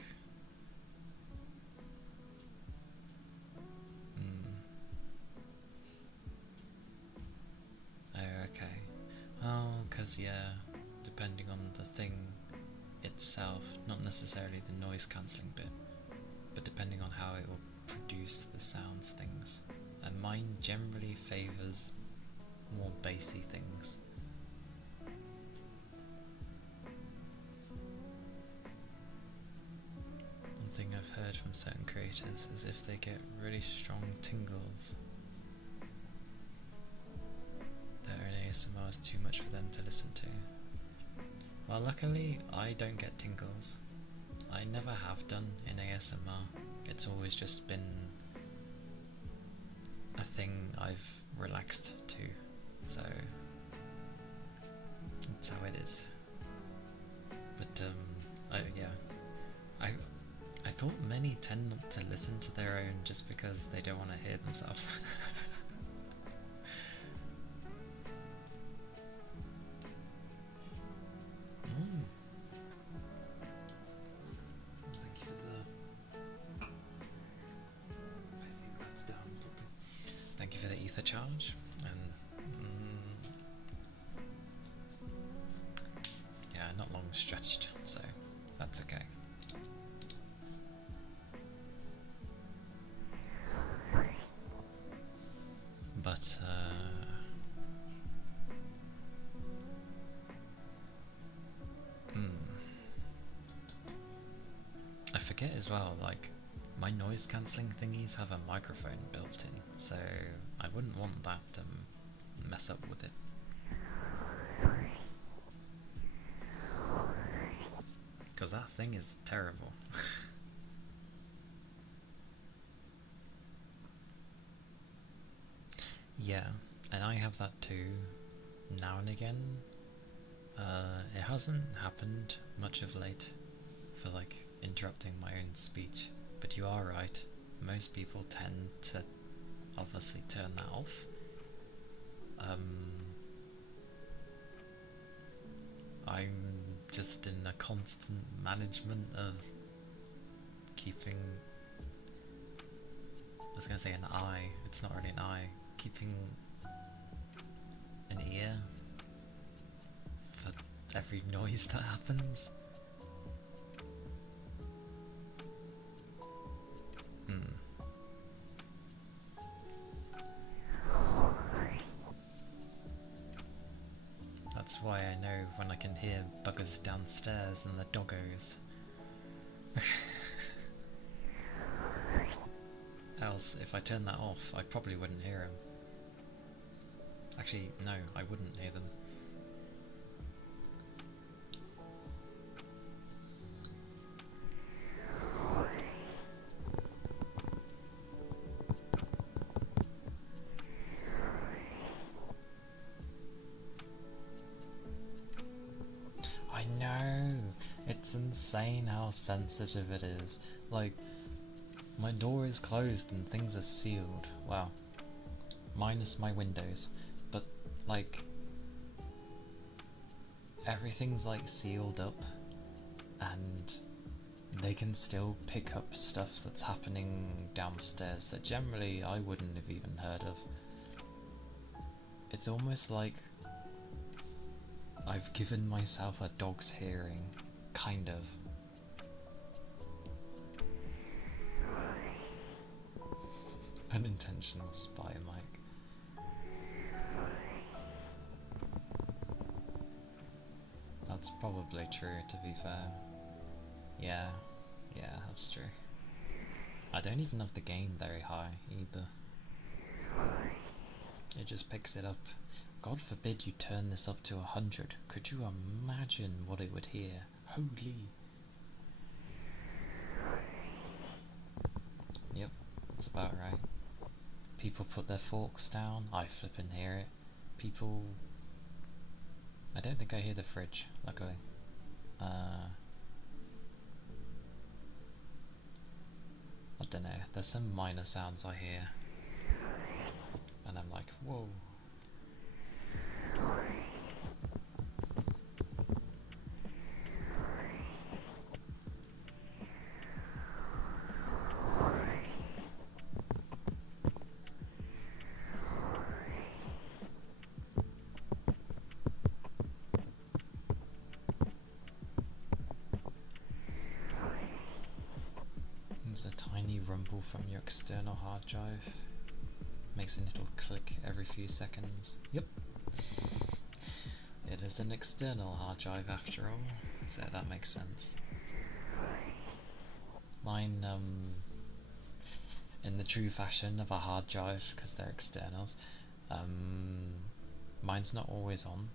Oh, okay. Oh, because yeah, depending on the thing itself, not necessarily the noise cancelling bit, but depending on how it will produce the sounds things. And mine generally favours more bassy things. One thing I've heard from certain creators is if they get really strong tingles, that an ASMR is too much for them to listen to. Well, luckily I don't get tingles. I never have done in ASMR. It's always just been a thing I've relaxed to, so that's how it is. But yeah, I I thought many tend not to listen to their own just because they don't want to hear themselves. Mm. Thank you for the. I think that's down properly. Thank you for the ether charge, and yeah, not long stretched, so that's okay. But I forget as well, like, my noise cancelling thingies have a microphone built in, so I wouldn't want that to mess up with it. Because that thing is terrible. Yeah, and I have that too, now and again. It hasn't happened much of late for like interrupting my own speech, but you are right. Most people tend to obviously turn that off. I'm just in a constant management of keeping. I was gonna say an eye. It's not really an eye. Keeping an ear for every noise that happens. That's why I know when I can hear buggers downstairs and the doggos. Else, if I turned that off, I probably wouldn't hear them. Actually, no, I wouldn't hear them. I know! It's insane how sensitive it is. Like, my door is closed and things are sealed. Wow. Minus my windows. But, like, everything's like sealed up and they can still pick up stuff that's happening downstairs that generally I wouldn't have even heard of. It's almost like I've given myself a dog's hearing, kind of. Unintentional spy mic. That's probably true, to be fair. Yeah, that's true. I don't even have the gain very high, either. It just picks it up. God forbid you turn this up to 100. Could you imagine what it would hear? Holy. Yep, that's about right. People put their forks down, I flippin' hear it. People... I don't think I hear the fridge, luckily. I don't know, there's some minor sounds I hear. And I'm like, whoa. There's a tiny rumble from your external hard drive. Makes a little click every few seconds. Yep. It is an external hard drive after all, so that makes sense. Mine, in the true fashion of a hard drive, because they're externals, mine's not always on.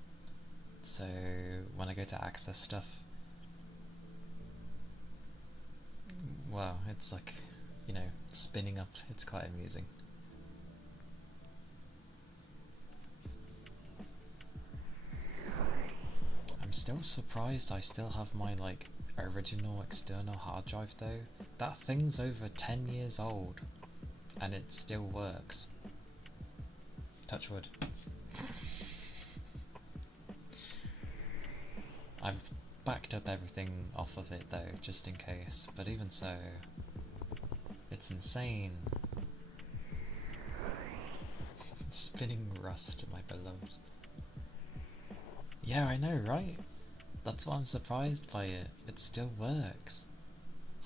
So when I go to access stuff, well, it's like, you know, spinning up. It's quite amusing. still surprised I still have my like original external hard drive though. That thing's over 10 years old and it still works. Touch wood. I've backed up everything off of it though, just in case, but even so, it's insane. Spinning rust, my beloved. Yeah, I know, right? That's why I'm surprised by it. It still works.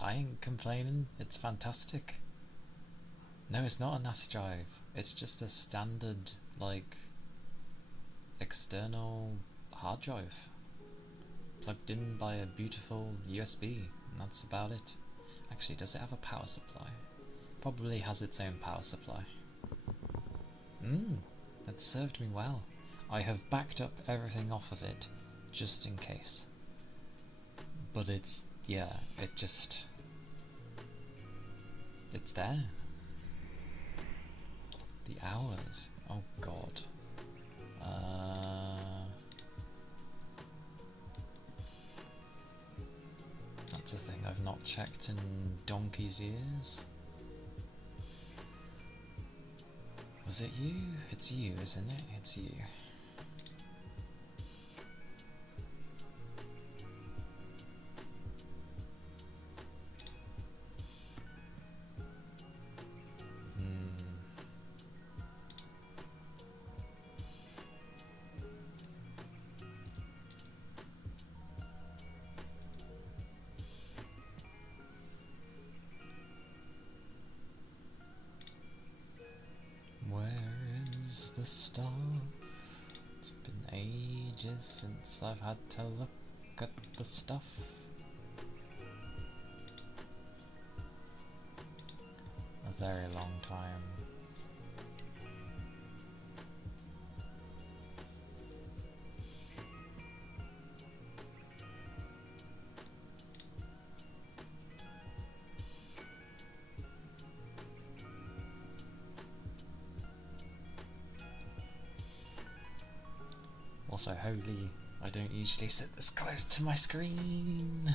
I ain't complaining, it's fantastic. No, it's not a NAS drive. It's just a standard, like, external hard drive. Plugged in by a beautiful USB, and that's about it. Actually, does it have a power supply? Probably has its own power supply. That served me well. I have backed up everything off of it, just in case. But it's, yeah, it's there. The hours, oh god. That's a thing I've not checked in donkey's years. Was it you? It's you, isn't it? It's you. The stuff. It's been ages since I've had to look at the stuff. A very long time. Also, holy, I don't usually sit this close to my screen.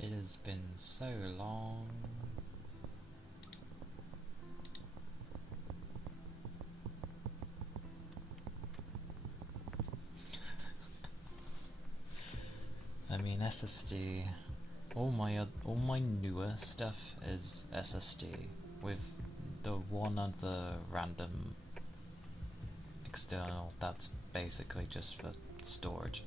It has been so long. I mean, SSD. All my newer stuff is SSD with the one other random external that's basically just for storage.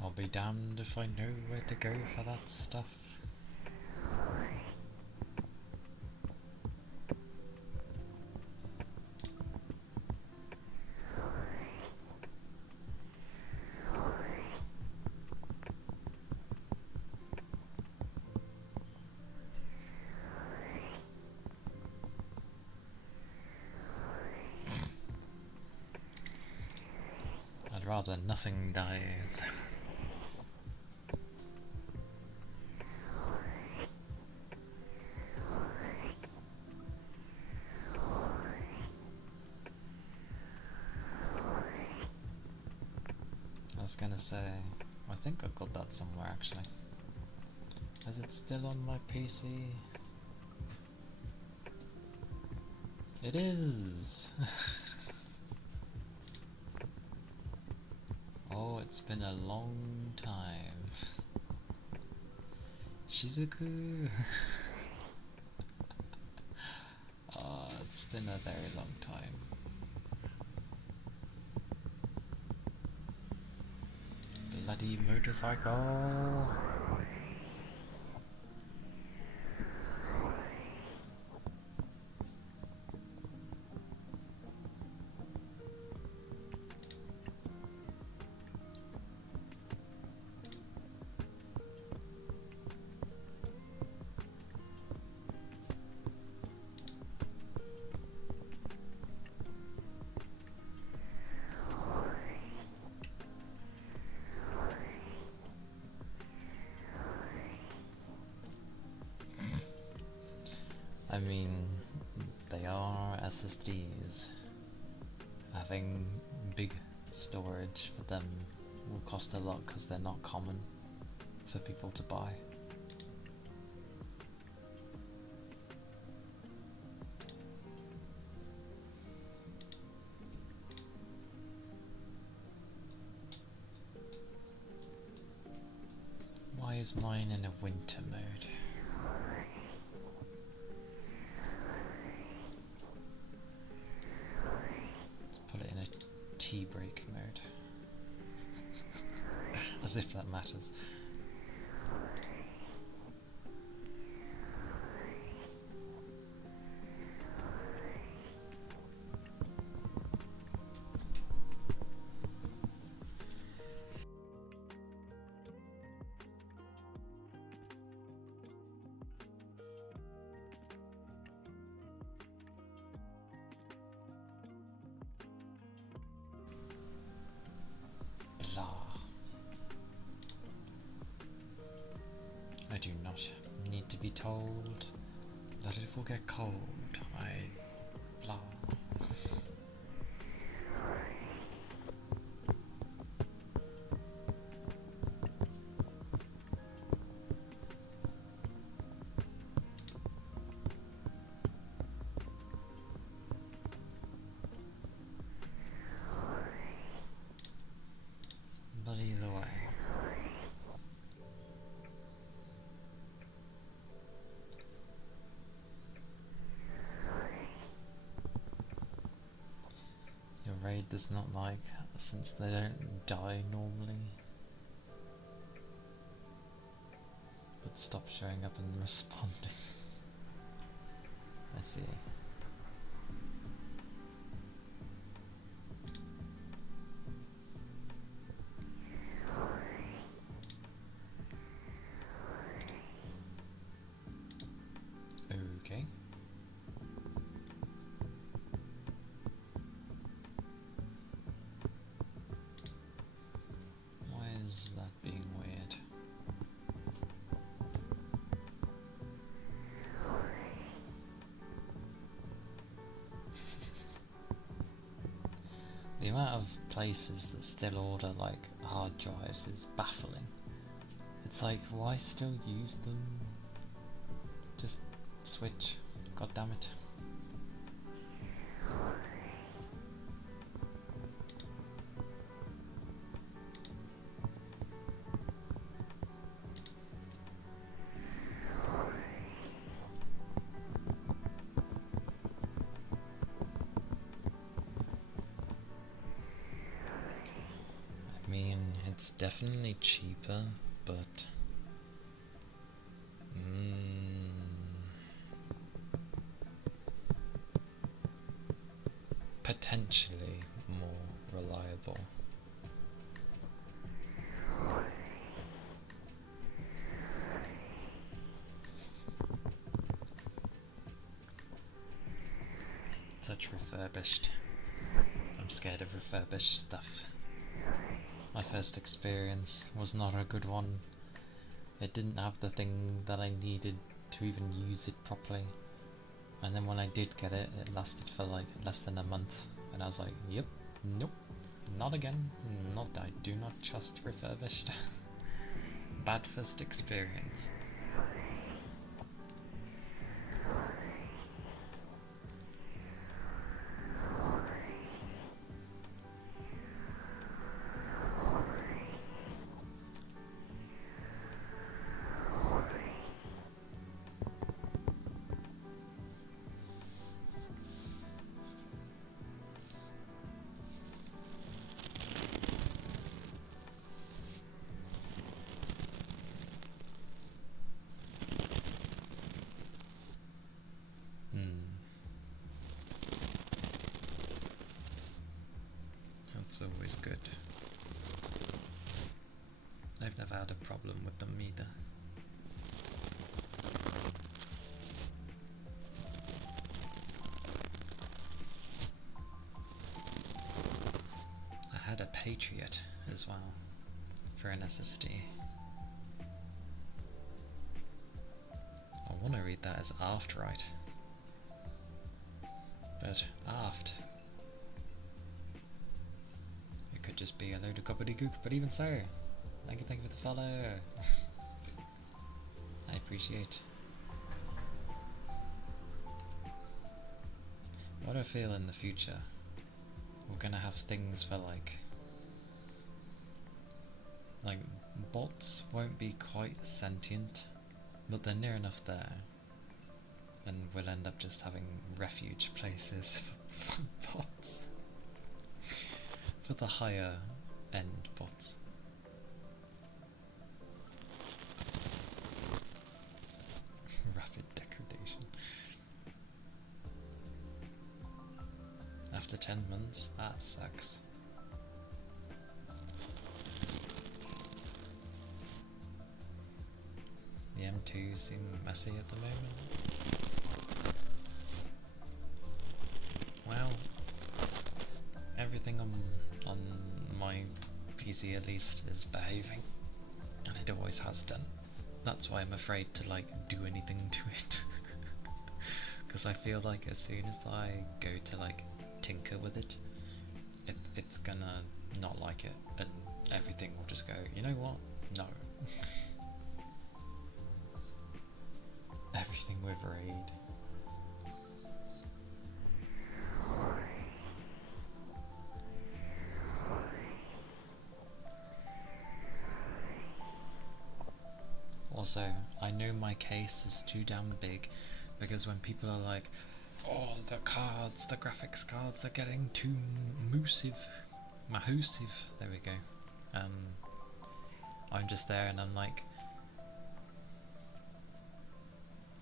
I'll be damned if I know where to go for that stuff. I'd rather nothing dies. I was gonna say, I think I got that somewhere actually. Is it still on my PC? It is! Oh, it's been a long time. Shizuku! Oh, it's been a very long time. Bloody motorcycle! I mean, they are SSDs. Having big storage for them will cost a lot because they're not common for people to buy. Why is mine in a winter mode? Put it in a tea break mode. As if that matters. I do not need to be told that it will get cold. Blah. But either way. Your raid does not like, since they don't die normally. But stop showing up and responding. I see. Okay. Why is that being weird? The amount of places that still order like hard drives is baffling. It's like, why still use them? Just switch. God damn it. I mean, it's definitely cheaper, but potentially more reliable. Such refurbished. I'm scared of refurbished stuff. My first experience was not a good one. It didn't have the thing that I needed to even use it properly. And then when I did get it, it lasted for like less than a month. And I was like, yep, nope. Not again. Not. I do not trust refurbished. Bad first experience. That's always good. I've never had a problem with them either. I had a Patriot as well for an SSD. I want to read that as aft right, but aft. It could just be a load of gobbledygook, but even so, thank you for the follow. I appreciate. What I feel in the future, we're gonna have things for like bots won't be quite sentient, but they're near enough there, and we'll end up just having refuge places for bots. For the higher end bots. Rapid degradation. After 10 months, that sucks. The M2 seem messy at the moment. Well, everything on my PC at least is behaving, and it always has done. That's why I'm afraid to like do anything to it. Because I feel like as soon as I go to like tinker with it, it's gonna not like it, and everything will just go, you know what? No. Everything with raid. Also, I know my case is too damn big, because when people are like, oh, the graphics cards are getting too mahoosive, there we go. I'm just there and I'm like,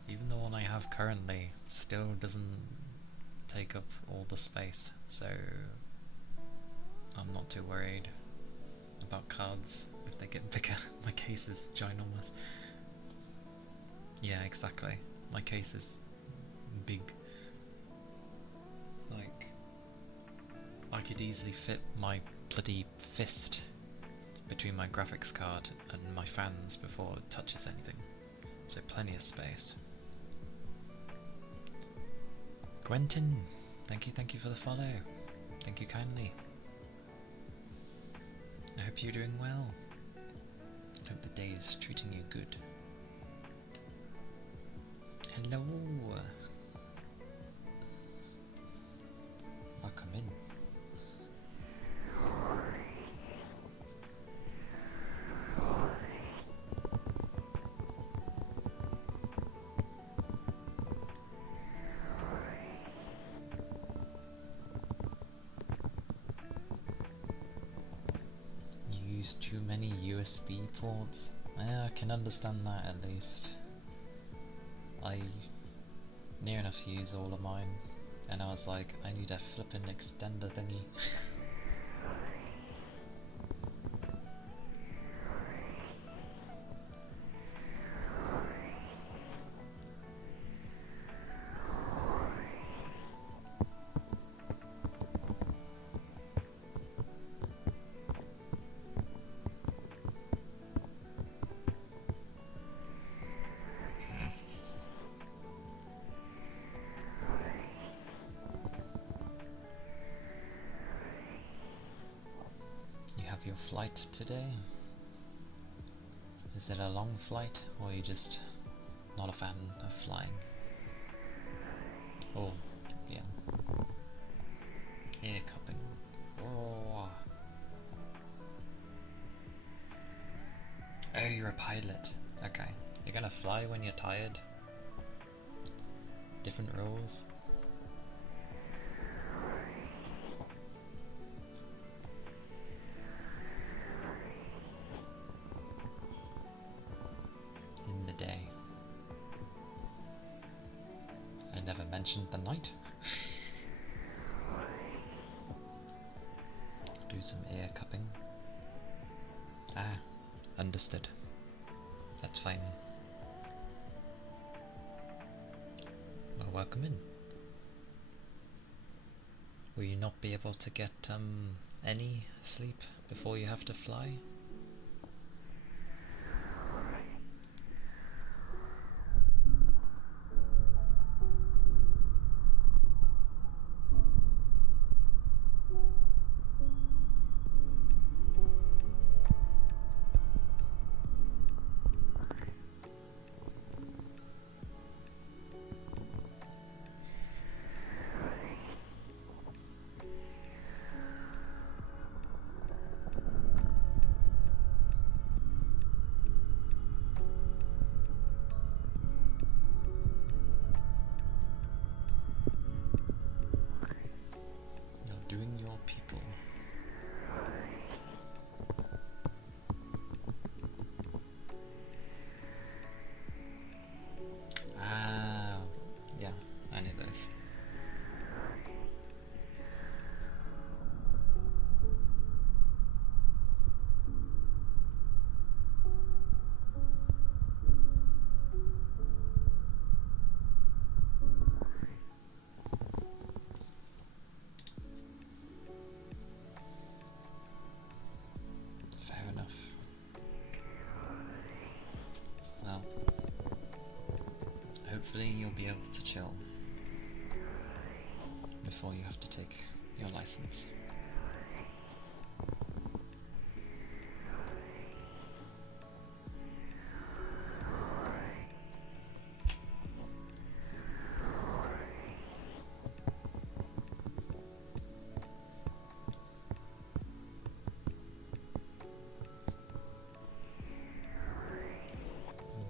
even the one I have currently still doesn't take up all the space, so I'm not too worried about cards if they get bigger. My case is ginormous. Yeah, exactly. My case is big. Like, I could easily fit my bloody fist between my graphics card and my fans before it touches anything. So plenty of space. Gwenton, thank you for the follow. Thank you kindly. I hope you're doing well. I hope the day is treating you good. Hello. Welcome in. You use too many USB ports. I can understand that at least. I near enough use all of mine, and I was like, I need a flippin' extender thingy. have your flight today? Is it a long flight, or are you just not a fan of flying? Oh, yeah. Air cupping. Oh. Oh, you're a pilot. Okay. You're gonna fly when you're tired? Different rules? In the day. I never mentioned the night. Do some ear cupping. Ah, understood. That's fine. Well, welcome in. Will you not be able to get any sleep before you have to fly? Doing your people. Ah, yeah, I knew those. Fair enough. Well, hopefully you'll be able to chill before you have to take your license.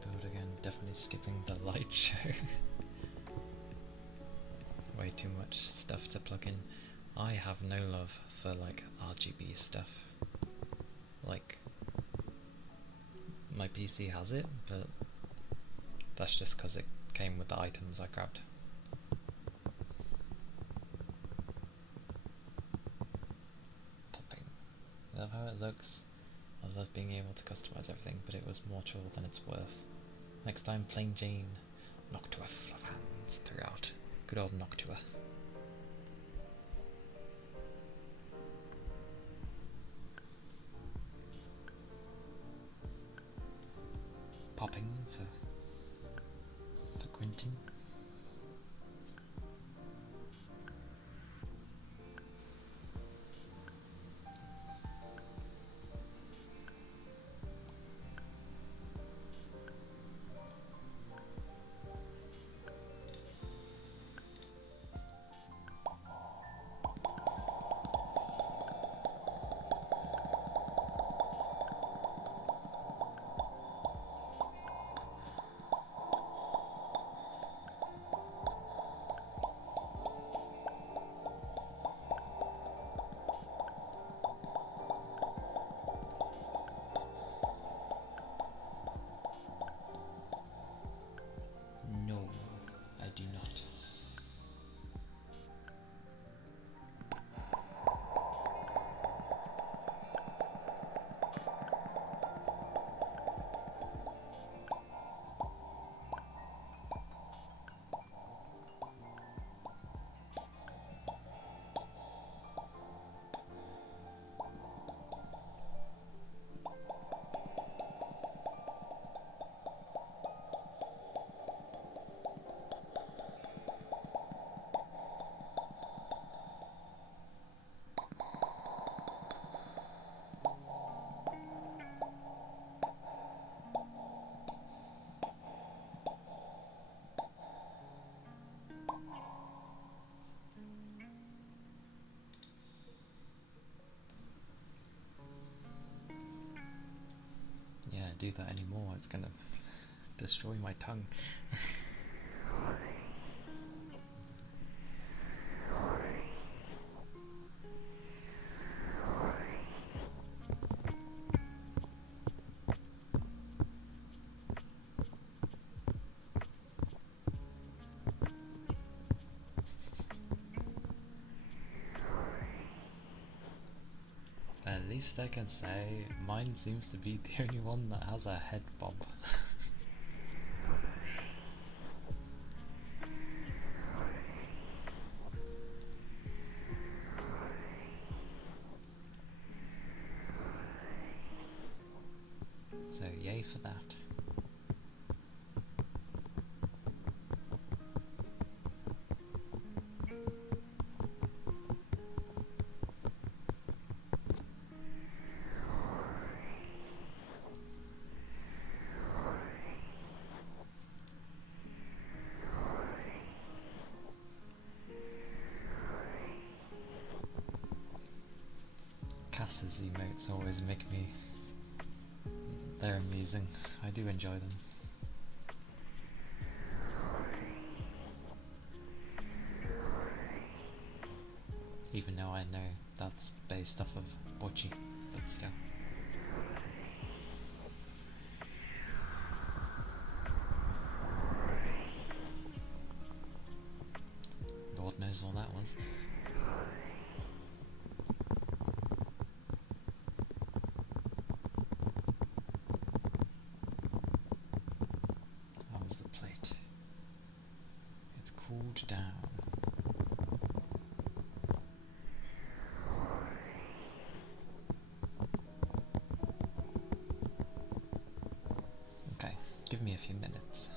Build again, definitely skipping the light show. Way too much stuff to plug in. I have no love for like RGB stuff. Like, my PC has it, but that's just because it came with the items I grabbed. Popping. I love how it looks. I love being able to customize everything, but it was more trouble than it's worth. Next time, plain Jane. Noctua full of hands throughout. Good old Noctua. Popping for Quentin. to do that anymore. It's gonna destroy my tongue. At least I can say mine seems to be the only one that has a head bob. So yay for that. Cass's emotes always make me... they're amusing. I do enjoy them. Even though I know that's based off of Bochi, but still. Lord knows all that was. That was the plate. It's cooled down. Okay, give me a few minutes.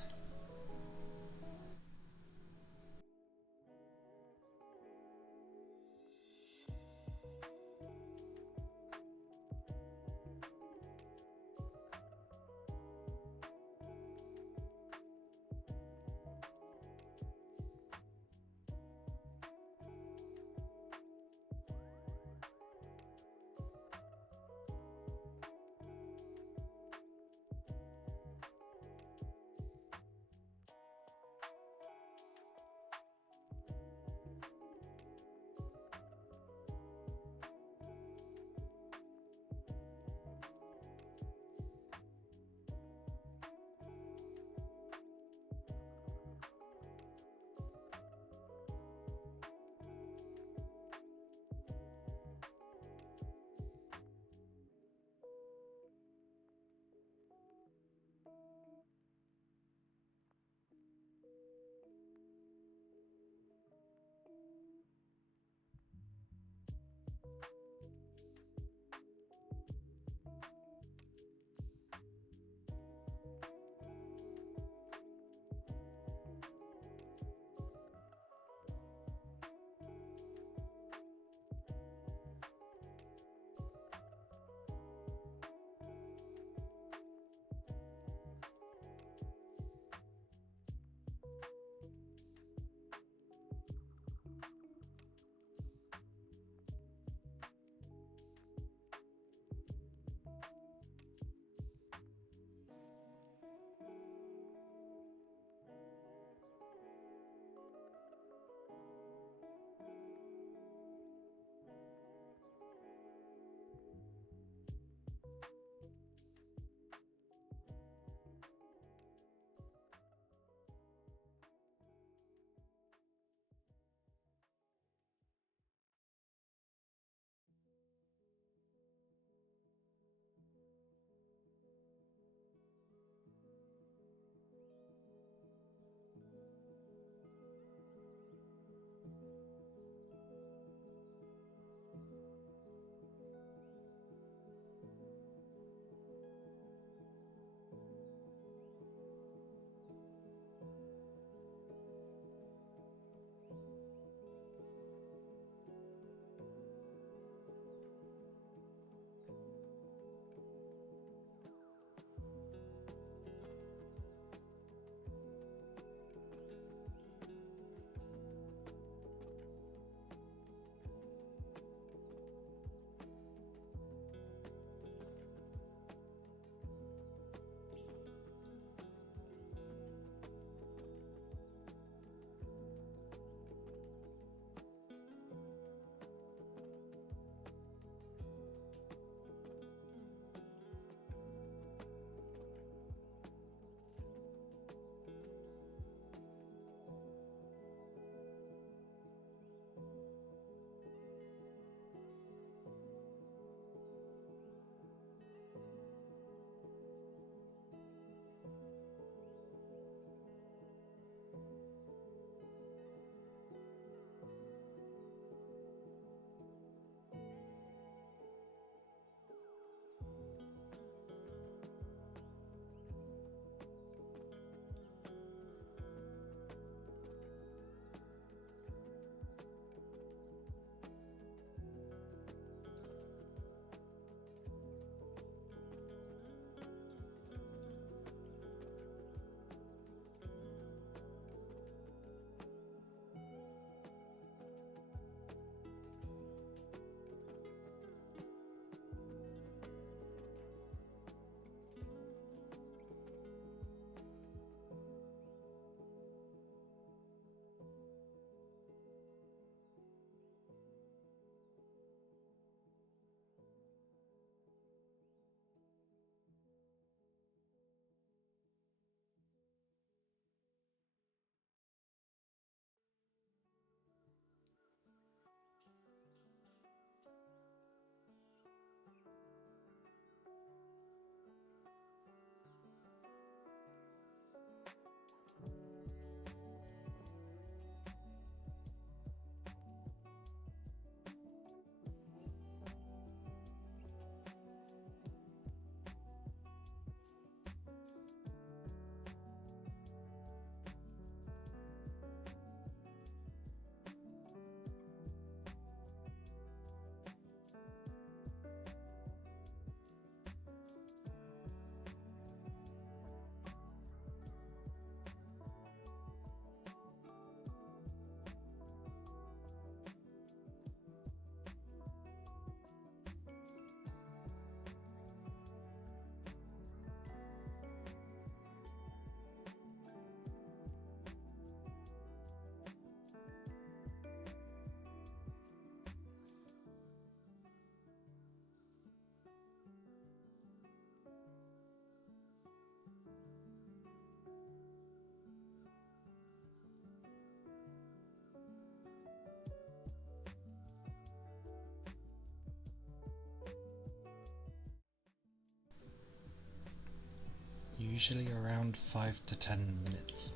Usually around 5 to 10 minutes.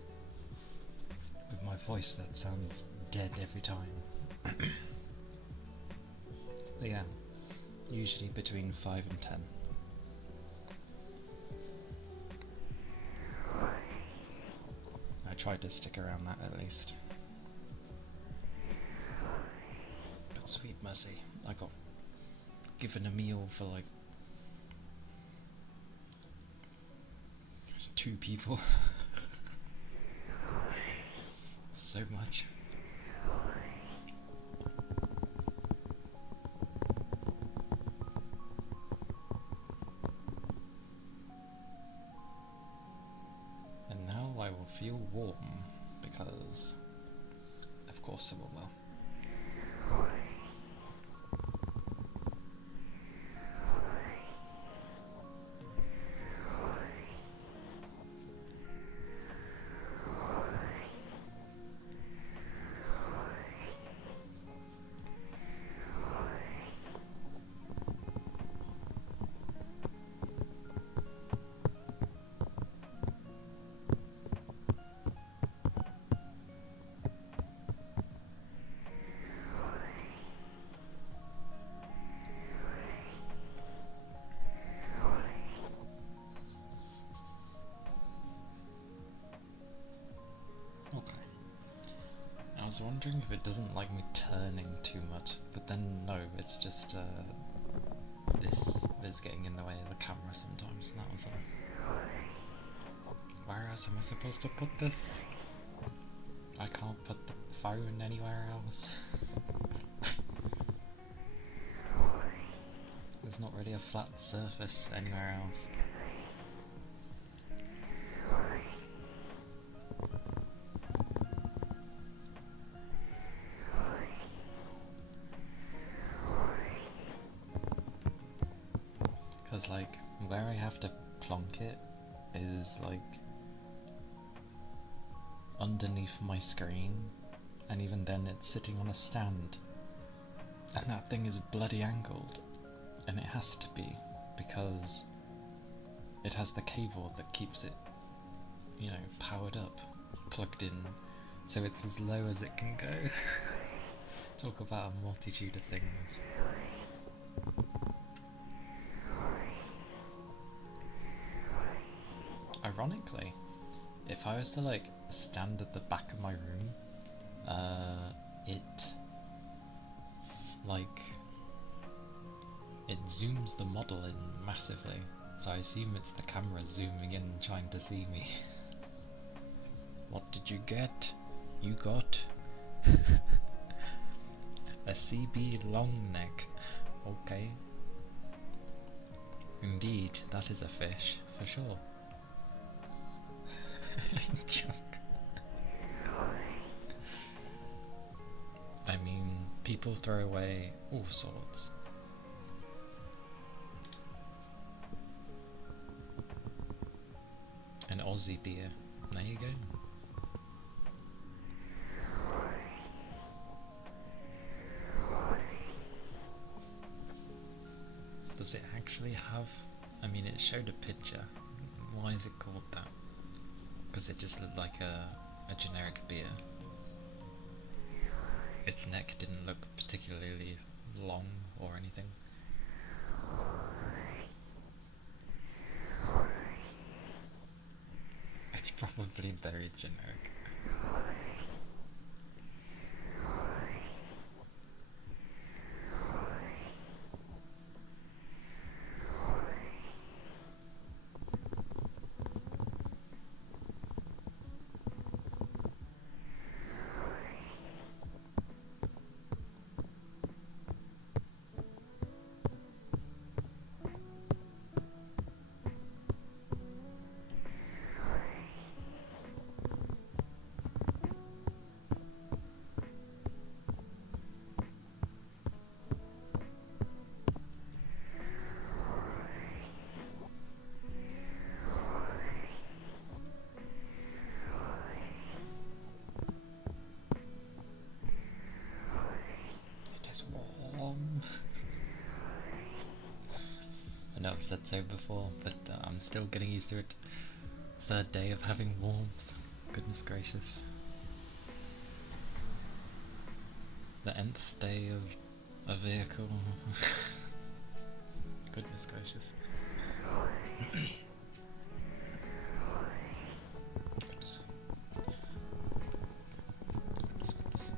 With my voice that sounds dead every time. But yeah, usually between 5 and 10. I tried to stick around that at least. But sweet mercy, I got given a meal for like 2 people. So much. And now I will feel warm because of course someone will. Okay. I was wondering if it doesn't like me turning too much, but then no, it's just this is getting in the way of the camera sometimes, and that was all. Where else am I supposed to put this? I can't put the phone anywhere else. There's not really a flat surface anywhere else. Because like where I have to plonk it is like underneath my screen, and even then it's sitting on a stand, and that thing is bloody angled, and it has to be because it has the cable that keeps it, you know, powered up, plugged in, so it's as low as it can go. Talk about a multitude of things. Ironically, if I was to like stand at the back of my room, it zooms the model in massively, so I assume it's the camera zooming in trying to see me. What did you get? You got a CB long neck. Okay. Indeed, that is a fish, for sure. Joke. I mean, people throw away all sorts. An Aussie beer. There you go. Does it actually have... I mean, it showed a picture. Why is it called that? Because it just looked like a generic beer. Its neck didn't look particularly long or anything. It's probably very generic. I know I've said so before, but I'm still getting used to it. Third day of having warmth. Goodness gracious. The nth day of a vehicle. Goodness gracious. Goodness. Goodness, goodness.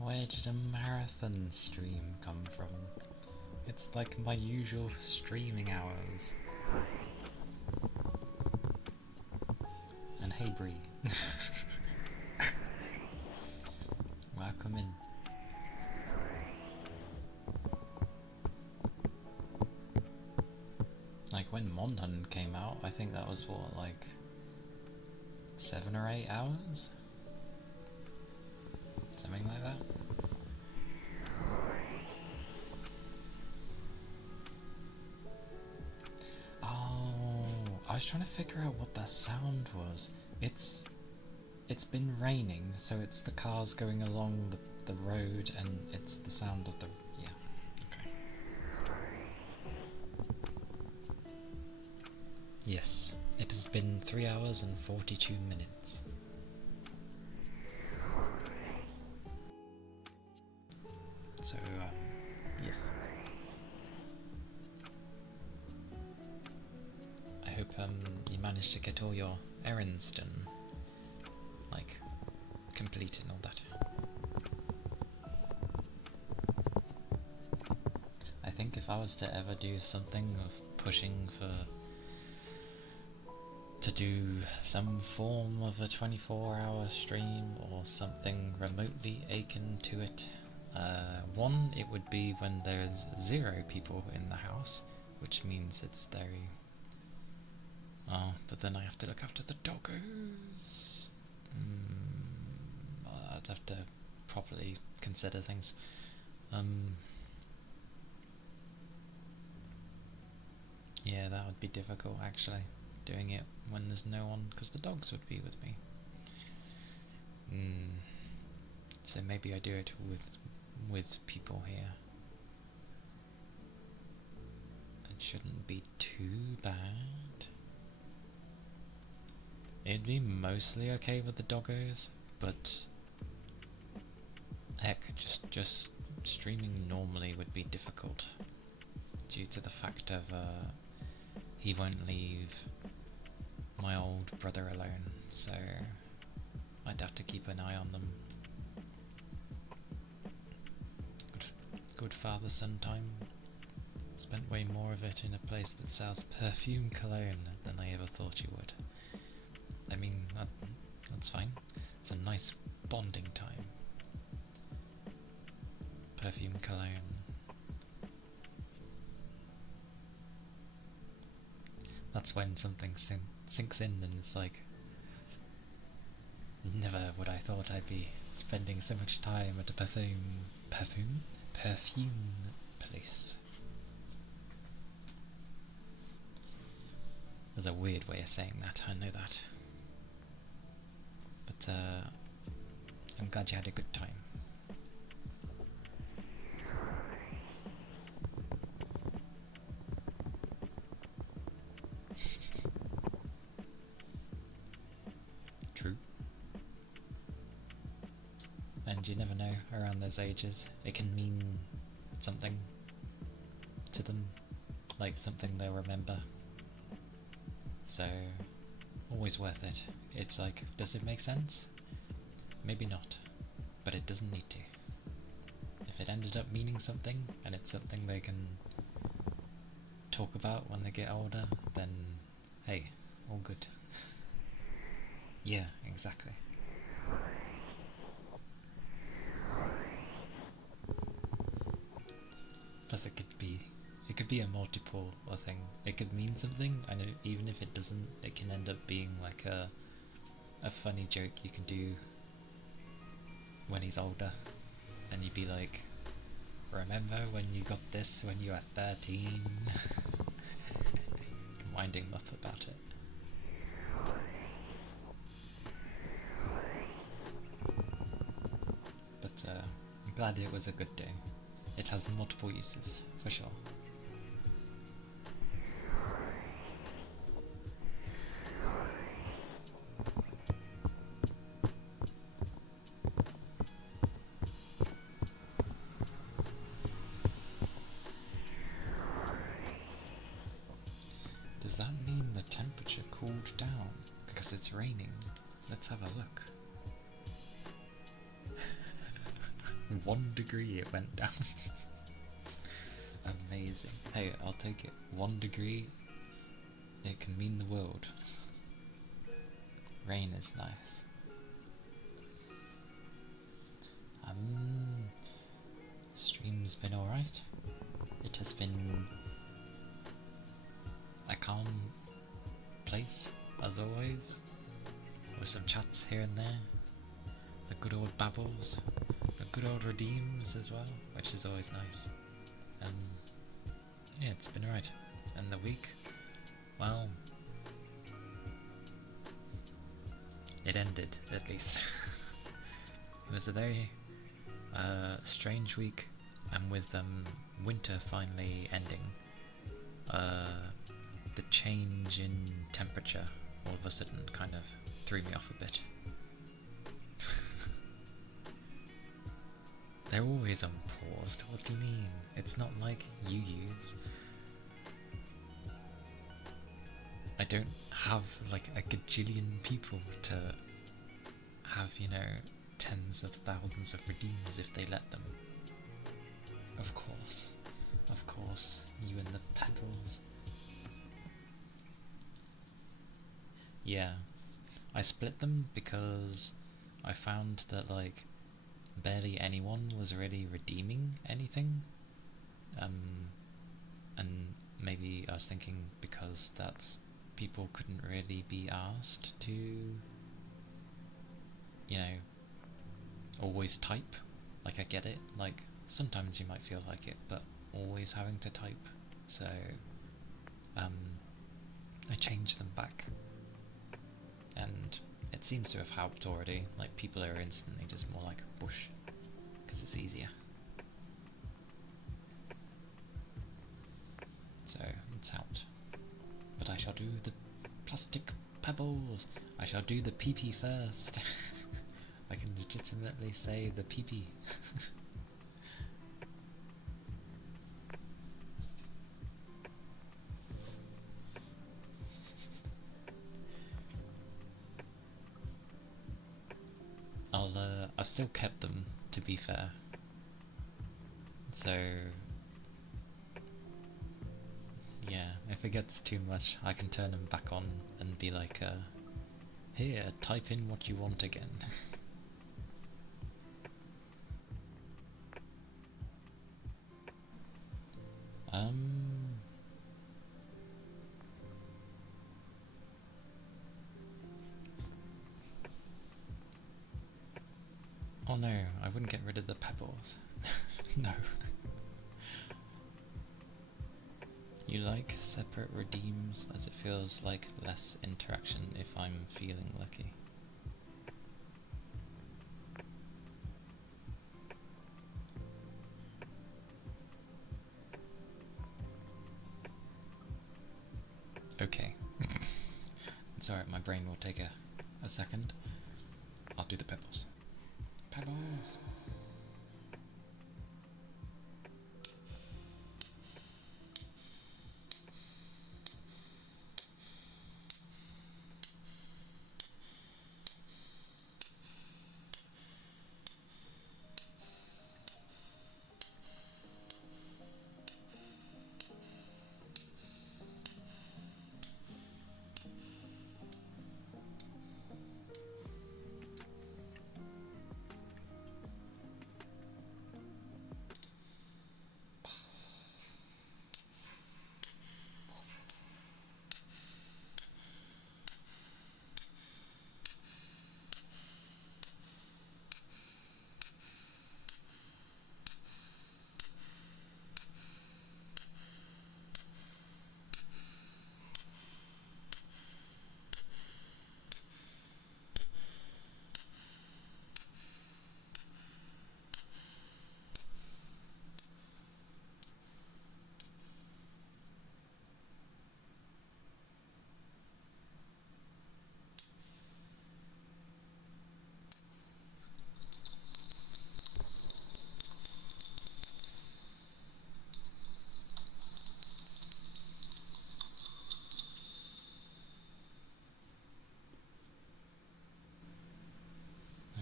Where did a marathon stream come from? It's like my usual streaming hours. And hey Bree. Welcome in. Like when Mondan came out, I think that was what, like 7 or 8 hours? Something like that. Oh, I was trying to figure out what that sound was. It's been raining, so it's the cars going along the road, and it's the sound of the okay. Yes, it has been 3 hours and 42 minutes. So, yes. I hope you managed to get all your errands done, like complete and all that. I think if I was to ever do something of pushing to do some form of a 24-hour stream or something remotely akin to it, one, it would be when there's 0 people in the house, which means it's very... Oh, but then I have to look after the doggos. I'd have to properly consider things. Yeah, that would be difficult actually, doing it when there's no one, because the dogs would be with me. So maybe I do it with people here. It shouldn't be too bad. It'd be mostly okay with the doggos, but heck, just streaming normally would be difficult due to the fact of he won't leave my old brother alone, so I'd have to keep an eye on them. Good father-son time. Spent way more of it in a place that sells perfume cologne than I ever thought you would. I mean, that's fine. It's a nice bonding time. Perfume cologne. That's when something sinks in and it's like, never would I thought I'd be spending so much time at a perfume place. There's a weird way of saying that, I know that. But I'm glad you had a good time. True. And you never know, around those ages, it can mean something to them, like something they'll remember. So, always worth it. It's like, does it make sense? Maybe not, but it doesn't need to. If it ended up meaning something, and it's something they can talk about when they get older, then hey, all good. Yeah, exactly. Plus it could be a multiple thing. It could mean something, and even if it doesn't, it can end up being like a funny joke you can do when he's older, and you'd be like, remember when you got this when you were 13? Winding him up about it. But I'm glad it was a good day. It has multiple uses, for sure. Does that mean the temperature cooled down because it's raining? Let's have a look. 1 degree it went down. Amazing. Hey, I'll take it. 1 degree, it can mean the world. Rain is nice. Stream's been alright. It has been a calm place, as always, with some chats here and there. The good old babbles, the good old redeems as well, which is always nice. Yeah, it's been alright. And the week, well, it ended, at least. It was a very strange week, and with winter finally ending, the change in temperature all of a sudden kind of threw me off a bit. They're always unpaused. What do you mean? It's not like you use. I don't have like a gajillion people to have, tens of thousands of redeems if they let them. Of course, you and the pebbles. Yeah, I split them because I found that like barely anyone was really redeeming anything, and maybe I was thinking because that's people couldn't really be asked to, always type. Like, I get it, like sometimes you might feel like it, but always having to type, so I changed them back, and it seems to have helped already. Like, people are instantly just more like bush, because it's easier. So, it's out. But I shall do the plastic pebbles. I shall do the pee-pee first. I can legitimately say the pee-pee. I've still kept them, to be fair. So, yeah, if it gets too much, I can turn them back on and be like, here, type in what you want again. Oh no, I wouldn't get rid of the pebbles. No. You like separate redeems as it feels like less interaction if I'm feeling lucky. Okay. It's alright, my brain will take a second. I'll do the pebbles. Pebbles!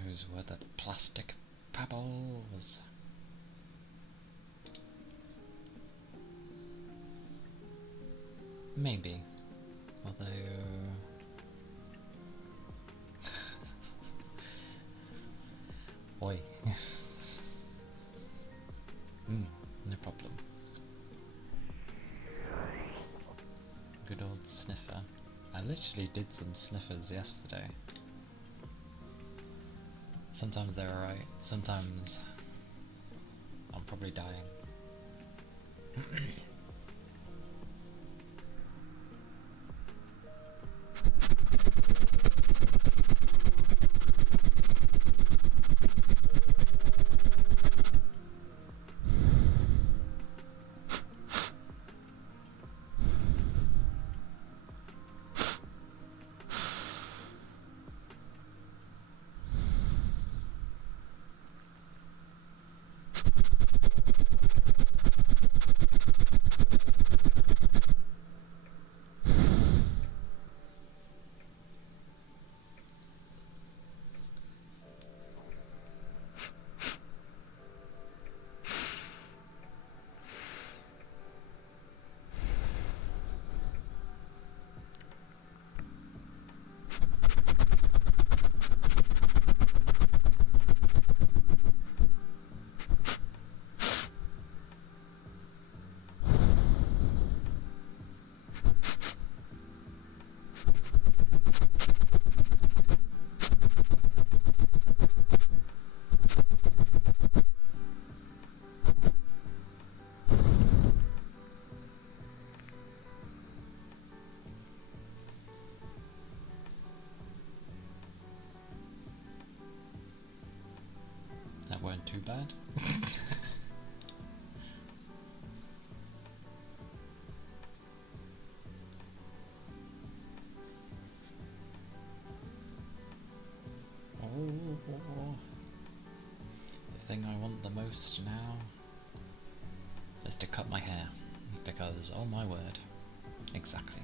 Those were the plastic pebbles. Maybe. Although... Oi. No problem. Good old sniffer. I literally did some sniffers yesterday. Sometimes they're alright, sometimes I'm probably dying. That weren't too bad. Oh, the thing I want the most now is to cut my hair, because, oh my word, exactly.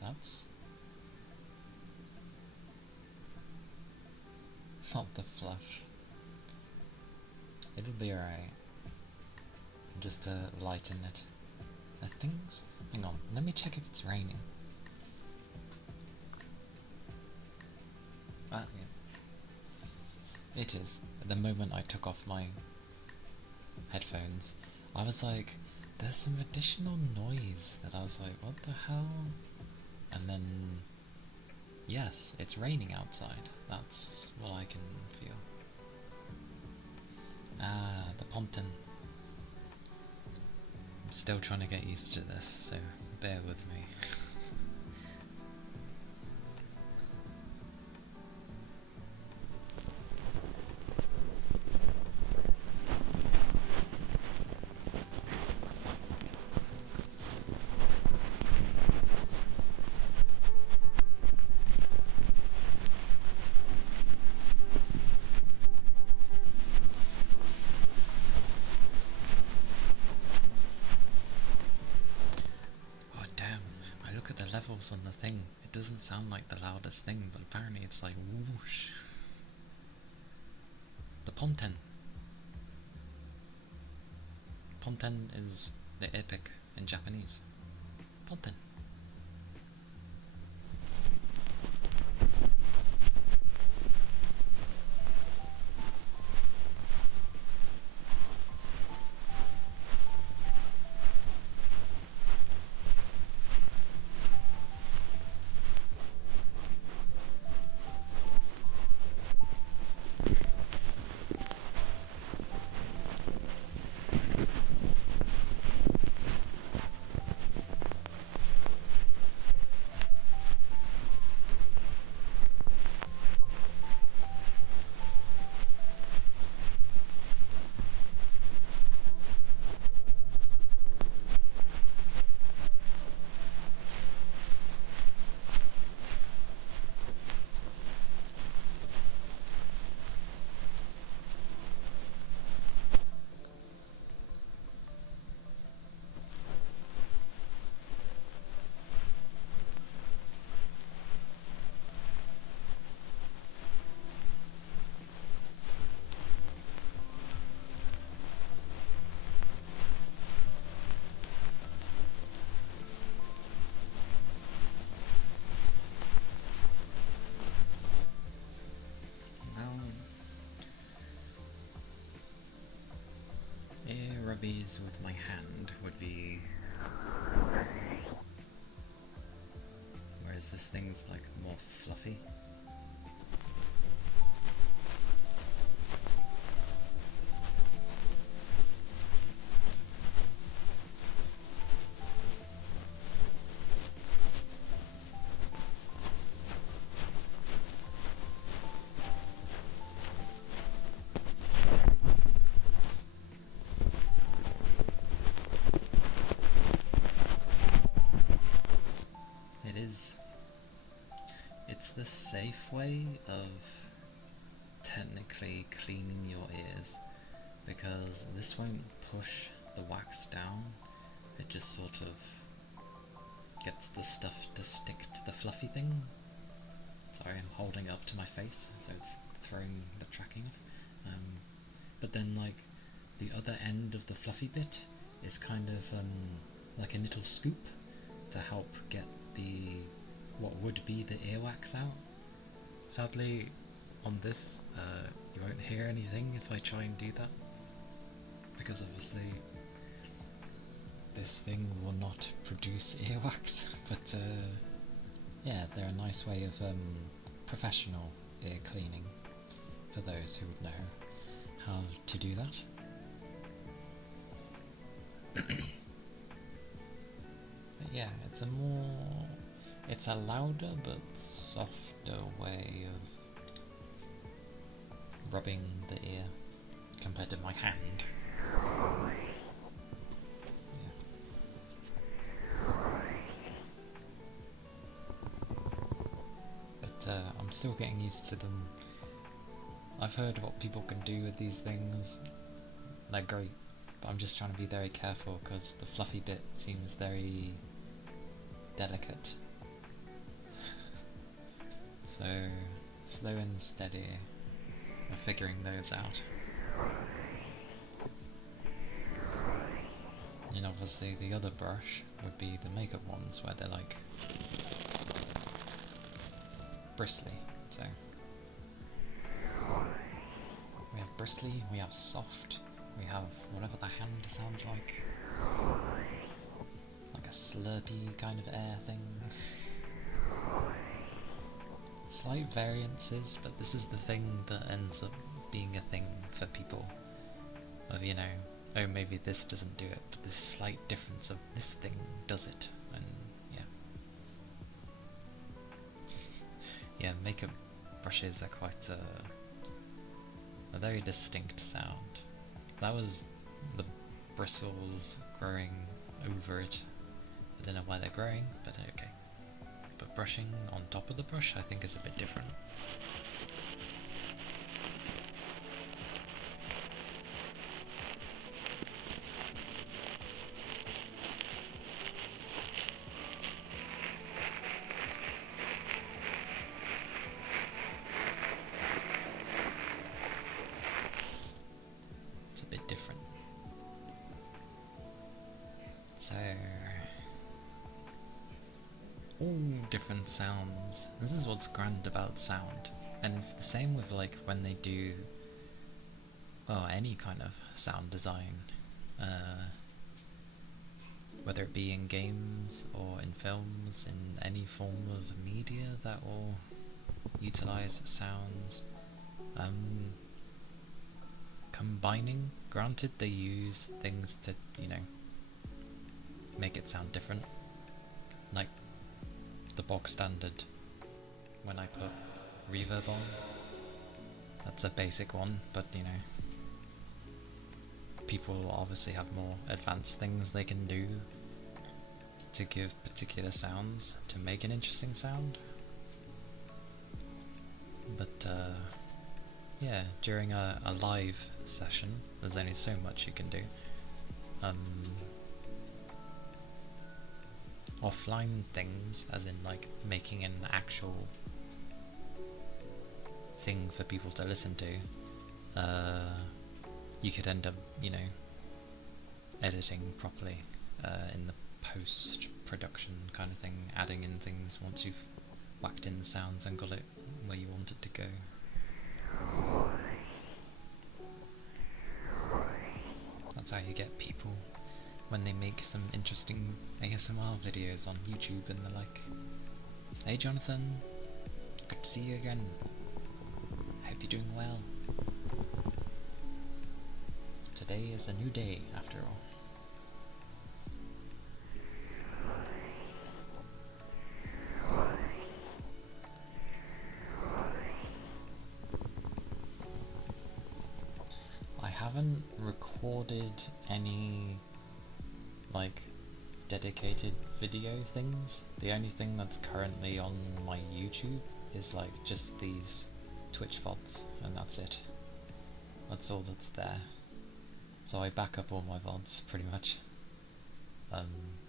That's not the fluff. It'll be alright. Just to lighten it. I think. Hang on, let me check if it's raining. Ah, yeah. It is. At the moment I took off my headphones, I was like, there's some additional noise that I was like, what the hell? And then Yes, it's raining outside. That's what I can feel. Ah, the Pompton. I'm still trying to get used to this, so bear with me. Oh damn, I look at the levels on the thing. It doesn't sound like the loudest thing, but apparently it's like whoosh. The Ponten. Ponten is the epic in Japanese. Ponten. Ear rubbies with my hand would be... Whereas this thing's like more fluffy. It's the safe way of technically cleaning your ears, because this won't push the wax down, it just sort of gets the stuff to stick to the fluffy thing. Sorry, I'm holding it up to my face, so it's throwing the tracking off. But then like the other end of the fluffy bit is kind of like a little scoop to help get what would be the earwax out. Sadly, on this, you won't hear anything if I try and do that, because obviously this thing will not produce earwax, but yeah, they're a nice way of professional ear cleaning for those who would know how to do that. But yeah, it's a louder but softer way of rubbing the ear compared to my hand. Yeah. But I'm still getting used to them. I've heard what people can do with these things. They're great, but I'm just trying to be very careful because the fluffy bit seems very delicate. So, slow and steady. We're figuring those out. And obviously the other brush would be the makeup ones, where they're like bristly. So we have bristly, we have soft, we have whatever the hand sounds like a slurpy kind of air thing. slight variances, but this is the thing that ends up being a thing for people. Of, you know, oh, maybe this doesn't do it, but this slight difference of this thing does it, and yeah. Yeah, makeup brushes are quite a very distinct sound. That was the bristles growing over it. I don't know why they're growing, but okay. But brushing on top of the brush I think is a bit different. It's a bit different. So, all different sounds. This is what's grand about sound. And it's the same with like when they do, well, any kind of sound design. Whether it be in games or in films, in any form of media that will utilize sounds. Combining, granted they use things to, you know, make it sound different. Like the bog standard, when I put reverb on, that's a basic one, but you know, people obviously have more advanced things they can do to give particular sounds to make an interesting sound. But yeah, during a live session, there's only so much you can do. Offline things, as in like making an actual thing for people to listen to, you could end up, you know, editing properly in the post-production kind of thing, adding in things once you've whacked in the sounds and got it where you want it to go. That's how you get people when they make some interesting ASMR videos on YouTube and they're like, "Hey Jonathan, good to see you again. Hope you're doing well. Today is a new day after all." I haven't recorded any like dedicated video things. The only thing that's currently on my YouTube is like just these Twitch VODs, and that's it. That's all that's there. So I back up all my VODs pretty much,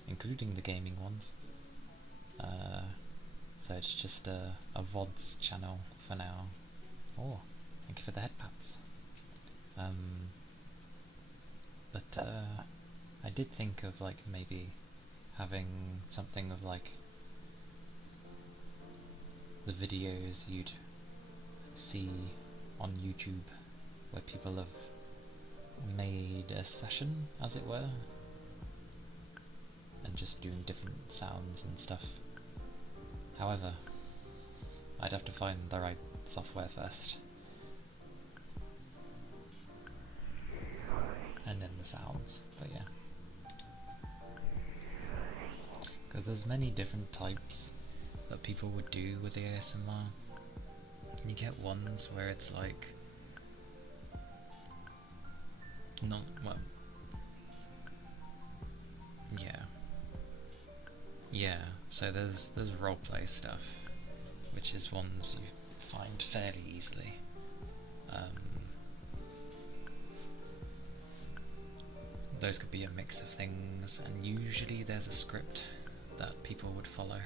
including the gaming ones. So it's just a VODs channel for now. Oh, thank you for the headpats. But I did think of like maybe having something of like the videos you'd see on YouTube where people have made a session, as it were, and just doing different sounds and stuff. However, I'd have to find the right software first. And then the sounds, but yeah. Because there's many different types that people would do with the ASMR. You get ones where it's like, not, well, yeah, so there's roleplay stuff, which is ones you find fairly easily. Those could be a mix of things, and usually there's a script that people would follow.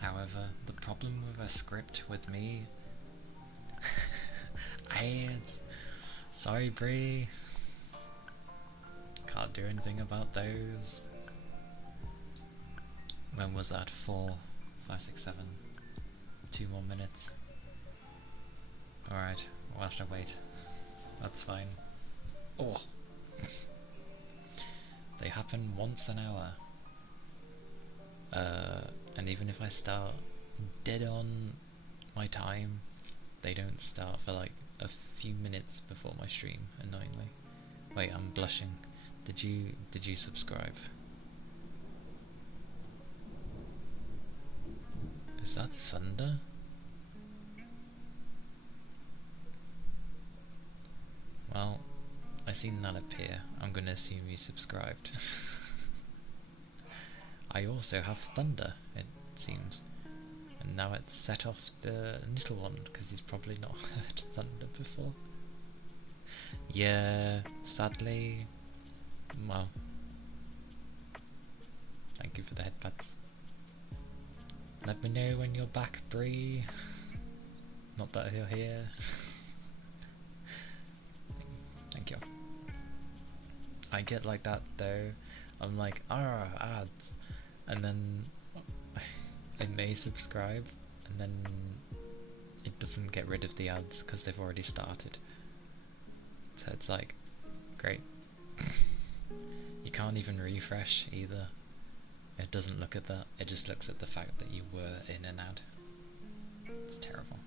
However, the problem with a script with me, sorry Bree, can't do anything about those. When was that? 4, 5, 6, 7, 2 more minutes. Alright, we'll have to wait. That's fine. Oh! They happen once an hour. And even if I start dead on my time, they don't start for like a few minutes before my stream, annoyingly. Wait, I'm blushing. Did you subscribe? Is that thunder? Well, I seen that appear. I'm gonna assume you subscribed. I also have thunder, it seems. And now it's set off the little one, because he's probably not heard thunder before. Yeah, sadly. Well, thank you for the headpads. Let me know when you're back, Bree. Not that you're here. Thank you. I get like that though. I'm like, ads. And then I may subscribe, and then it doesn't get rid of the ads because they've already started. So it's like, great. You can't even refresh either. It doesn't look at that, it just looks at the fact that you were in an ad. It's terrible.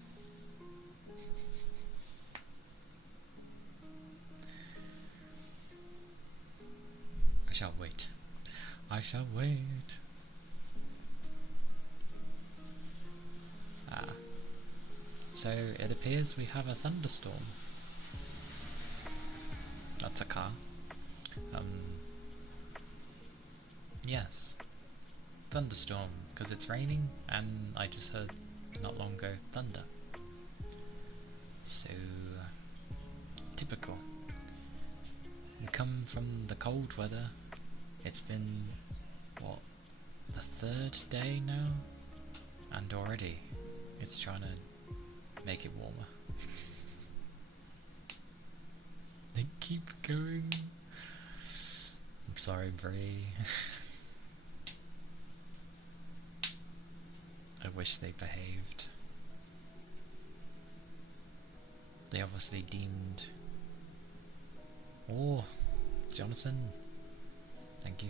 I shall wait. I shall wait. So it appears we have a thunderstorm. That's a car. Yes. Thunderstorm, because it's raining, and I just heard not long ago thunder. So typical. We come from the cold weather. It's been, what, the third day now? And already it's trying to make it warmer. They keep going. I'm sorry, Bree. I wish they behaved. They obviously deemed... Oh, Jonathan. Thank you.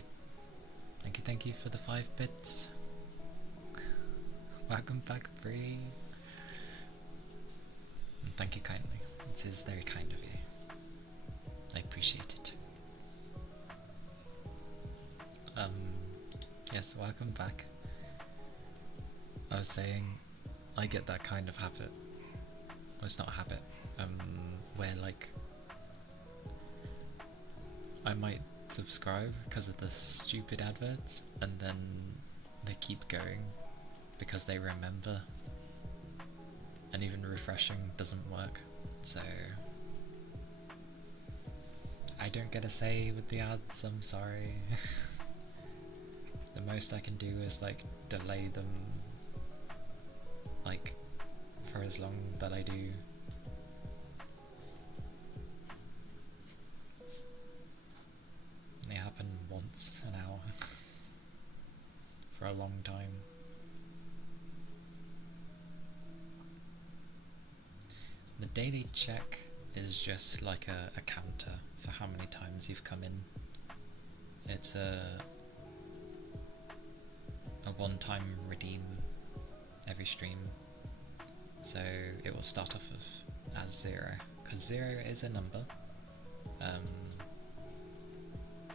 Thank you for the 5 bits. Welcome back, Bree. And thank you kindly. It is very kind of you. I appreciate it. Yes, welcome back. I was saying, I get that kind of habit. Well, it's not a habit. Where like, I might subscribe because of the stupid adverts, and then they keep going because they remember, and even refreshing doesn't work. So I don't get a say with the ads, I'm sorry. The most I can do is like delay them like for as long that I do. They happen once an hour for a long time. The daily check is just like a counter for how many times you've come in. It's a one-time redeem every stream, so it will start off of as 0, because 0 is a number.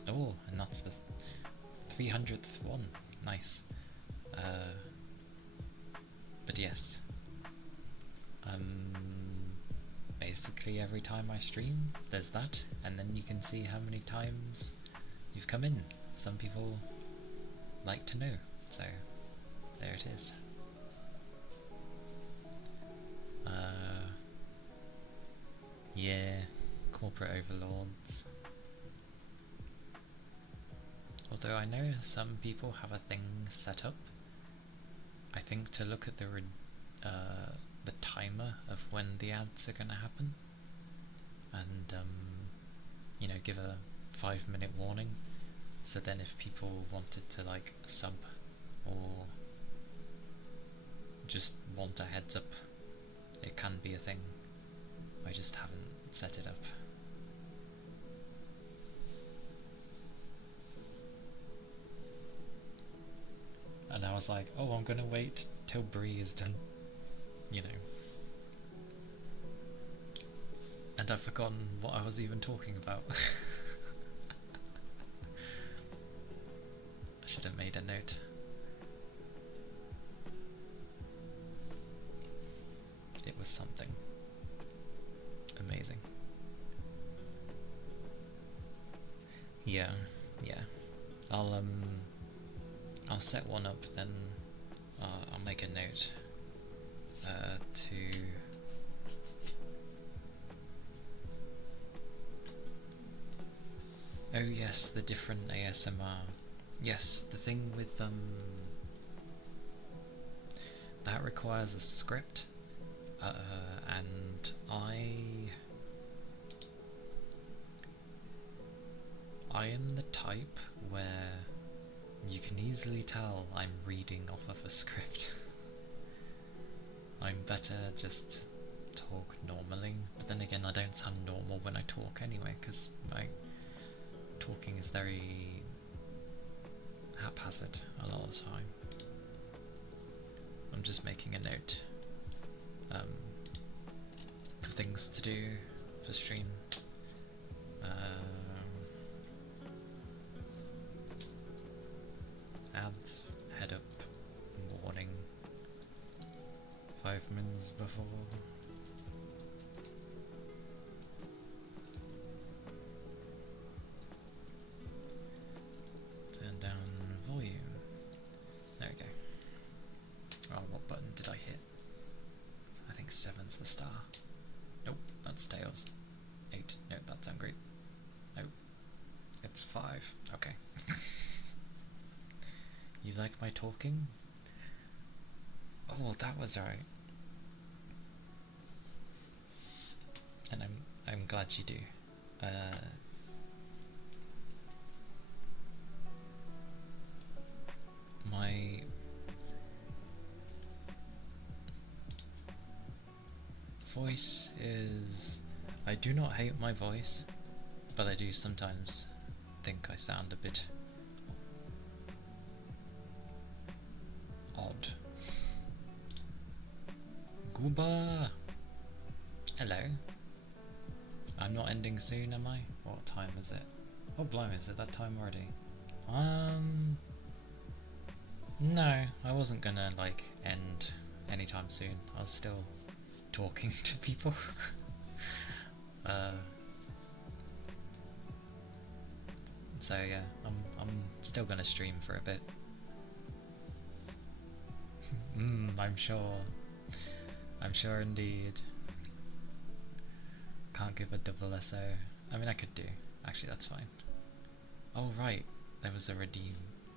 Oh, and that's the 300th one. Nice. But yes, basically every time I stream there's that, and then you can see how many times you've come in. Some people like to know, so there it is. Yeah, corporate overlords. Although I know some people have a thing set up, I think, to look at the timer of when the ads are going to happen, and you know, give a 5-minute warning, so then if people wanted to like sub or just want a heads up, it can be a thing. I just haven't set it up. And I was like, oh, I'm gonna wait till Bree is done, you know. And I've forgotten what I was even talking about. I should have made a note. It was something amazing. Yeah. I'll set one up, then I'll make a note to oh yes, the different ASMR. Yes, the thing with that requires a script, and I am the type where you can easily tell I'm reading off of a script. I'm better just to talk normally, but then again I don't sound normal when I talk anyway, because my talking is very haphazard a lot of the time. I'm just making a note for things to do for stream. Ads, head up, warning, 5 minutes before. Turn down volume. There we go. Oh, what button did I hit? I think 7's the star. Nope, that's tails. 8, no, that sounds great. Nope, it's 5, okay. You like my talking? Oh, that was right. And I'm glad you do. My voice is... I do not hate my voice, but I do sometimes think I sound a bit odd. Gooba! Hello. I'm not ending soon, am I? What time is it? Oh blimey, is it that time already? No, I wasn't gonna like end anytime soon. I was still talking to people. So yeah, I'm still gonna stream for a bit. I'm sure. I'm sure indeed. Can't give a double SO. I mean, I could do. Actually, that's fine. Oh right, there was a redeem.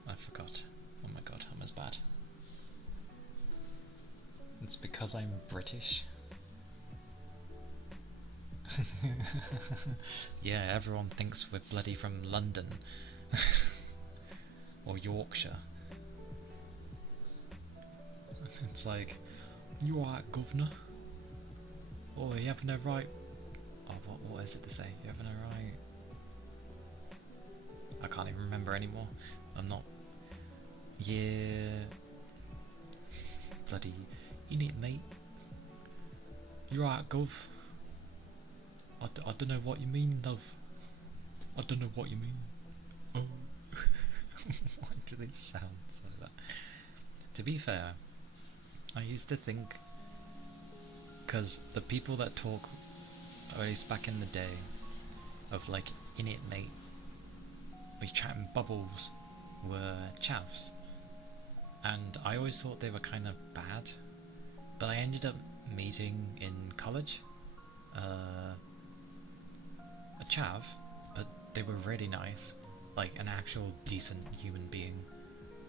I forgot. Oh my god, I'm as bad. It's because I'm British. Yeah, everyone thinks we're bloody from London. Or Yorkshire. It's like, you alright, governor? Oh, you having a right... Oh, what is it to say? You having a right... I can't even remember anymore. I'm not... Yeah... Bloody... In it, mate. You alright, gov? I don't know what you mean, love. I don't know what you mean. Oh. Why do they sound like that? To be fair, I used to think, because the people that talk, or at least back in the day, of like, in it mate, we chatting bubbles, were chavs. And I always thought they were kind of bad, but I ended up meeting in college a chav, but they were really nice, like an actual decent human being.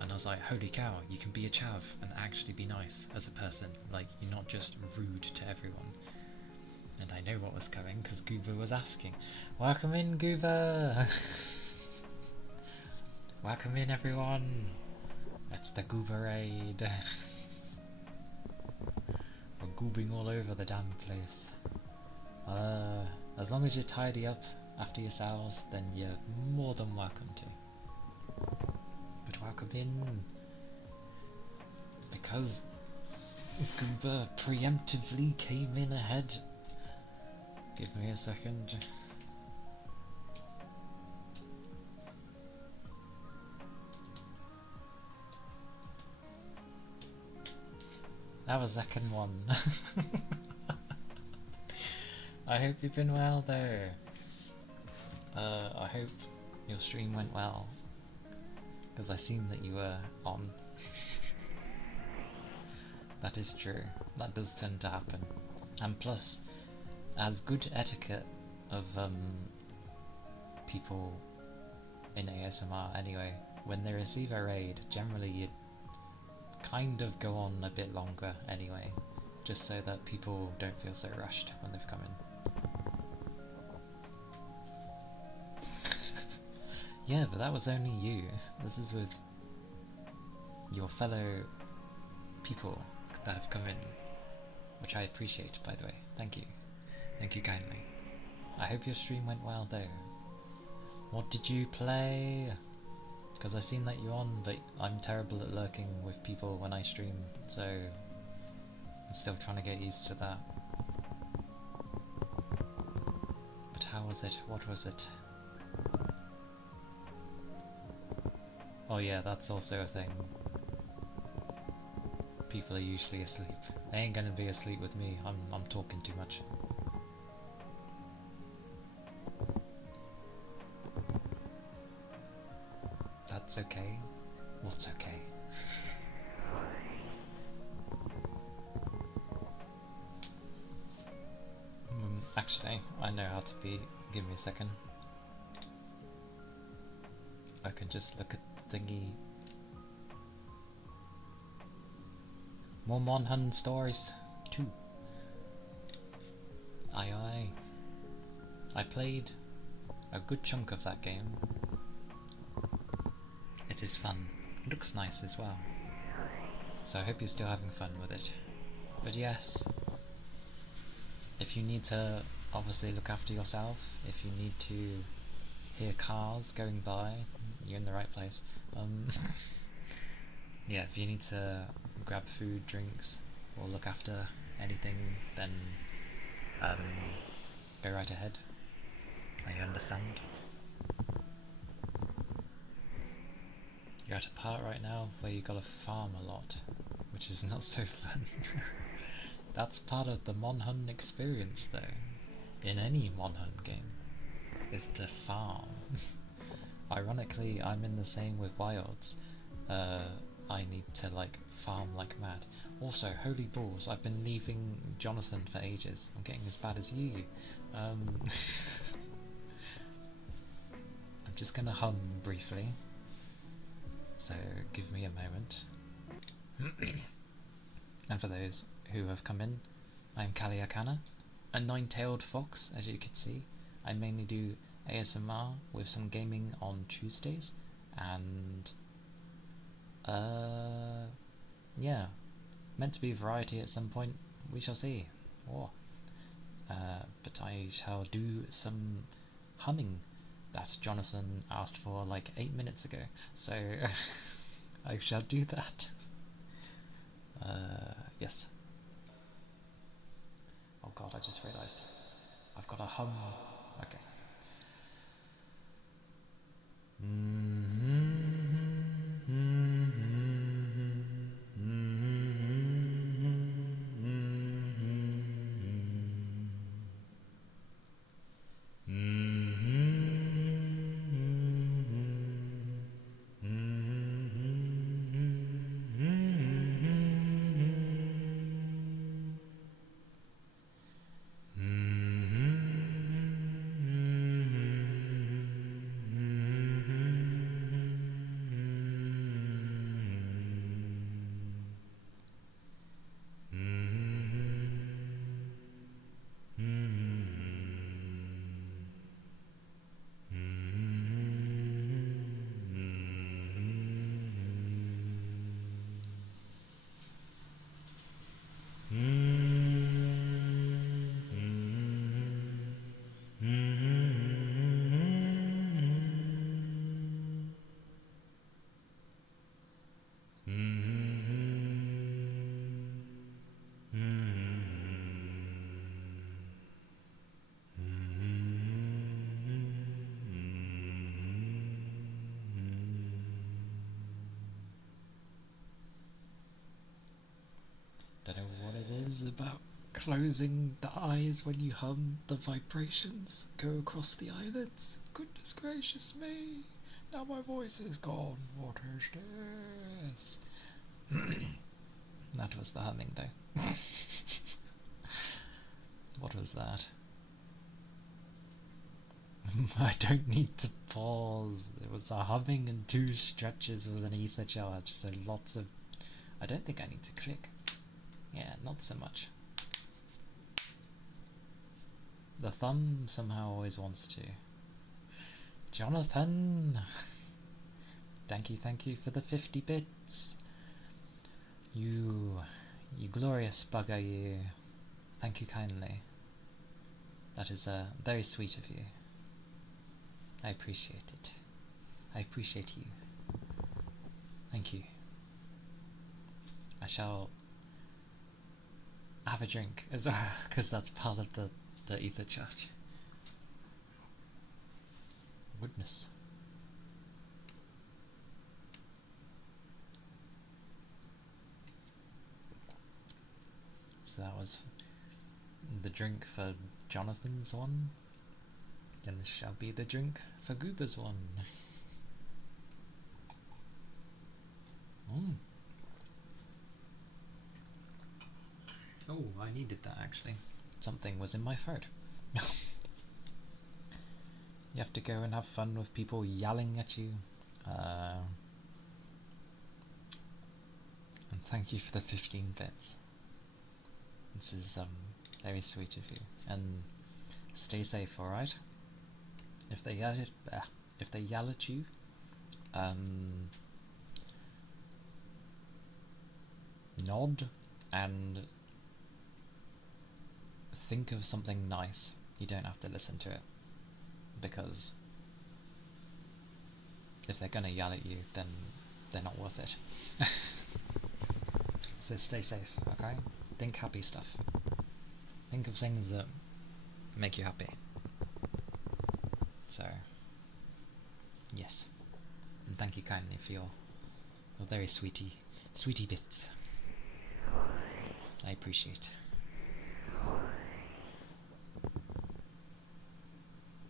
And I was like, holy cow, you can be a chav and actually be nice as a person, like you're not just rude to everyone. And I know what was coming because Goober was asking. Welcome in, Goober! Welcome in, everyone! It's the Gooberade. We're goobing all over the damn place. As long as you tidy up after yourselves, then you're more than welcome to. But welcome in. because Goober preemptively came in ahead. Give me a second. That was second one. I hope you've been well though. I hope your stream went well, because I seen that you were on. That is true. That does tend to happen. And plus, as good etiquette of people in ASMR anyway, when they receive a raid, generally you kind of go on a bit longer anyway, just so that people don't feel so rushed when they've come in. Yeah, but that was only you. This is with your fellow people that have come in, which I appreciate, by the way. Thank you. Thank you kindly. I hope your stream went well though. What did you play? Because I've seen that you're on, but I'm terrible at lurking with people when I stream, so I'm still trying to get used to that. But how was it? What was it? Oh yeah, that's also a thing. People are usually asleep. They ain't gonna be asleep with me. I'm talking too much. That's okay. What's okay? Actually, I know how to be. Give me a second. I can just look at thingy. More Monhun stories too. Aye aye. I played a good chunk of that game. It is fun. It looks nice as well. So I hope you're still having fun with it. But yes, if you need to obviously look after yourself, if you need to hear cars going by, you're in the right place. Yeah, if you need to grab food, drinks, or look after anything, then go right ahead. I understand. You're at a part right now where you gotta farm a lot, which is not so fun. That's part of the Monhun experience though, in any Monhun game, is to farm. Ironically, I'm in the same with Wilds. I need to like farm like mad. Also, holy balls, I've been leaving Jonathan for ages. I'm getting as bad as you. I'm just gonna hum briefly, so give me a moment. And for those who have come in, I'm Calia Kana, a nine-tailed fox, as you can see. I mainly do ASMR with some gaming on Tuesdays, and yeah, meant to be variety at some point. We shall see. Oh. But I shall do some humming that Jonathan asked for like 8 minutes ago, so I shall do that. Yes. Oh god, I just realised I've got a hum. Okay. Don't know what it is about closing the eyes when you hum. The vibrations go across the eyelids. Goodness gracious me! Now my voice is gone. What is this? That was the humming, though. What was that? I don't need to pause. It was a humming and 2 stretches with an ether charge, so lots of... I don't think I need to click. Yeah, not so much. The thumb somehow always wants to. Jonathan! Thank you for the 50 bits. You glorious bugger, you. Thank you kindly. That is very sweet of you. I appreciate it. I appreciate you. Thank you. I shall have a drink as well, because that's part of the ether charge. Goodness. So that was the drink for Jonathan's one, and this shall be the drink for Goober's one. Oh, I needed that actually. Something was in my throat. You have to go and have fun with people yelling at you. And thank you for the 15 bits. This is very sweet of you. And stay safe, alright? If they yell at you, nod and think of something nice. You don't have to listen to it, because if they're gonna yell at you, then they're not worth it. So stay safe, okay? Think happy stuff. Think of things that make you happy. So, yes. And thank you kindly for your very sweetie bits. I appreciate.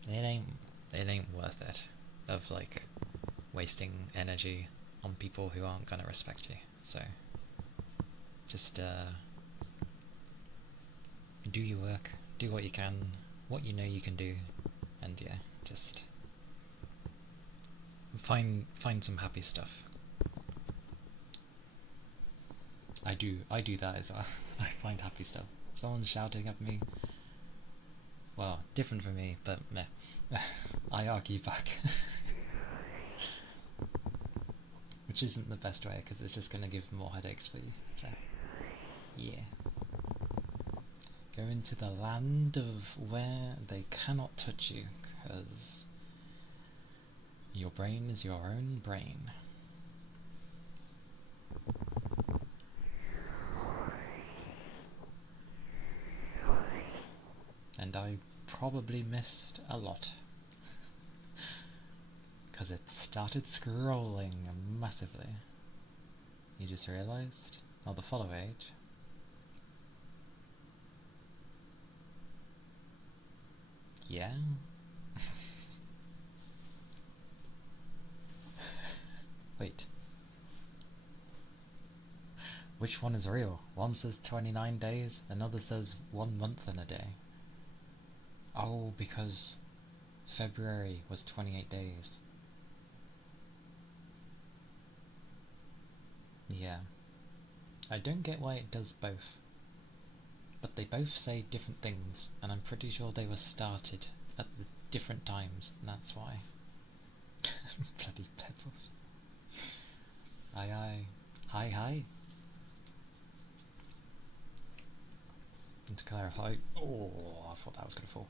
It ain't worth it, of like wasting energy on people who aren't gonna respect you. So just do your work, do what you can, what you know you can do, and yeah, just find some happy stuff. I do that as well. I find happy stuff. Someone's shouting at me. Well, different from me, but meh. I argue back. Which isn't the best way, because it's just going to give more headaches for you. So, yeah. Go into the land of where they cannot touch you, because your brain is your own brain. And I probably missed a lot, because it started scrolling massively. You just realised? Oh, the follow age. Yeah? Wait. Which one is real? One says 29 days, another says 1 month and a day. Oh, because February was 28 days. Yeah. I don't get why it does both. But they both say different things, and I'm pretty sure they were started at the different times, and that's why. Bloody pebbles. Aye aye. Hi hi. And to clarify, oh, I thought that was going to fall.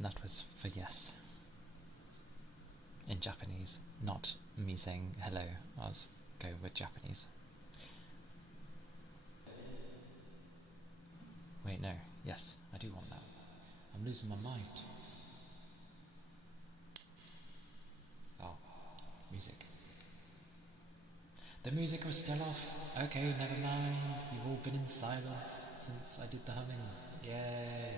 That was for yes. In Japanese, not me saying hello. I was going with Japanese. Wait, no. Yes, I do want that. I'm losing my mind. Oh, music. The music was still off. Okay, never mind. You've all been in silence since I did the humming. Yay.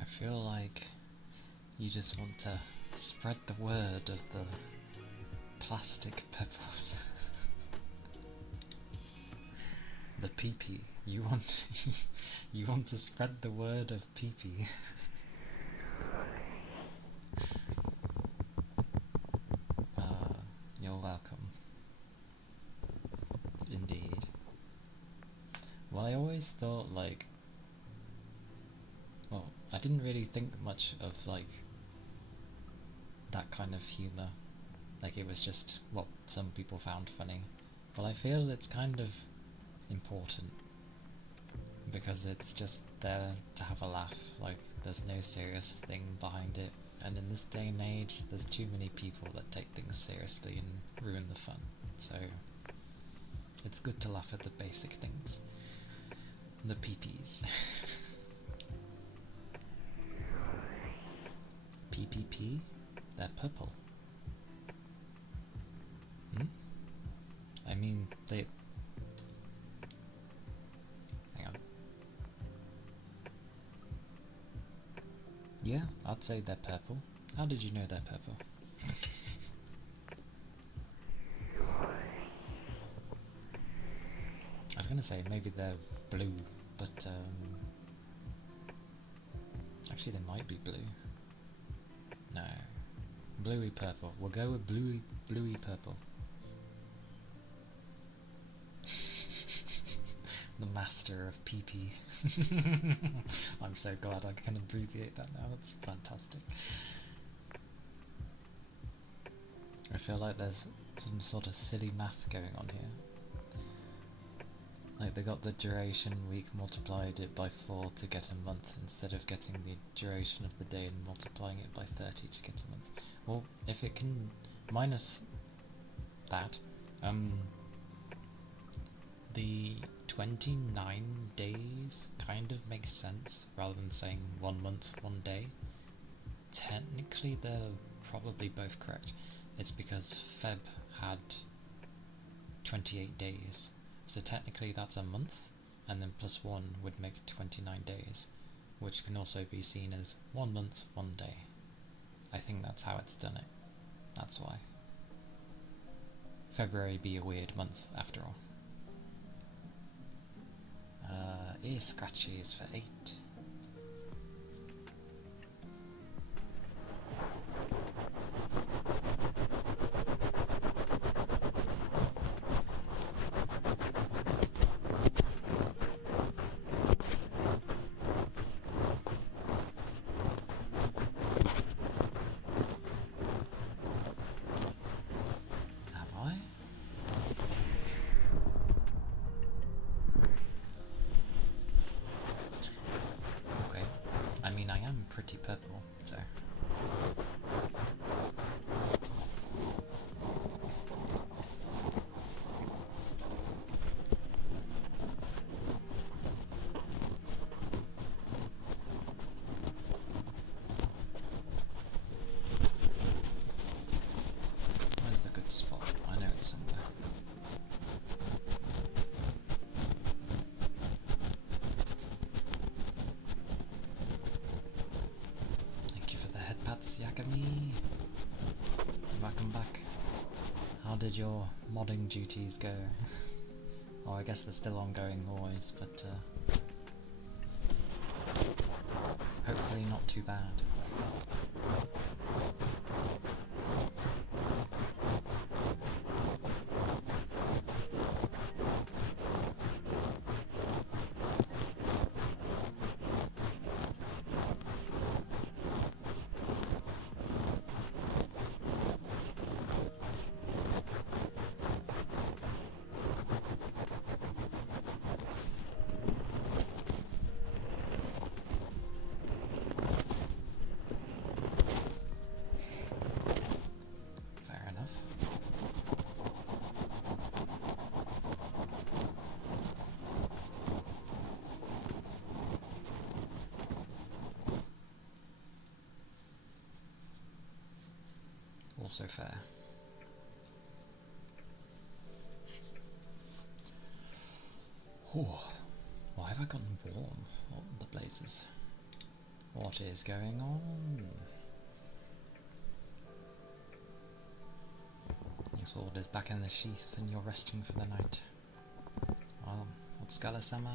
I feel like you just want to spread the word of the plastic peppers. The pee-pee. You want you want to spread the word of pee-pee. You're welcome. Indeed. Well, I always thought like, well, I didn't really think much of like that kind of humour. Like it was just what some people found funny. But I feel it's kind of important because it's just there to have a laugh. Like there's no serious thing behind it. And in this day and age, there's too many people that take things seriously and ruin the fun. So it's good to laugh at the basic things. The peepees. PPP? They're purple. I mean, they... Hang on. Yeah, I'd say they're purple. How did you know they're purple? I was gonna say maybe they're blue, but actually they might be blue. No, bluey purple. We'll go with bluey purple. The master of PP. I'm so glad I can abbreviate that now. That's fantastic. I feel like there's some sort of silly math going on here. Like they got the duration week, multiplied it by 4 to get a month, instead of getting the duration of the day and multiplying it by 30 to get a month. Well, if it can minus that, the 29 days kind of makes sense rather than saying 1 month, 1 day. Technically they're probably both correct. It's because Feb had 28 days. So technically that's a month, and then plus 1 would make 29 days, which can also be seen as 1 month, 1 day. I think that's how it's done it. That's why. February be a weird month after all. Ear scratches for 8. Pretty purple, so. Where's the good spot? I know it's somewhere. back at me. I'm back. How did your modding duties go? Oh, I guess they're still ongoing always, but hopefully not too bad. Also fair. Oh, why have I gotten warm? What the blazes? What is going on? Your sword is back in the sheath and you're resting for the night. Otsukare-sama.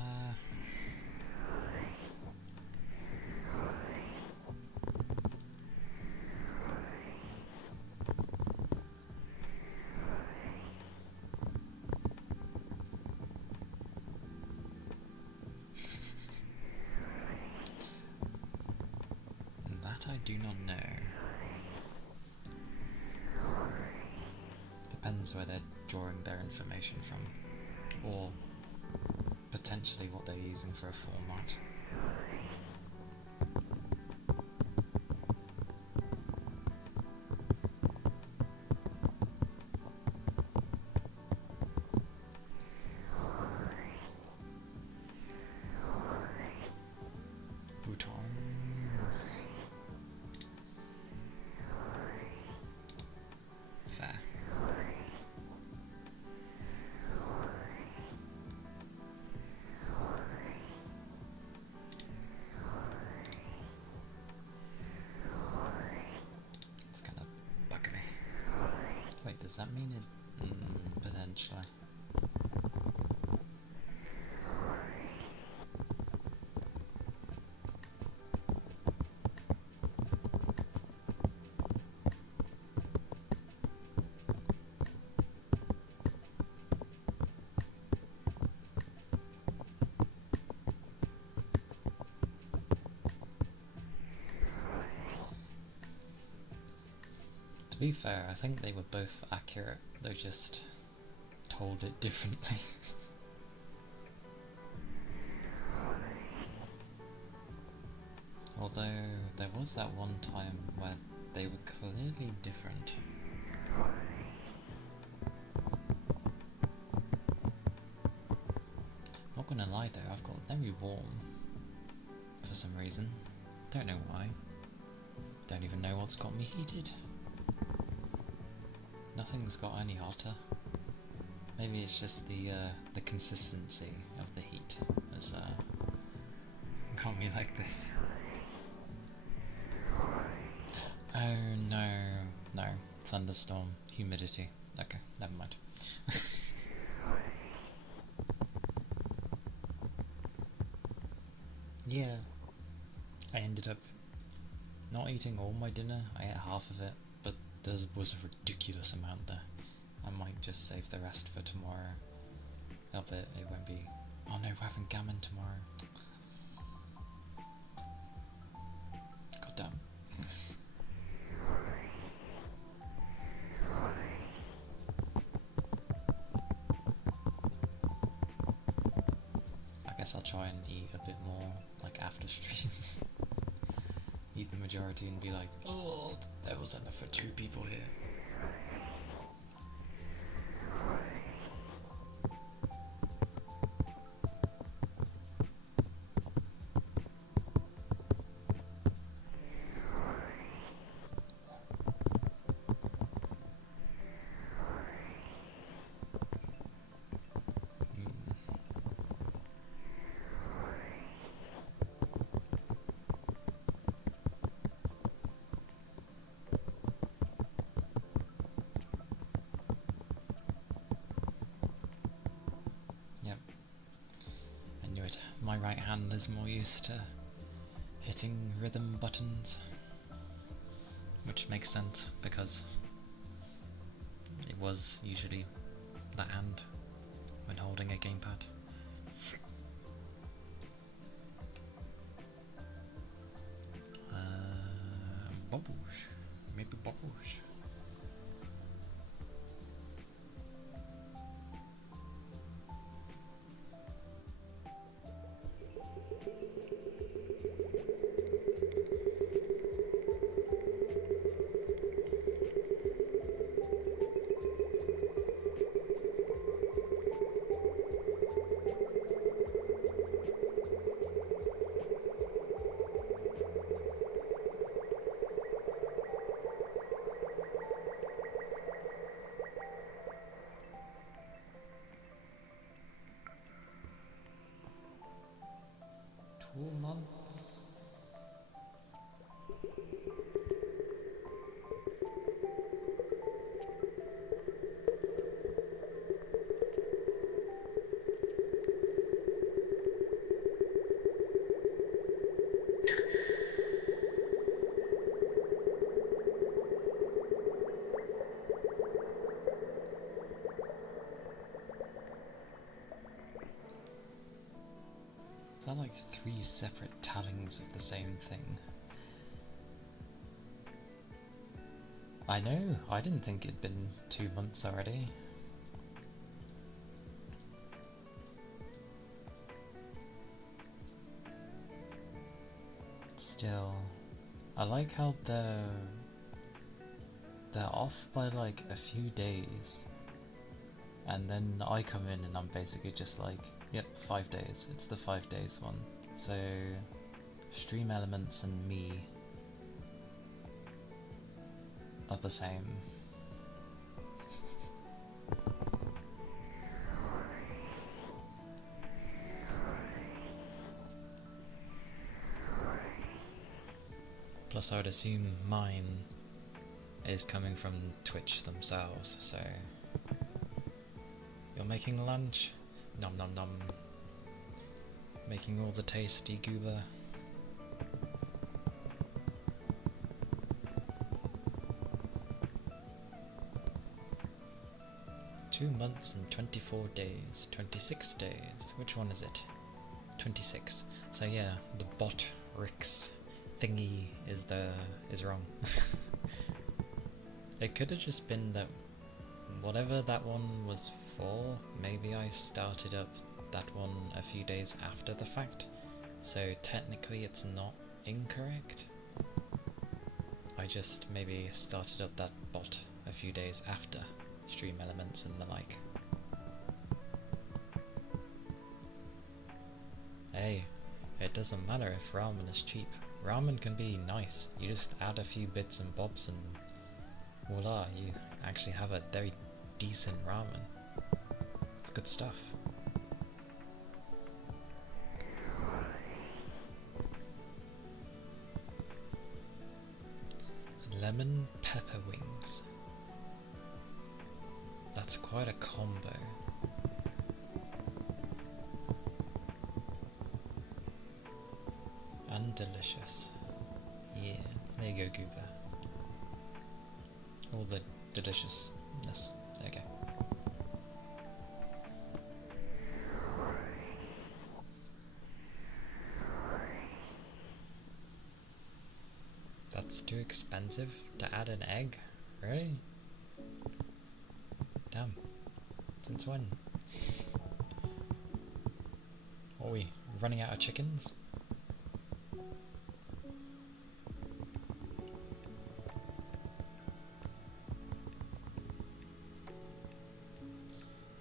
That I do not know. Depends where they're drawing their information from, or potentially what they're using for a format. Boutons. Fair. It's kind of bugging me. Wait, does that mean it? Potentially. To be fair, I think they were both accurate, they just told it differently. Although there was that one time where they were clearly different. Not gonna lie though, I've got very warm for some reason. Don't know why. Don't even know what's got me heated. Nothing's got any hotter. Maybe it's just the consistency of the heat has got me like this. Oh no, thunderstorm, humidity. Okay, never mind. Yeah, I ended up not eating all my dinner. I ate half of it, but there was a ridiculous amount there. I might just save the rest for tomorrow. I bet it won't be. Oh no, we're having gammon tomorrow. God damn. I guess I'll try and eat a bit more, like after stream. Eat the majority and be like, oh, there was enough for 2 people here. it. My right hand is more used to hitting rhythm buttons, which makes sense because it was usually that hand when holding a gamepad. Bubbles. Maybe bubbles. Months. Is that like 3 separate tellings of the same thing? I know, I didn't think it'd been 2 months already. Still, I like how they're off by like a few days, and then I come in and I'm basically just like, yep, 5 days. It's the 5 days one. So, stream elements and me are the same. Plus I would assume mine is coming from Twitch themselves, so... You're making lunch? Nom nom nom. Making all the tasty goober. Two months and 24 days. 26 days. Which one is it? 26. So yeah, the bot Rix thingy is wrong. It could have just been that whatever that one was for, maybe I started up that one a few days after the fact, so technically it's not incorrect. I just maybe started up that bot a few days after stream elements and the like. Hey, it doesn't matter if ramen is cheap. Ramen can be nice. You just add a few bits and bobs and voila, you actually have a very decent ramen. It's good stuff. Lemon pepper wings. That's quite a combo. And delicious. Yeah, there you go, Goober. All the deliciousness. There you go. That's too expensive to add an egg? Really? Damn. Since when? Are we running out of chickens?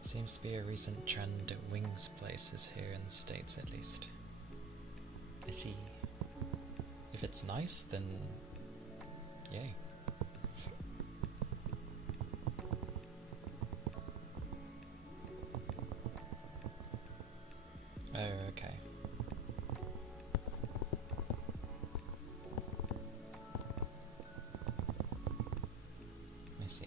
Seems to be a recent trend at wings places here in the States at least. I see. If it's nice, then yay. Oh, okay. Let me see.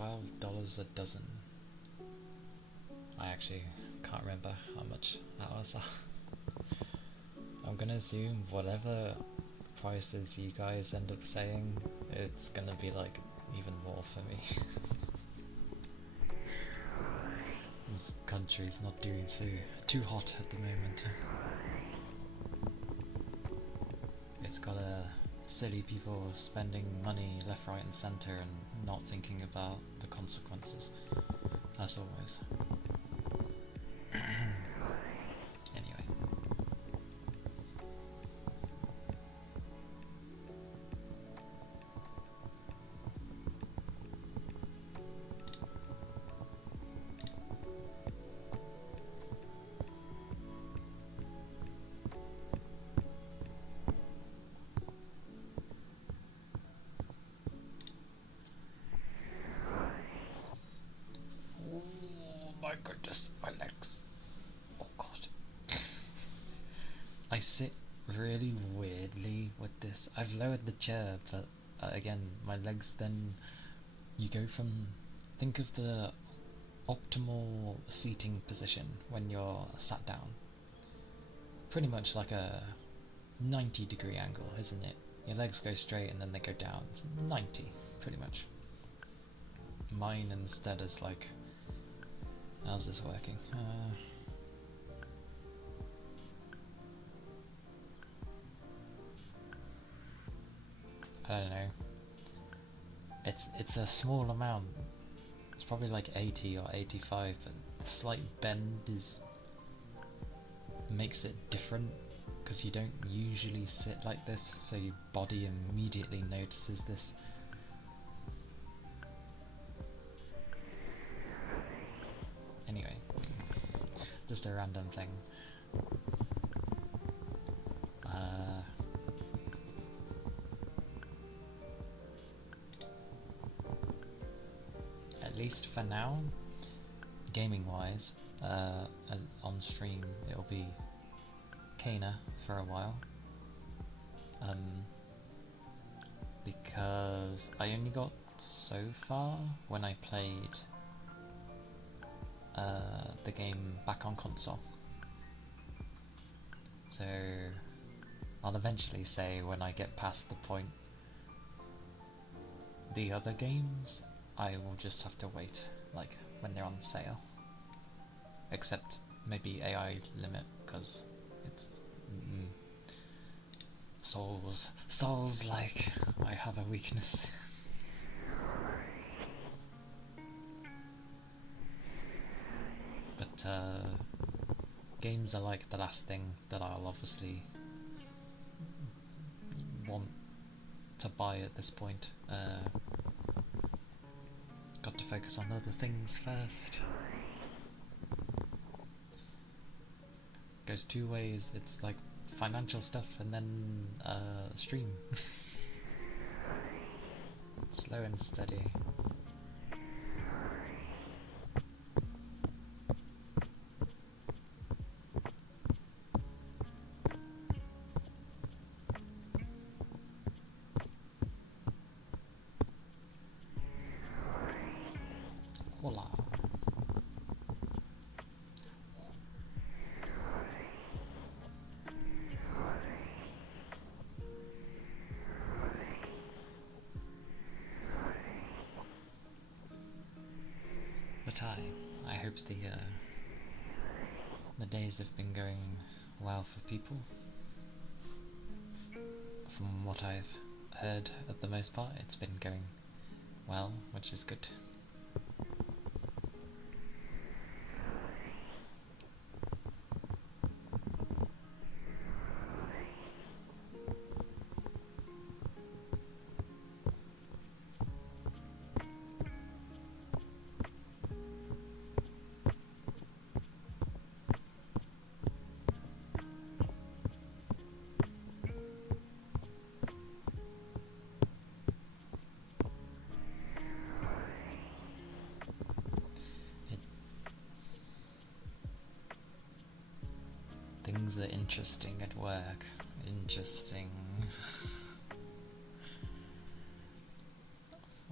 $12 a dozen. I actually can't remember how much hours are. I'm gonna assume whatever prices you guys end up saying, it's gonna be like even more for me. This country's not doing too hot at the moment. It's got silly people spending money left, right and centre and not thinking about the consequences, as always. Anyway. My goodness, my legs. Oh god. I sit really weirdly with this. I've lowered the chair, but again, my legs then... You go from... Think of the optimal seating position when you're sat down. Pretty much like a 90-degree angle, isn't it? Your legs go straight and then they go down. It's 90, pretty much. Mine instead is like... How's this working? I don't know. It's a small amount. It's probably like 80 or 85, but the slight bend makes it different because you don't usually sit like this, so your body immediately notices this. Anyway, just a random thing. At least for now, gaming wise, and on stream it'll be Kana for a while. Because I only got so far when I played the game back on console. So I'll eventually say when I get past the point. The other games, I will just have to wait, like when they're on sale. Except maybe AI limit, because it's Souls like I have a weakness. But games are like the last thing that I'll obviously want to buy at this point. Got to focus on other things first. Goes two ways. It's like financial stuff and then stream. Slow and steady. Hola. But I hope the days have been going well for people. From what I've heard, at the most part, it's been going well, which is good. Things are interesting at work. Interesting.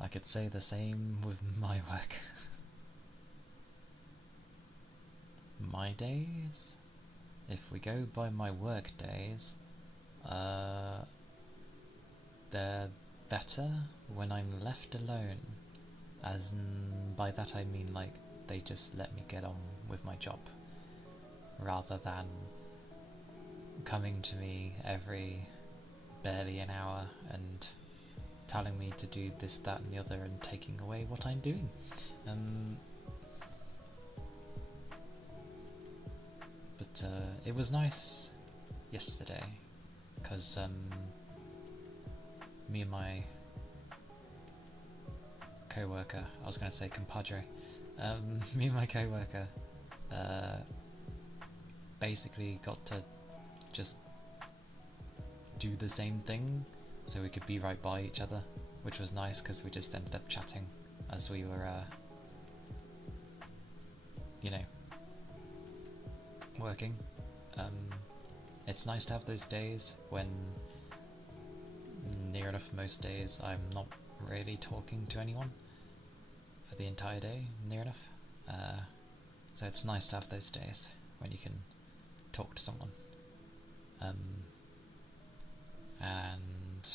I could say the same with my work. My days? If we go by my work days, they're better when I'm left alone. As in, by that I mean like they just let me get on with my job, rather than coming to me every barely an hour and telling me to do this, that and the other and taking away what I'm doing. But it was nice yesterday because me and my co-worker, I was going to say compadre, me and my co-worker basically got to just do the same thing so we could be right by each other, which was nice because we just ended up chatting as we were working. It's nice to have those days when near enough most days I'm not really talking to anyone for the entire day, near enough. So it's nice to have those days when you can talk to someone. And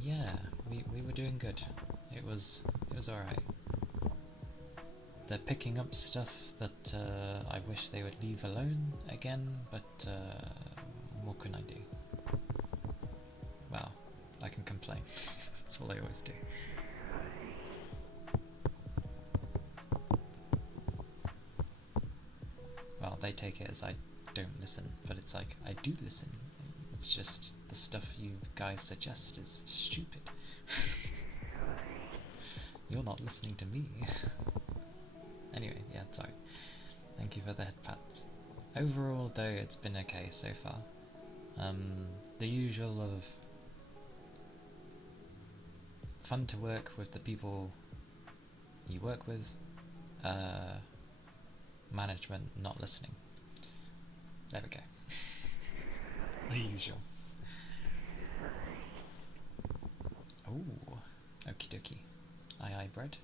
yeah, we were doing good. It was alright. They're picking up stuff that I wish they would leave alone again, but what can I do? Well, I can complain. That's what I always do. Well, they take it as I don't listen, but it's like, I do listen. It's just the stuff you guys suggest is stupid. You're not listening to me. Anyway, yeah, sorry. Thank you for the head pats. Overall, though, it's been okay so far. The usual of fun to work with the people you work with, management not listening. There we go. The usual. Oh, okie dokie. Aye bread.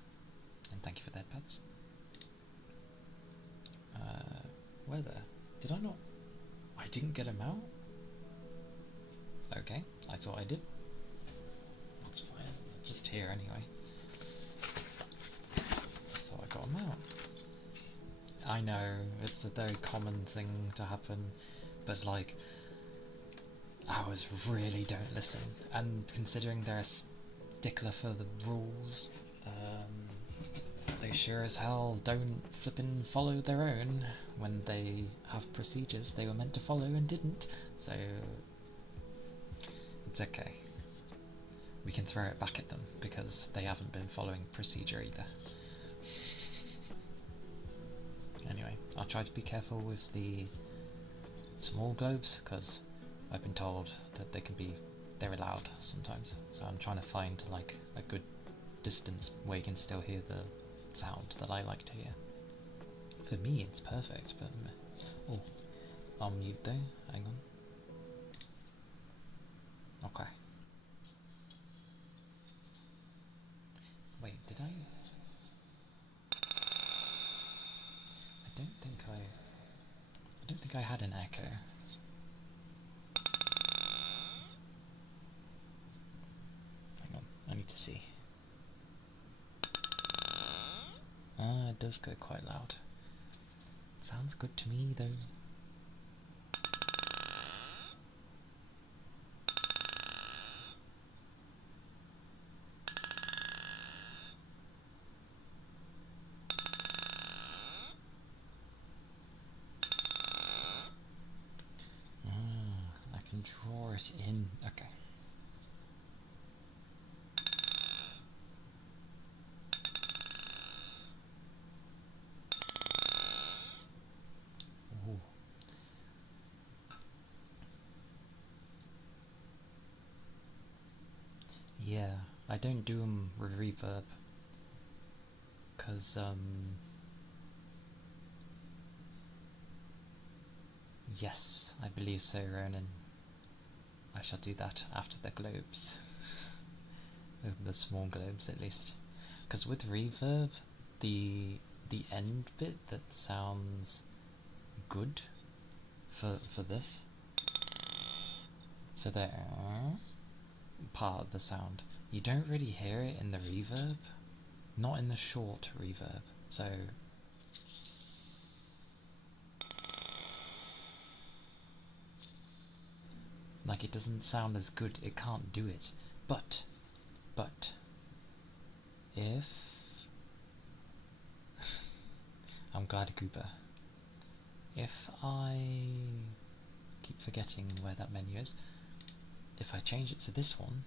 And thank you for the head pats. Where there? Did I not? I didn't get him out? Okay, I thought I did. That's fine. Just here anyway. I thought I got him out. I know, it's a very common thing to happen, but like, ours really don't listen. And considering they're a stickler for the rules, they sure as hell don't flippin' follow their own when they have procedures they were meant to follow and didn't. So it's okay. We can throw it back at them because they haven't been following procedure either. Anyway, I'll try to be careful with the small globes because I've been told that they're loud sometimes. So I'm trying to find like a good distance where you can still hear the sound that I like to hear. For me it's perfect, but oh, I'll mute though, hang on. Okay. Wait, did I don't think I had an echo. Hang on, I need to see. It does go quite loud. Sounds good to me though. I can draw it in. Okay. Ooh. Yeah, I don't do them with reverb because yes, I believe so, Ronan. I shall do that after the globes. the small globes at least. Because with reverb, the end bit that sounds good for this, so the part of the sound, you don't really hear it in the reverb, not in the short reverb. So like it doesn't sound as good, it can't do it. But if I'm glad Cooper. If I keep forgetting where that menu is, if I change it to this one,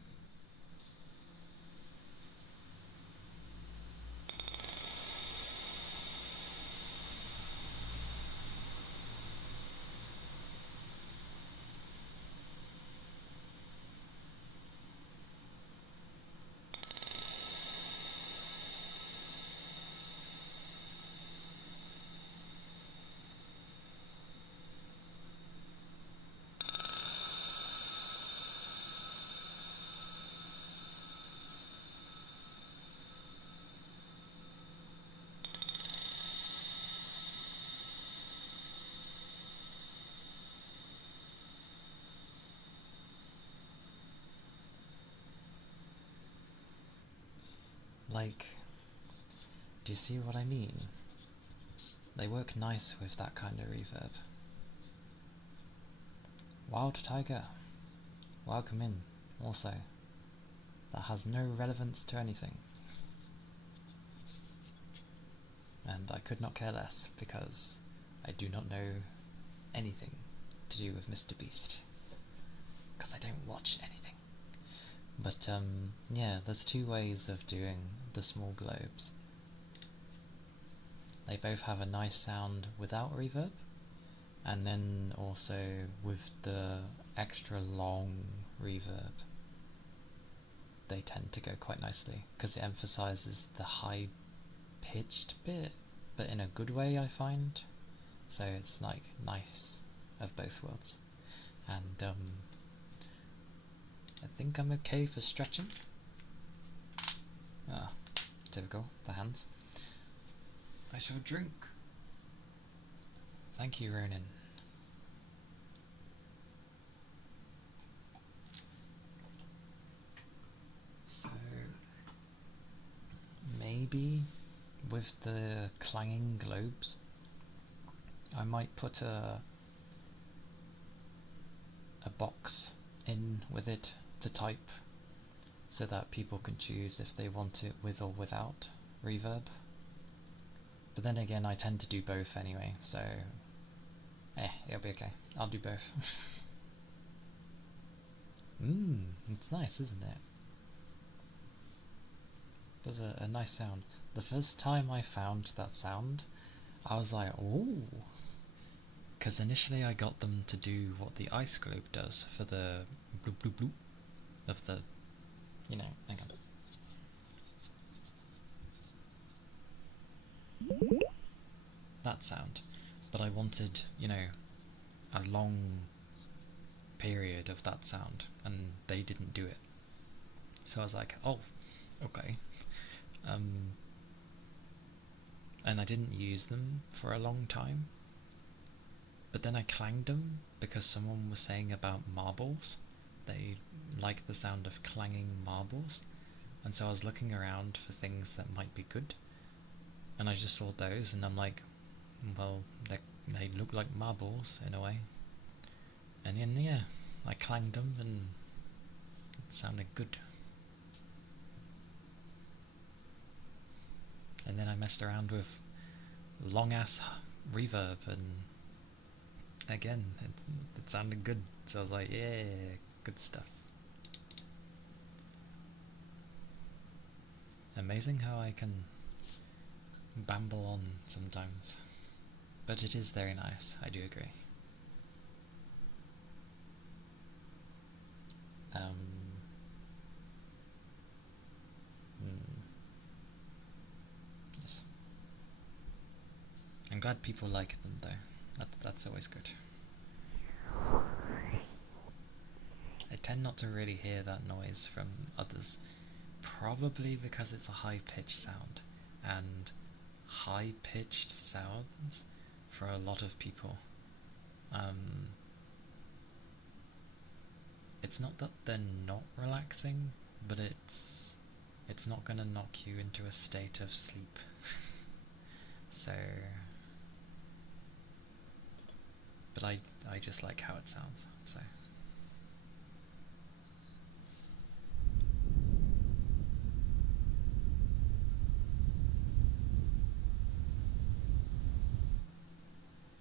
like, do you see what I mean? They work nice with that kind of reverb. Wild Tiger, welcome in, also. That has no relevance to anything. And I could not care less, because I do not know anything to do with Mr. Beast. Because I don't watch anything. But yeah, there's two ways of doing the small globes. They both have a nice sound without reverb, and then also with the extra long reverb. They tend to go quite nicely, because it emphasizes the high pitched bit, but in a good way, I find. So it's like nice of both worlds. And I think I'm okay for stretching. Ah, typical, the hands. I shall drink. Thank you, Ronan. So maybe with the clanging globes, I might put a box in with it to type, so that people can choose if they want it with or without reverb. But then again, I tend to do both anyway, so it'll be okay. I'll do both. It's nice, isn't it? Does a nice sound. The first time I found that sound, I was like, ooh. Because initially I got them to do what the ice globe does for the bloop bloop bloop of the, hang on. That sound. But I wanted, a long period of that sound, and they didn't do it. So I was like, oh, okay. And I didn't use them for a long time. But then I clanged them because someone was saying about marbles. They like the sound of clanging marbles. And so I was looking around for things that might be good. And I just saw those, and I'm like, well, they look like marbles in a way. And then, yeah, I clanged them, and it sounded good. And then I messed around with long-ass reverb, and again, it sounded good. So I was like, yeah, good stuff. Amazing how I can bamble on sometimes. But it is very nice, I do agree. Yes. I'm glad people like them though. That's always good. I tend not to really hear that noise from others, Probably because it's a high-pitched sound, and high-pitched sounds for a lot of people. It's not that they're not relaxing, but it's not gonna knock you into a state of sleep. So, but I just like how it sounds. So.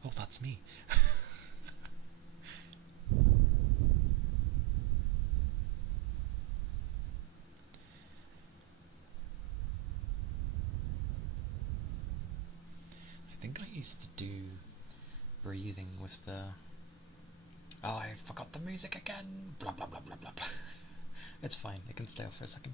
Oh, that's me. I think I used to do breathing with the... Oh, I forgot the music again! Blah blah blah blah blah blah. It's fine, it can stay off for a second.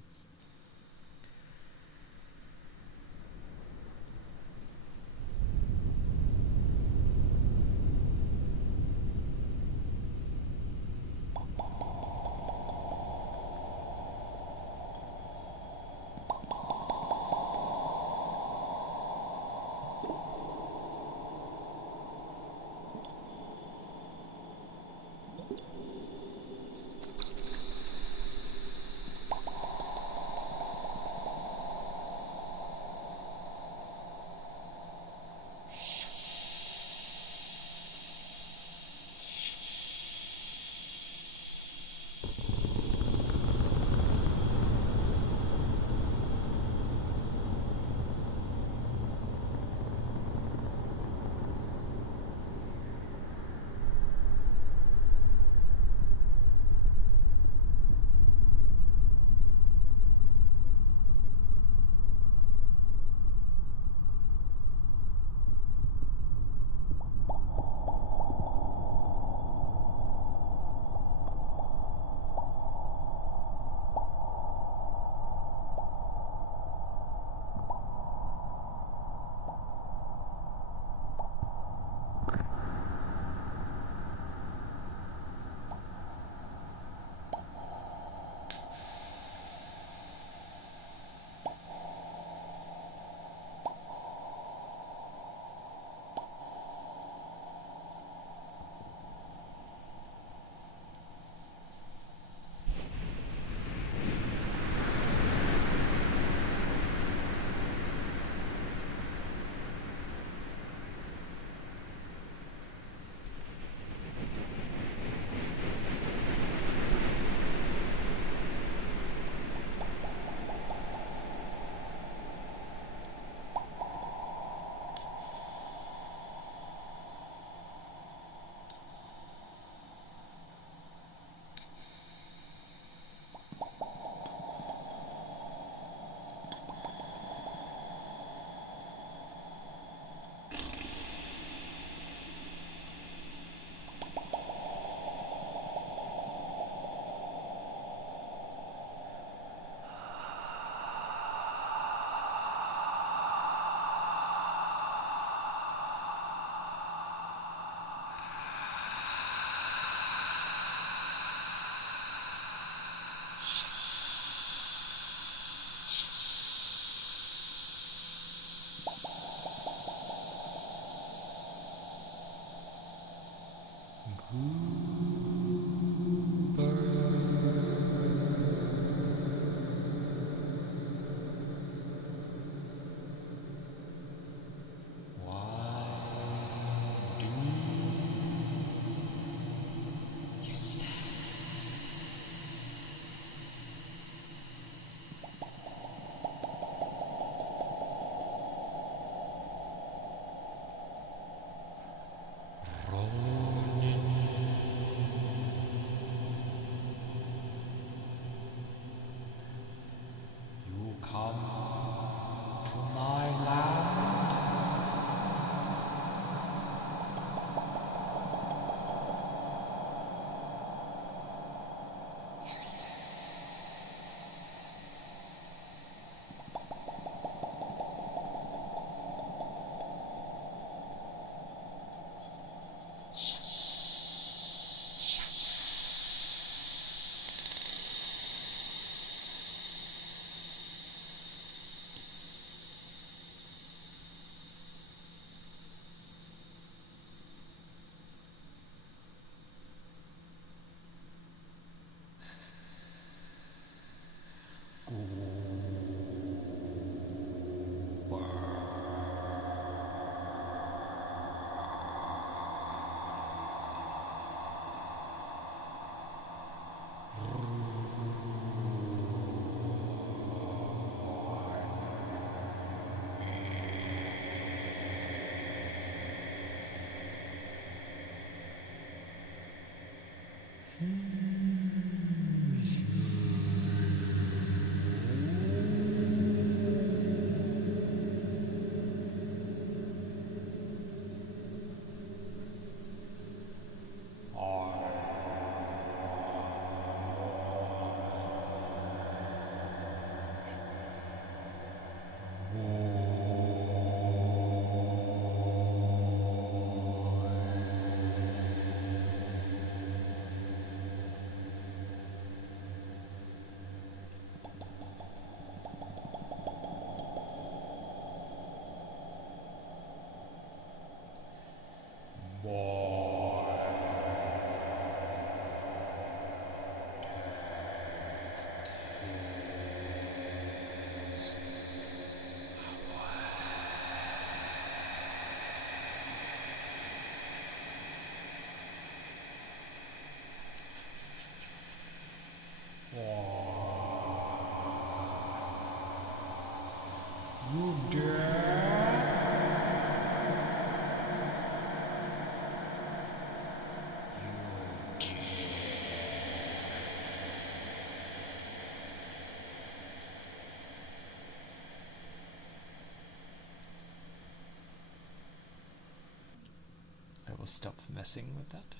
stop messing with that.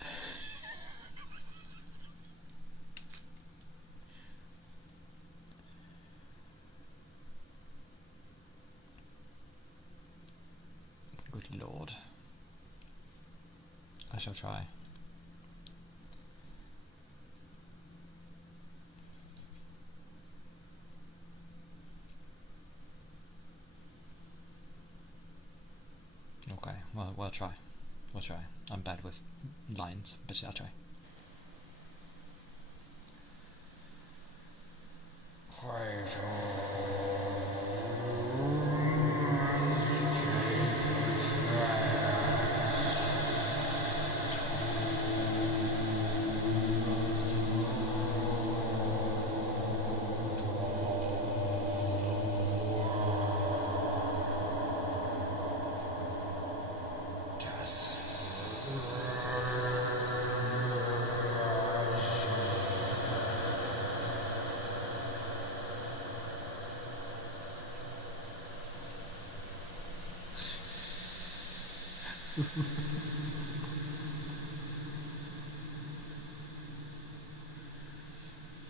Good lord. I shall try. Okay, well, we'll try. We'll try. I'm bad with lines, but I'll try.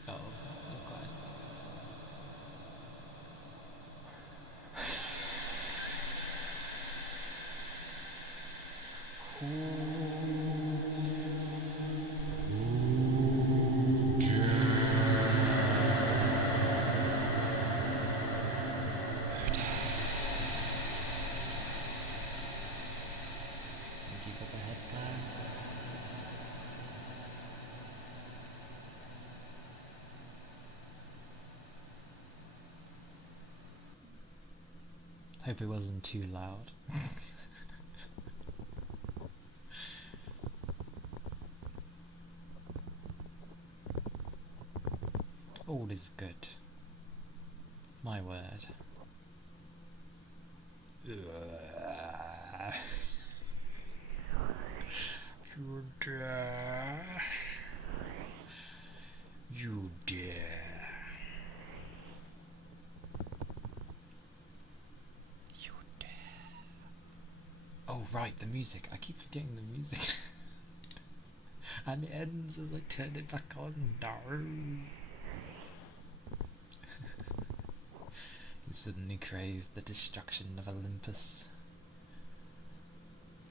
Oh, okay. Thank you for the headphones. Hope it wasn't too loud. All is good. My word. You dare. You dare. You dare. Oh right, the music. I keep forgetting the music. And it ends as I turn it back on. No. You suddenly crave the destruction of Olympus.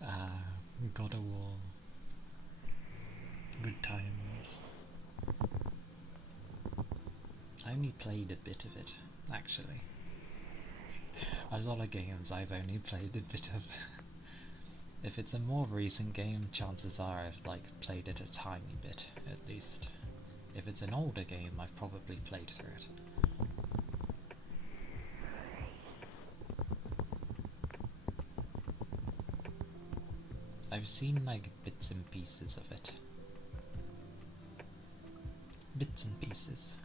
Ah, God of War. Good times. I only played a bit of it, actually. A lot of games I've only played a bit of. If it's a more recent game, chances are I've played it a tiny bit, at least. If it's an older game, I've probably played through it. I've seen bits and pieces of it. Bits and pieces.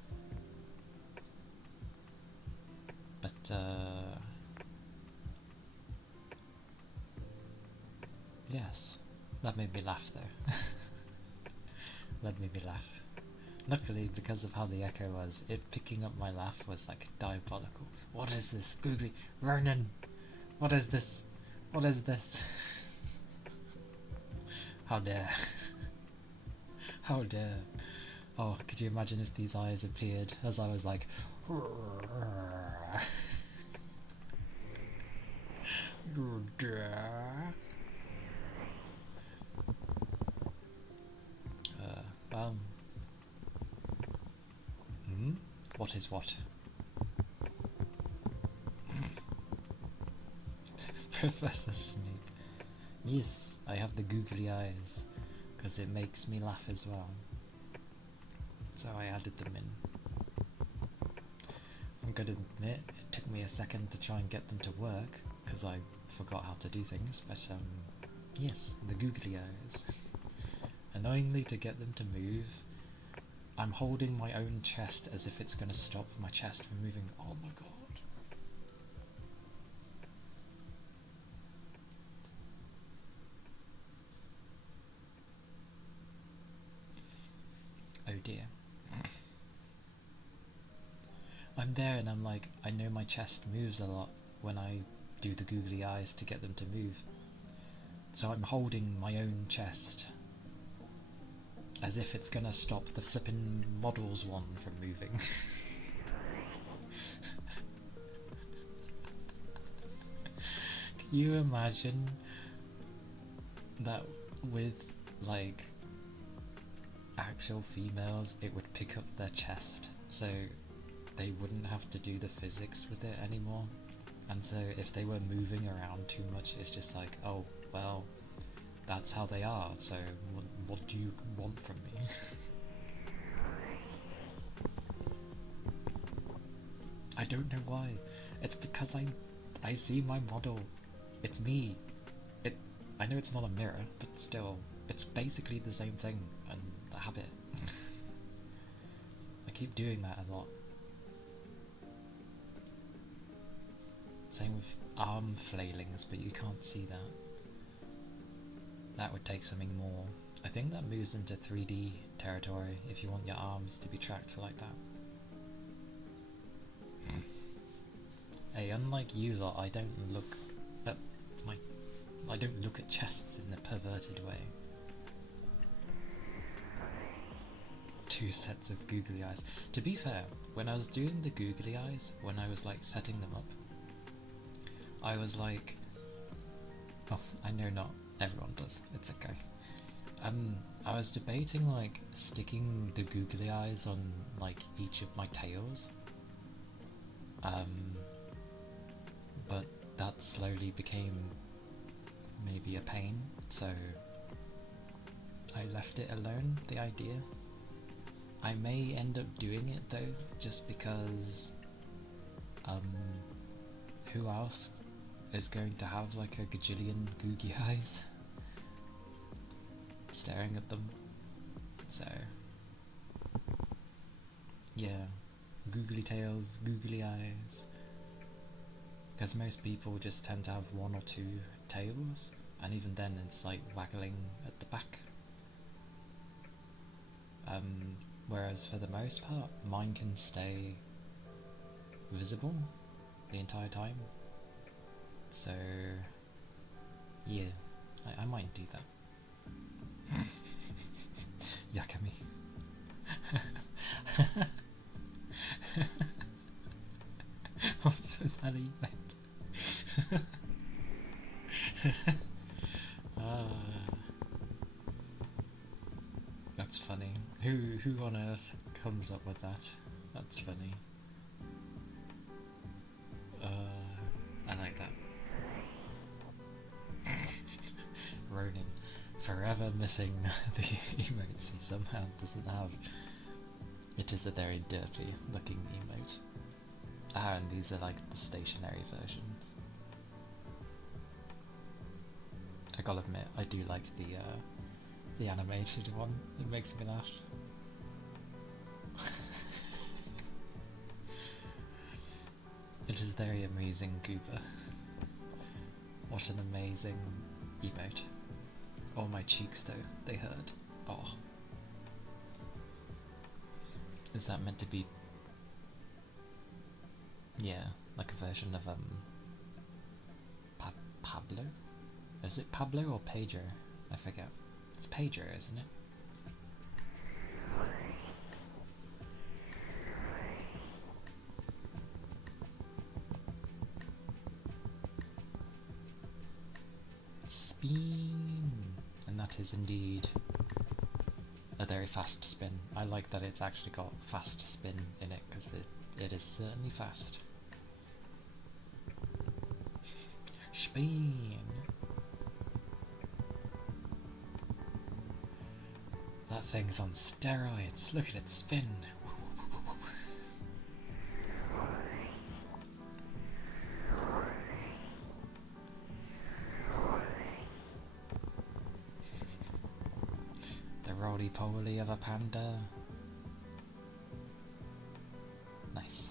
But yes, that made me laugh though. That made me laugh. Luckily, because of how the echo was, it picking up my laugh was diabolical. What is this? Googly Vernon! What is this? What is this? How dare. How dare. Oh, could you imagine if these eyes appeared as I was like you dare. What is what? Professor Snape. Yes, I have the googly eyes, because it makes me laugh as well. So I added them in. I'm going to admit, it took me a second to try and get them to work, because I forgot how to do things, but yes, the googly eyes. Annoyingly, to get them to move, I'm holding my own chest as if it's going to stop my chest from moving. Oh my god. Oh dear. I'm there and I'm like, I know my chest moves a lot when I do the googly eyes to get them to move. So I'm holding my own chest, as if it's gonna stop the flippin' models one from moving. Can you imagine that with, like, actual females, it would pick up their chest, so they wouldn't have to do the physics with it anymore? And so if they were moving around too much, it's just like, oh, well, that's how they are, so what do you want from me? I don't know why. It's because I see my model. It's me. I know it's not a mirror, but still, it's basically the same thing, and the habit. I keep doing that a lot. Same with arm flailings, but you can't see that. That would take something more. I think that moves into 3D territory if you want your arms to be tracked like that. Hey, unlike you lot, I don't look at chests in a perverted way. 2 sets of googly eyes. To be fair, when I was doing the googly eyes, when I was like setting them up, I was like, oh, I know not everyone does, it's okay. I was debating like sticking the googly eyes on like each of my tails. But that slowly became maybe a pain, so I left it alone, the idea. I may end up doing it though, just because who else is going to have like a gajillion googly eyes staring at them? So yeah, googly tails, googly eyes, because most people just tend to have 1 or 2 tails, and even then it's like waggling at the back. Whereas for the most part, mine can stay visible the entire time. So yeah, I might do that. Yakami. What's with that emote? That's funny. Who on earth comes up with that? That's funny. I like that. Ronin, forever missing the emotes he somehow doesn't have. It is a very dirty looking emote. Ah, and these are like the stationary versions. I gotta admit, I do like the animated one. It makes me laugh. It is very amusing, Goober. What an amazing emote. Oh, my cheeks though, they hurt. Oh. Is that meant to be... yeah, like a version of Pablo? Is it Pablo or Pedro? I forget. It's Pedro, isn't it? Spin! And that is indeed a very fast spin. I like that it's actually got fast spin in it, because it is certainly fast. Spin! That thing's on steroids. Look at it spin. The roly-poly of a panda. Nice.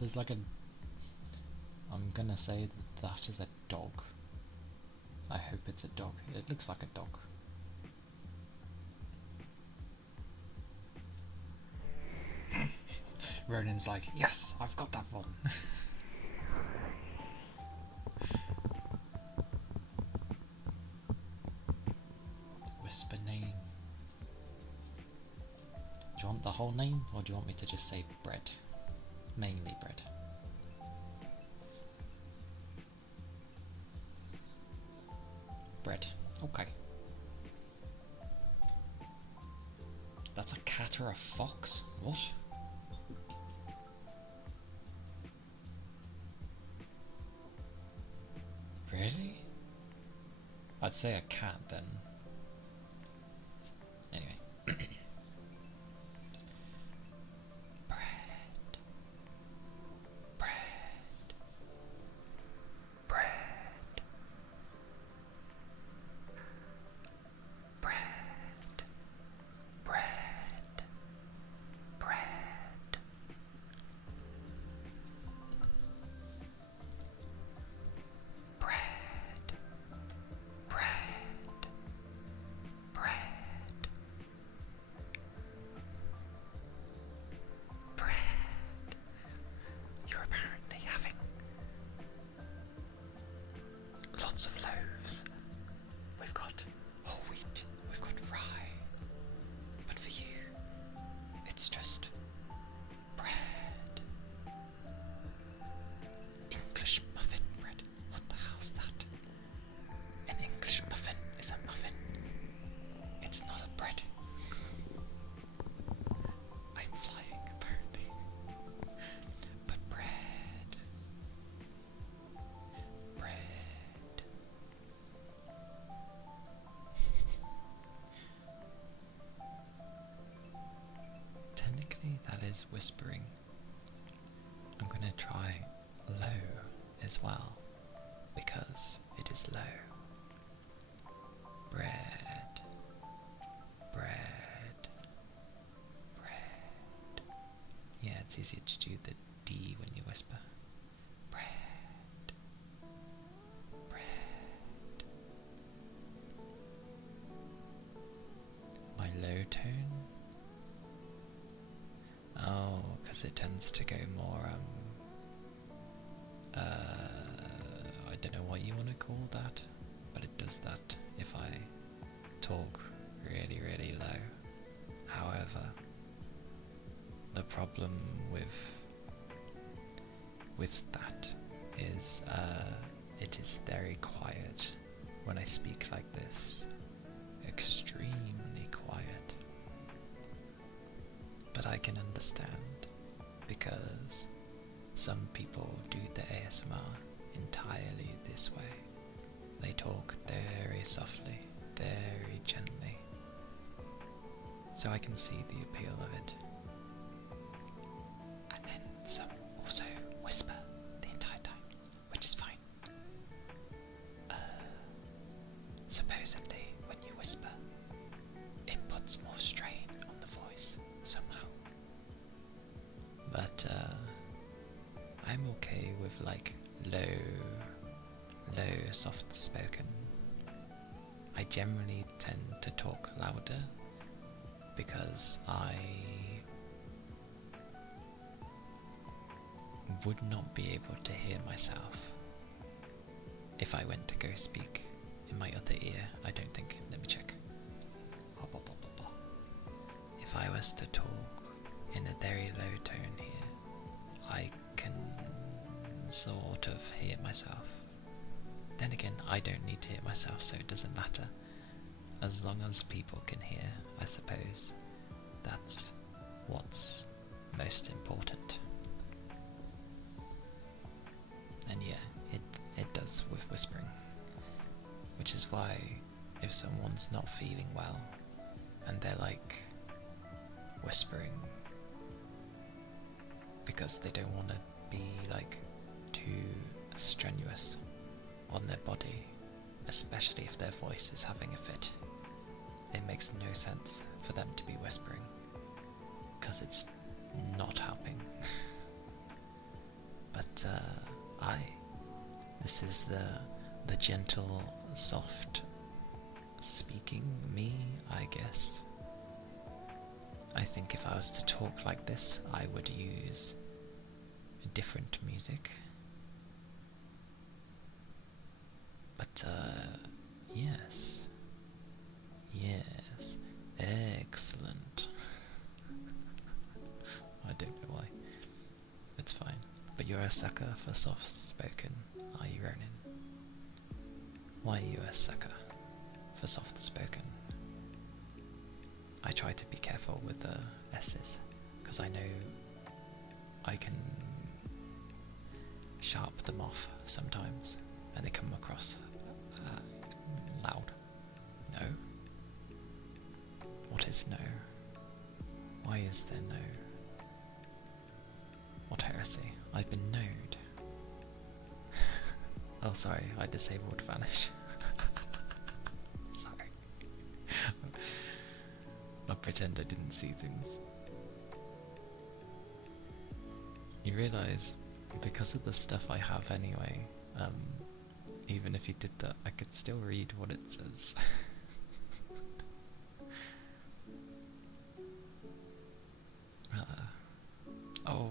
There's like a... I'm gonna say that is a dog. I hope it's a dog. It looks like a dog. Ronan's like, yes, I've got that one. Whisper name. Do you want the whole name, or do you want me to just say bread? Mainly bread. Bread. Okay. That's a cat or a fox? What? Really? I'd say a cat then. Anyway. Bread. Bread. Bread. Bread. Bread. Bread. Bread. Bread. Bread. Bread. You're apparently having lots of loaves. We've got whole wheat, we've got rye, but for you, it's just bread. English muffin bread. What the hell's that? An English muffin is a muffin. It's not a bread. I'm flying, apparently. But bread. Bread. Technically, that is whispering. I'm gonna try low as well, because it is low. Bread. Bread. Bread. Yeah, it's easier to do the D when you whisper. Bread. Bread. My low tone? Oh, because it tends to go more, I don't know what you want to call that, but it does that if I talk really, really low. However, the problem with that is it is very quiet when I speak like this. Extremely quiet. But I can understand, because some people do the ASMR entirely this way. They talk very softly, very gently. So I can see the appeal of it. And then some also whisper the entire time, which is fine. Supposedly, when you whisper, it puts more strain on the voice somehow. But I'm okay with like low, soft spoken. I generally tend to talk louder because I would not be able to hear myself if I went to go speak in my other ear. I don't think. Let me check. If I was to talk in a very low tone here, I can sort of hear myself. Then again, I don't need to hear myself, so it doesn't matter. As long as people can hear, I suppose that's what's most important. And yeah, it does with whispering. Which is why if someone's not feeling well and they're like whispering because they don't want to be like too strenuous on their body, especially if their voice is having a fit, it makes no sense for them to be whispering because it's not helping. But this is the gentle, soft speaking me, I guess. I think if I was to talk like this, I would use different music. But, yes. Yes. Excellent. I don't know why. It's fine. But you're a sucker for soft-spoken, are you, Ronin? Why are you a sucker for soft-spoken? I try to be careful with the S's, because I know I can sharp them off sometimes, and they come across loud. No? What is no? Why is there no? What heresy? I've been knowed. Oh, sorry, I disabled vanish. Sorry. I'll pretend I didn't see things. You realise, because of the stuff I have anyway, even if you did that, I could still read what it says. Oh.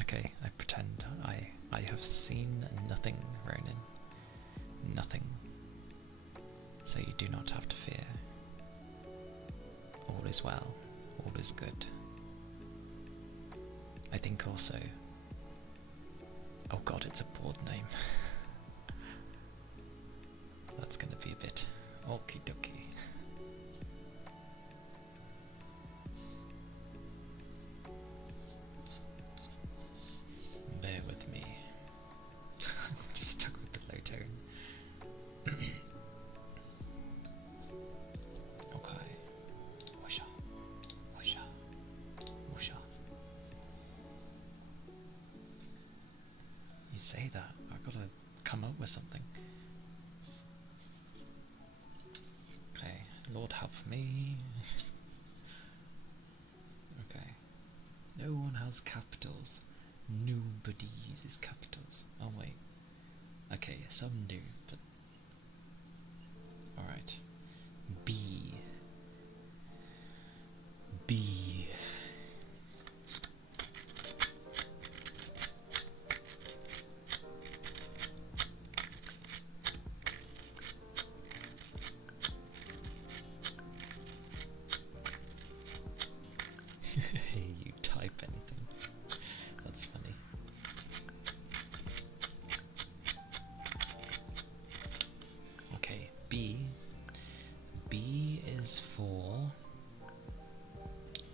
Okay, I pretend I have seen nothing, Ronin. Nothing. So you do not have to fear. All is well. All is good. I think also... Oh god, it's a broad name. That's gonna be a bit okie dokie. Bear with me. Just stuck with the low tone. Okay. Whoosha. Whoosha. Whoosha. You say that, I've got to come up with something. Okay, Lord help me. Okay. No one has capitals. Nobody uses capitals. Oh wait. Okay, some do, but... Alright. B. B. You type anything. That's funny. Okay, B. B is for...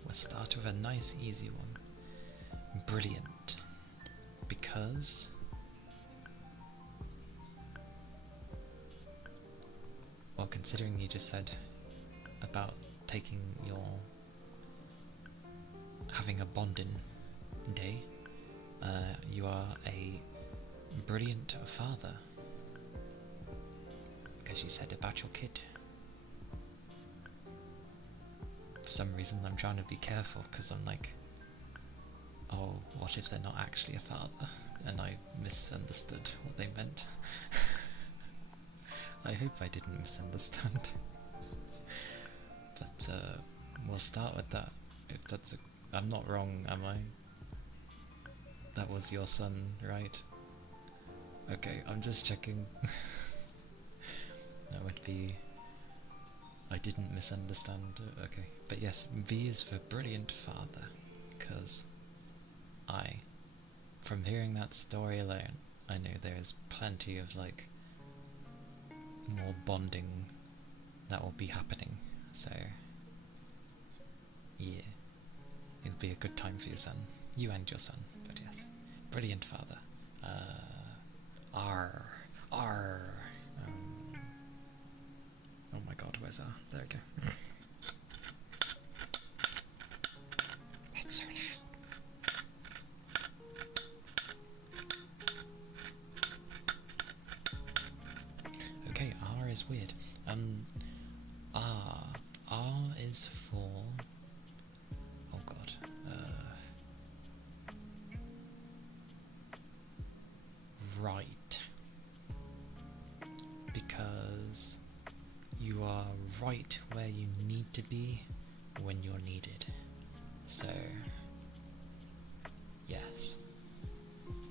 We'll start with a nice easy one. Brilliant. Because... Well, considering you just said about taking your... having a bonding day, you are a brilliant father. Because you said about your kid. For some reason I'm trying to be careful, because I'm like, oh, what if they're not actually a father? And I misunderstood what they meant. I hope I didn't misunderstand. But we'll start with that. If that's a... I'm not wrong, am I? That was your son, right? Okay, I'm just checking. That would be... I didn't misunderstand. Okay, but yes, B is for brilliant father, because from hearing that story alone, I know there is plenty of like more bonding that will be happening. So yeah, it'll be a good time for your son, you and your son. But yes, brilliant father. R. Oh my god, where's R? There we go. It's so loud. Okay, R is weird. R is for... Oh god. right. Because you are right where you need to be when you're needed. So, yes,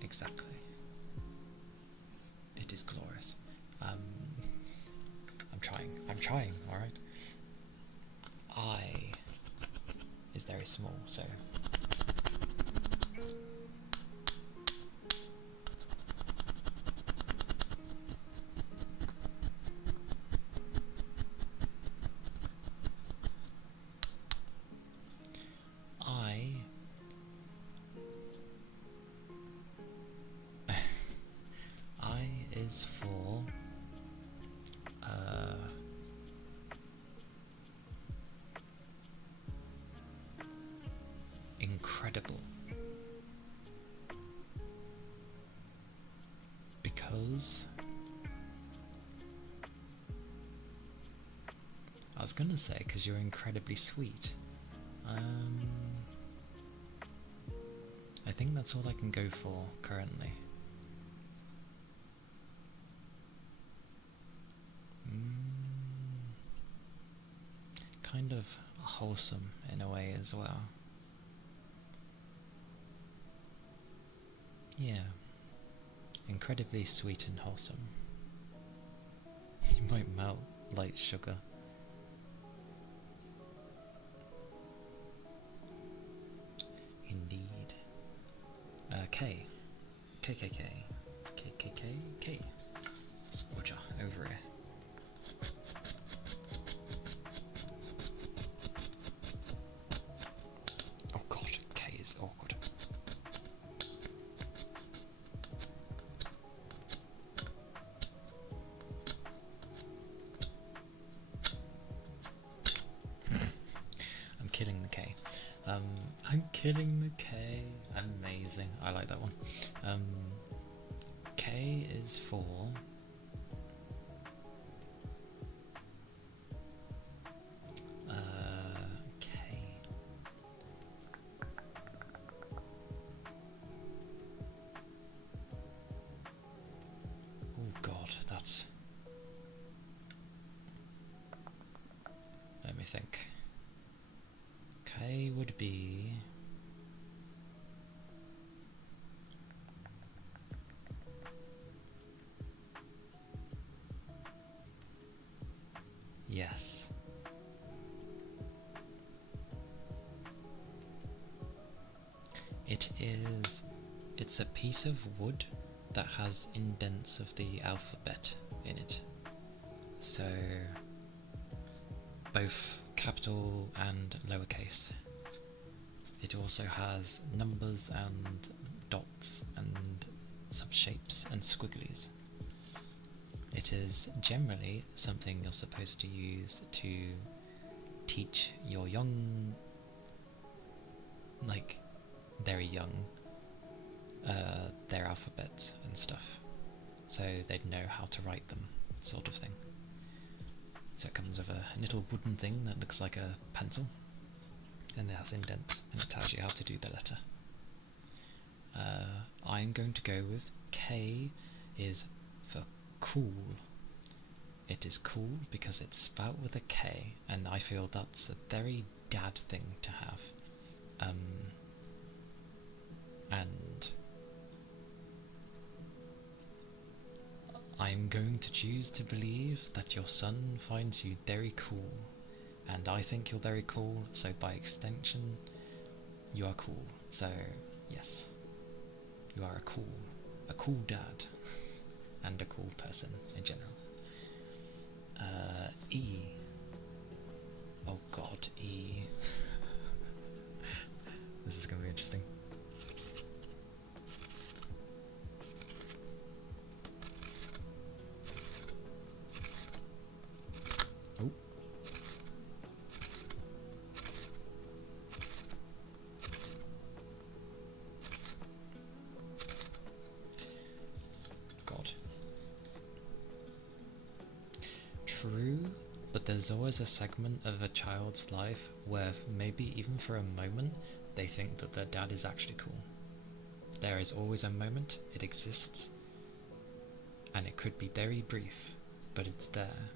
exactly. It is glorious. I'm trying, alright? I is very small, so I is for incredible. Because I was gonna say because you're incredibly sweet. I think that's all I can go for currently. Kind of wholesome in a way as well. Yeah. Incredibly sweet and wholesome. You might melt like sugar. Indeed. K. K, K, K. K, K, K, K. Roger, over here. Oh god, K is awkward. I'm killing the K. I'm killing the K. Amazing. I like that one. K is for K. Oh god, that's. Let me think. K would be. Yes. It's a piece of wood that has indents of the alphabet in it. So, both capital and lowercase. It also has numbers and dots and subshapes and squigglies. It is generally something you're supposed to use to teach your young, like very young, their alphabets and stuff, so they'd know how to write them, sort of thing. So it comes with a little wooden thing that looks like a pencil, and it has indents, and it tells you how to do the letter. I'm going to go with K is for cool. It is cool because it's spelt with a K, and I feel that's a very dad thing to have. And I'm going to choose to believe that your son finds you very cool, and I think you're very cool, so by extension, you are cool. So, yes, you are a cool dad, and a cool person in general. E. Oh god, E. This is going to be interesting. Oh. God. True, but there's always a segment of a child's life where maybe even for a moment they think that their dad is actually cool. There is always a moment, it exists, And it could be very brief, but it's there.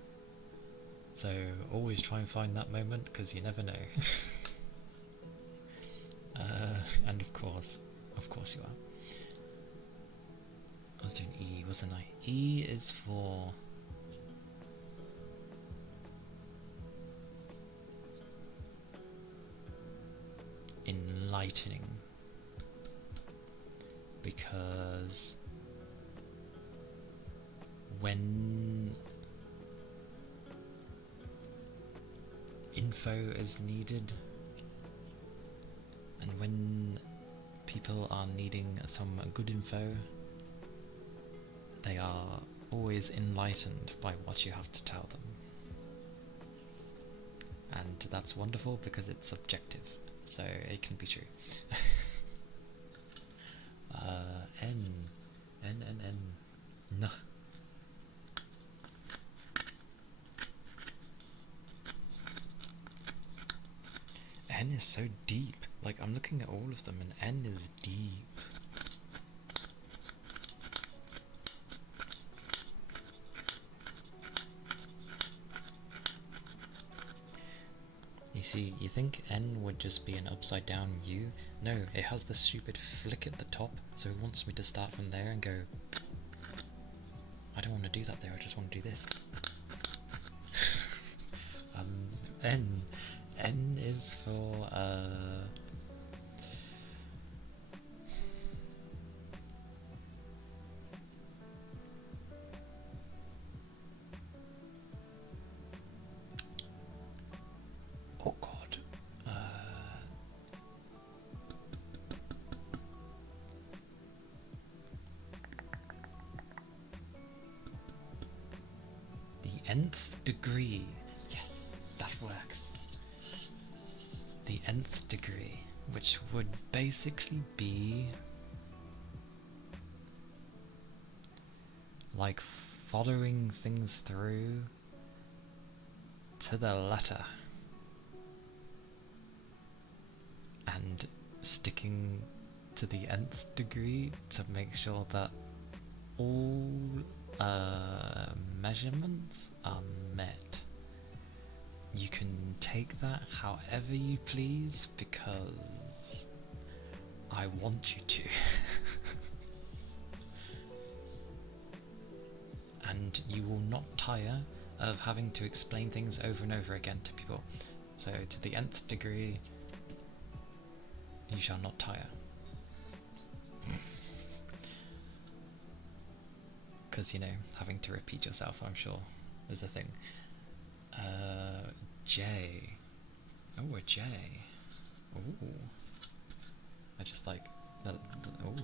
So always try and find that moment, because you never know. And of course you are. I was doing E, wasn't I? E is for enlightening, because when info is needed, and when people are needing some good info, they are always enlightened by what you have to tell them. And that's wonderful because it's subjective, so it can be true. N. No. N is so deep. Like, I'm looking at all of them and N is deep. You see, you think N would just be an upside down U? No, it has the stupid flick at the top, so it wants me to start from there and go, I don't want to do that there, I just want to do this. N. N is for, oh god. The nth degree. Yes, that works. The nth degree, which would basically be like following things through to the letter and sticking to the nth degree to make sure that all measurements are met. You can take that however you please, because I want you to. And you will not tire of having to explain things over and over again to people. So to the nth degree, you shall not tire. Because, you know, having to repeat yourself, I'm sure, is a thing. J. Oh, a J. Ooh. I just like that. Ooh.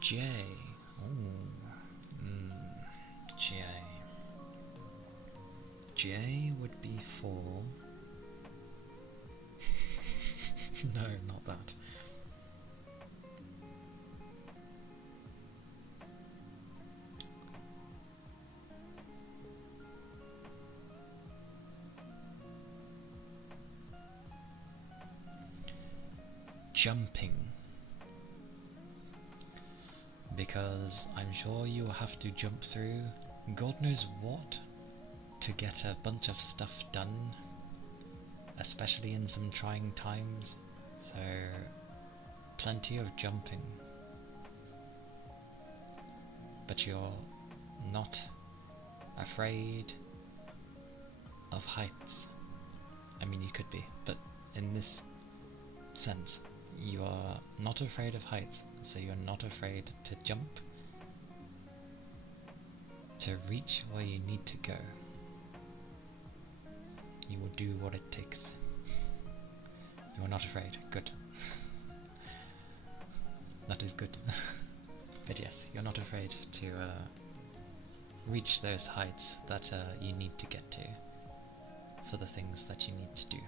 J. Ooh. J. J would be for... no, not that. Jumping. Because I'm sure you will have to jump through God knows what to get a bunch of stuff done, especially in some trying times, so plenty of jumping. But you're not afraid of heights. I mean, you could be, but in this sense, you are not afraid of heights, so you're not afraid to jump to reach where you need to go. You will do what it takes. You are not afraid. Good. That is good. But yes, you're not afraid to reach those heights that you need to get to for the things that you need to do.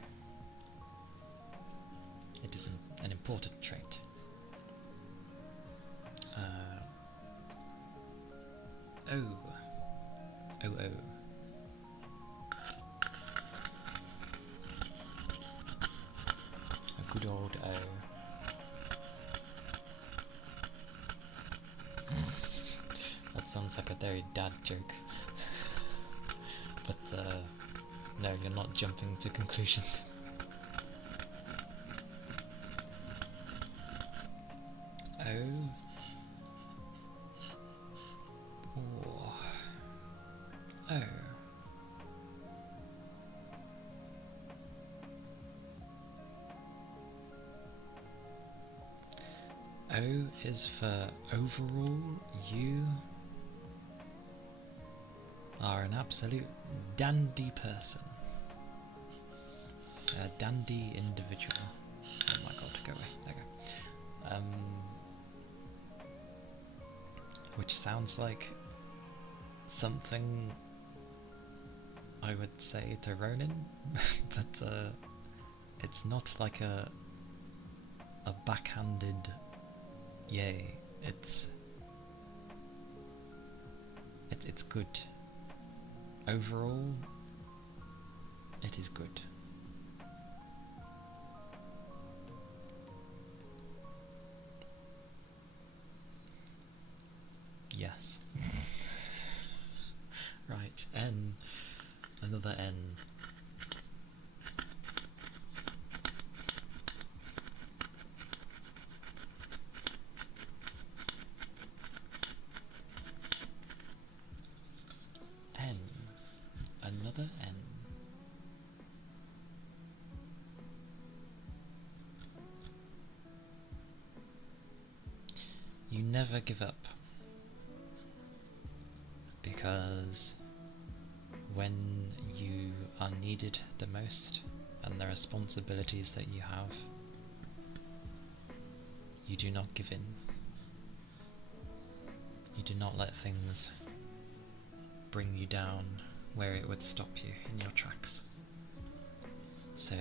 It is an important trait. Oh. Oh, oh. A good old O. That sounds like a very dad joke. But, no, you're not jumping to conclusions. Oh. Oh. Oh. O is for overall. You are an absolute dandy person. A dandy individual. Oh my god, go away. There you go. Which sounds like something I would say to Ronin, but it's not like a backhanded yay. It's good. Overall, it is good. Yes. Right, N. Another N. N. Another N. You never give up. Because when you are needed the most and the responsibilities that you have, you do not give in. You do not let things bring you down where it would stop you in your tracks. So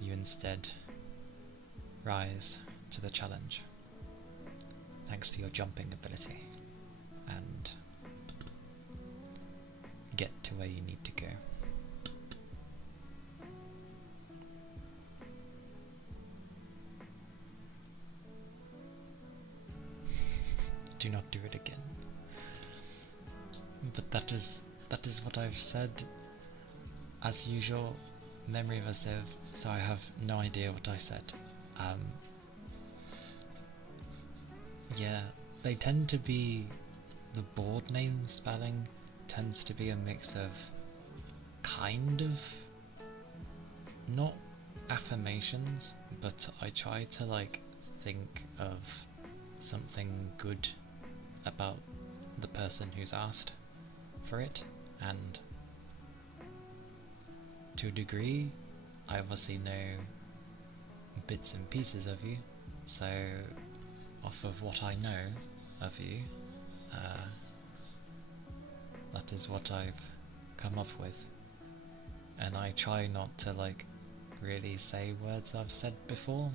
you instead rise to the challenge thanks to your jumping ability and get to where you need to go. Do not do it again. But that is what I've said. As usual, memory of a sieve, so I have no idea what I said. Yeah, they tend to be, the board name spelling tends to be a mix of kind of, not affirmations, but I try to like think of something good about the person who's asked for it, and to a degree I obviously know bits and pieces of you, so off of what I know of you, that is what I've come up with. And I try not to like really say words I've said before,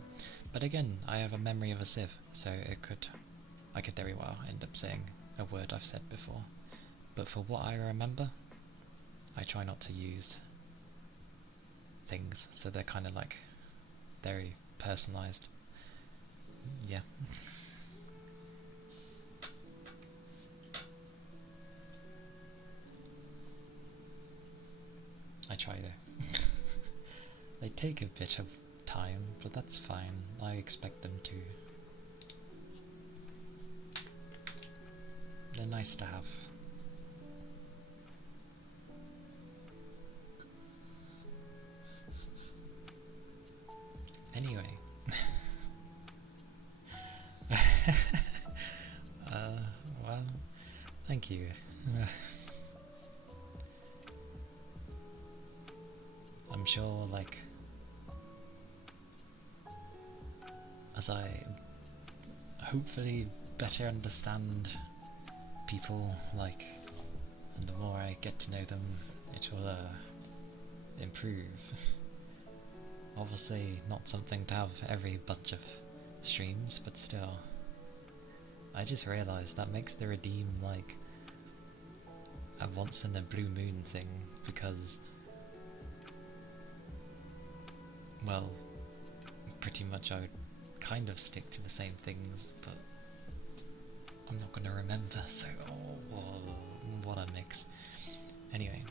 but again, I have a memory of a sieve, so I could very well end up saying a word I've said before. But for what I remember, I try not to use things, so they're kind of like very personalized. Yeah. I try though. They take a bit of time, but that's fine. I expect them to. They're nice to have. Anyway. Well, thank you. I'm sure, like, as I hopefully better understand people, like, and the more I get to know them, it will improve. Obviously not something to have every bunch of streams, but still, I just realised that makes the redeem like a once in a blue moon thing, because, well, pretty much I would kind of stick to the same things, but I'm not going to remember, so what a mix. Anyway,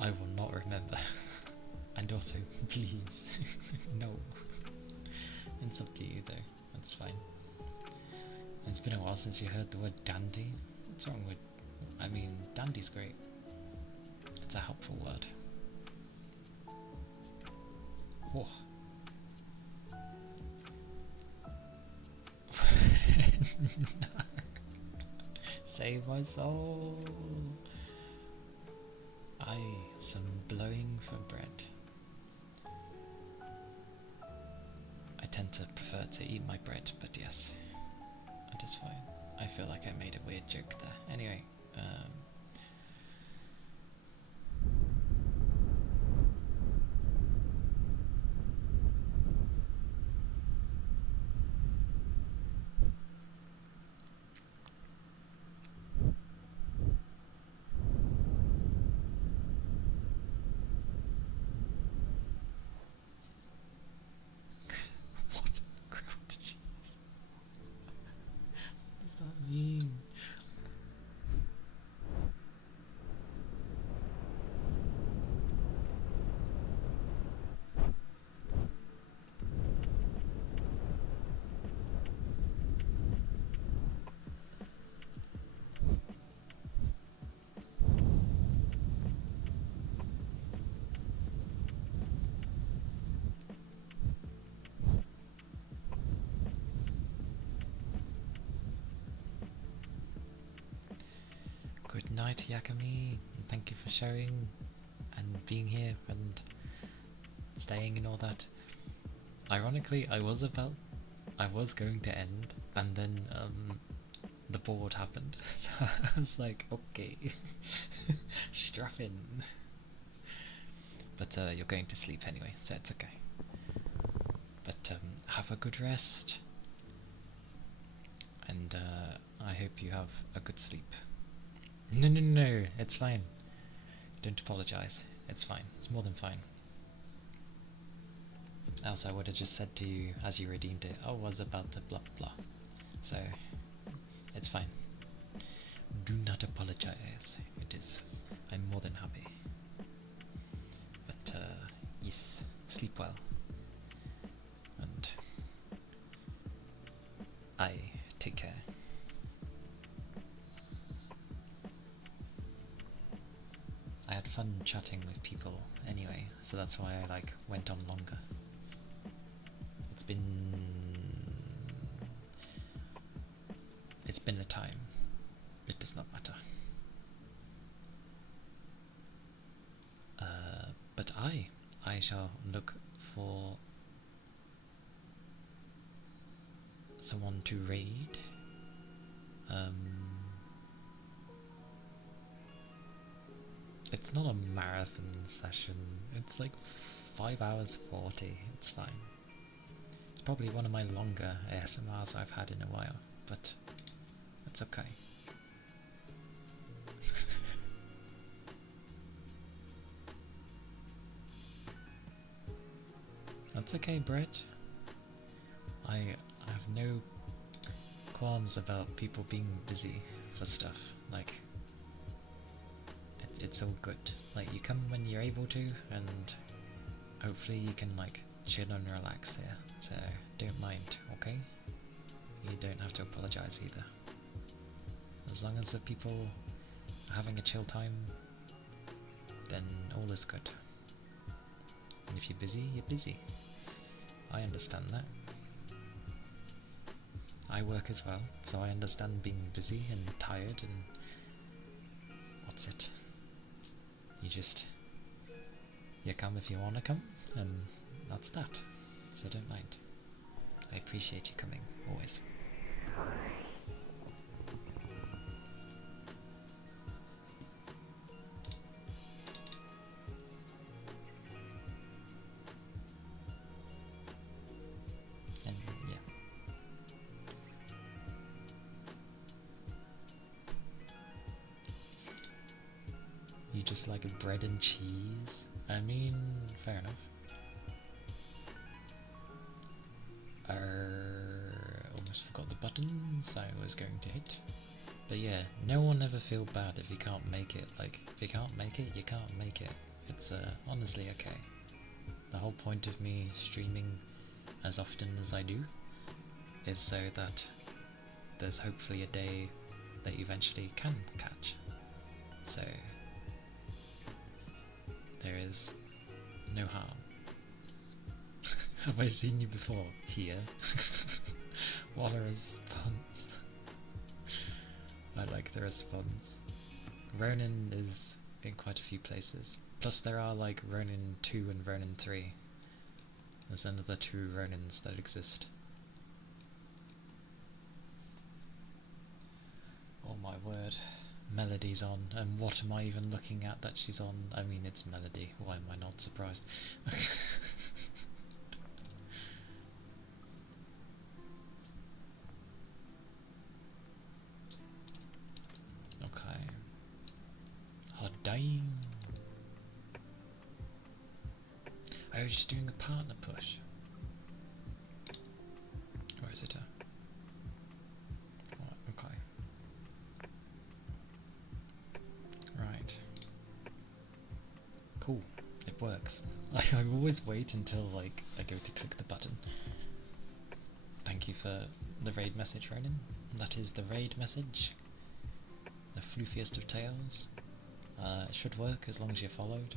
I will not remember. And also, please, no. It's up to you though, that's fine. It's been a while since you heard the word dandy. What's wrong with... I mean, dandy's great. It's a helpful word. Whoa. No. Save my soul. Some blowing for bread. I tend to prefer to eat my bread, but yes, that is fine. I feel like I made a weird joke there. Anyway, what? Grilled cheese? What does that mean? Good night, Yakami, and thank you for sharing and being here and staying and all that. Ironically, I was going to end, and then the board happened, so I was like, okay, strap in. But you're going to sleep anyway, so it's okay. But have a good rest, and I hope you have a good sleep. No, it's fine. Don't apologise. It's fine. It's more than fine. Else I would have just said to you as you redeemed it, oh, I was about to blah blah blah. So, it's fine. Do not apologise. It is. I'm more than happy. But, yes, sleep well. And I take care. I had fun chatting with people anyway, so that's why I went on longer. It's been a time. It does not matter. But I shall look for someone to raid. It's not a marathon session. It's like 5 hours 40. It's fine. It's probably one of my longer ASMRs I've had in a while, but it's okay. That's okay, Brett. I have no qualms about people being busy for stuff. It's all good. You come when you're able to, and hopefully you can chill and relax here. So don't mind, okay? You don't have to apologise either. As long as the people are having a chill time, then all is good. And if you're busy, you're busy. I understand that. I work as well, so I understand being busy and tired and... what's it? You come if you want to come, and that's that. So don't mind. I appreciate you coming, always. just like a bread and cheese? I mean, fair enough. Almost forgot the buttons I was going to hit. But yeah, no one ever feel bad if you can't make it. Like, if you can't make it, you can't make it. It's honestly okay. The whole point of me streaming as often as I do is so that there's hopefully a day that you eventually can catch. So there is no harm. Have I seen you before? Here. What a response. I like the response. Ronin is in quite a few places. Plus there are like Ronin 2 and Ronin 3. There's another 2 Ronins that exist. Oh my word. Melody's on, and what am I even looking at that she's on? I mean, it's Melody. Why am I not surprised? Okay. Hot damn. I was just doing a partner push. Or is it a... Oh, okay. Right. Cool. It works. I always wait until like I go to click the button. Thank you for the raid message, Ronin. That is the raid message. The floofiest of tales. It should work as long as you're followed.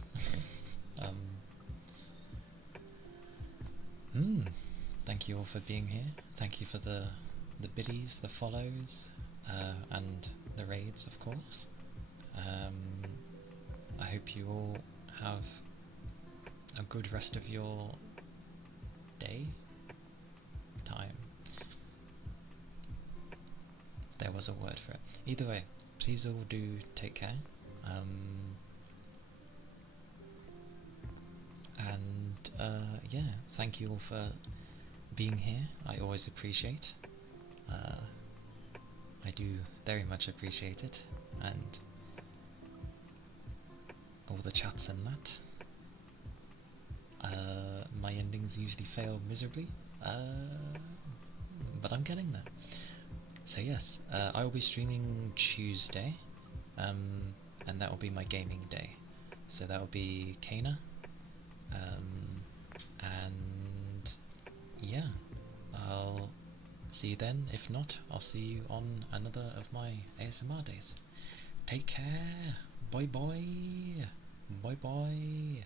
Thank you all for being here. Thank you for the biddies, the follows, and the raids, of course. I hope you all have a good rest of your day? Time. There was a word for it. Either way, please all do take care. Yeah, thank you all for being here. I always appreciate. I do very much appreciate it, and all the chats and that. My endings usually fail miserably, but I'm getting there. So yes, I will be streaming Tuesday, and that will be my gaming day. So that will be Kana, and yeah, I'll see you then. If not, I'll see you on another of my ASMR days. Take care. Bye bye. Bye bye.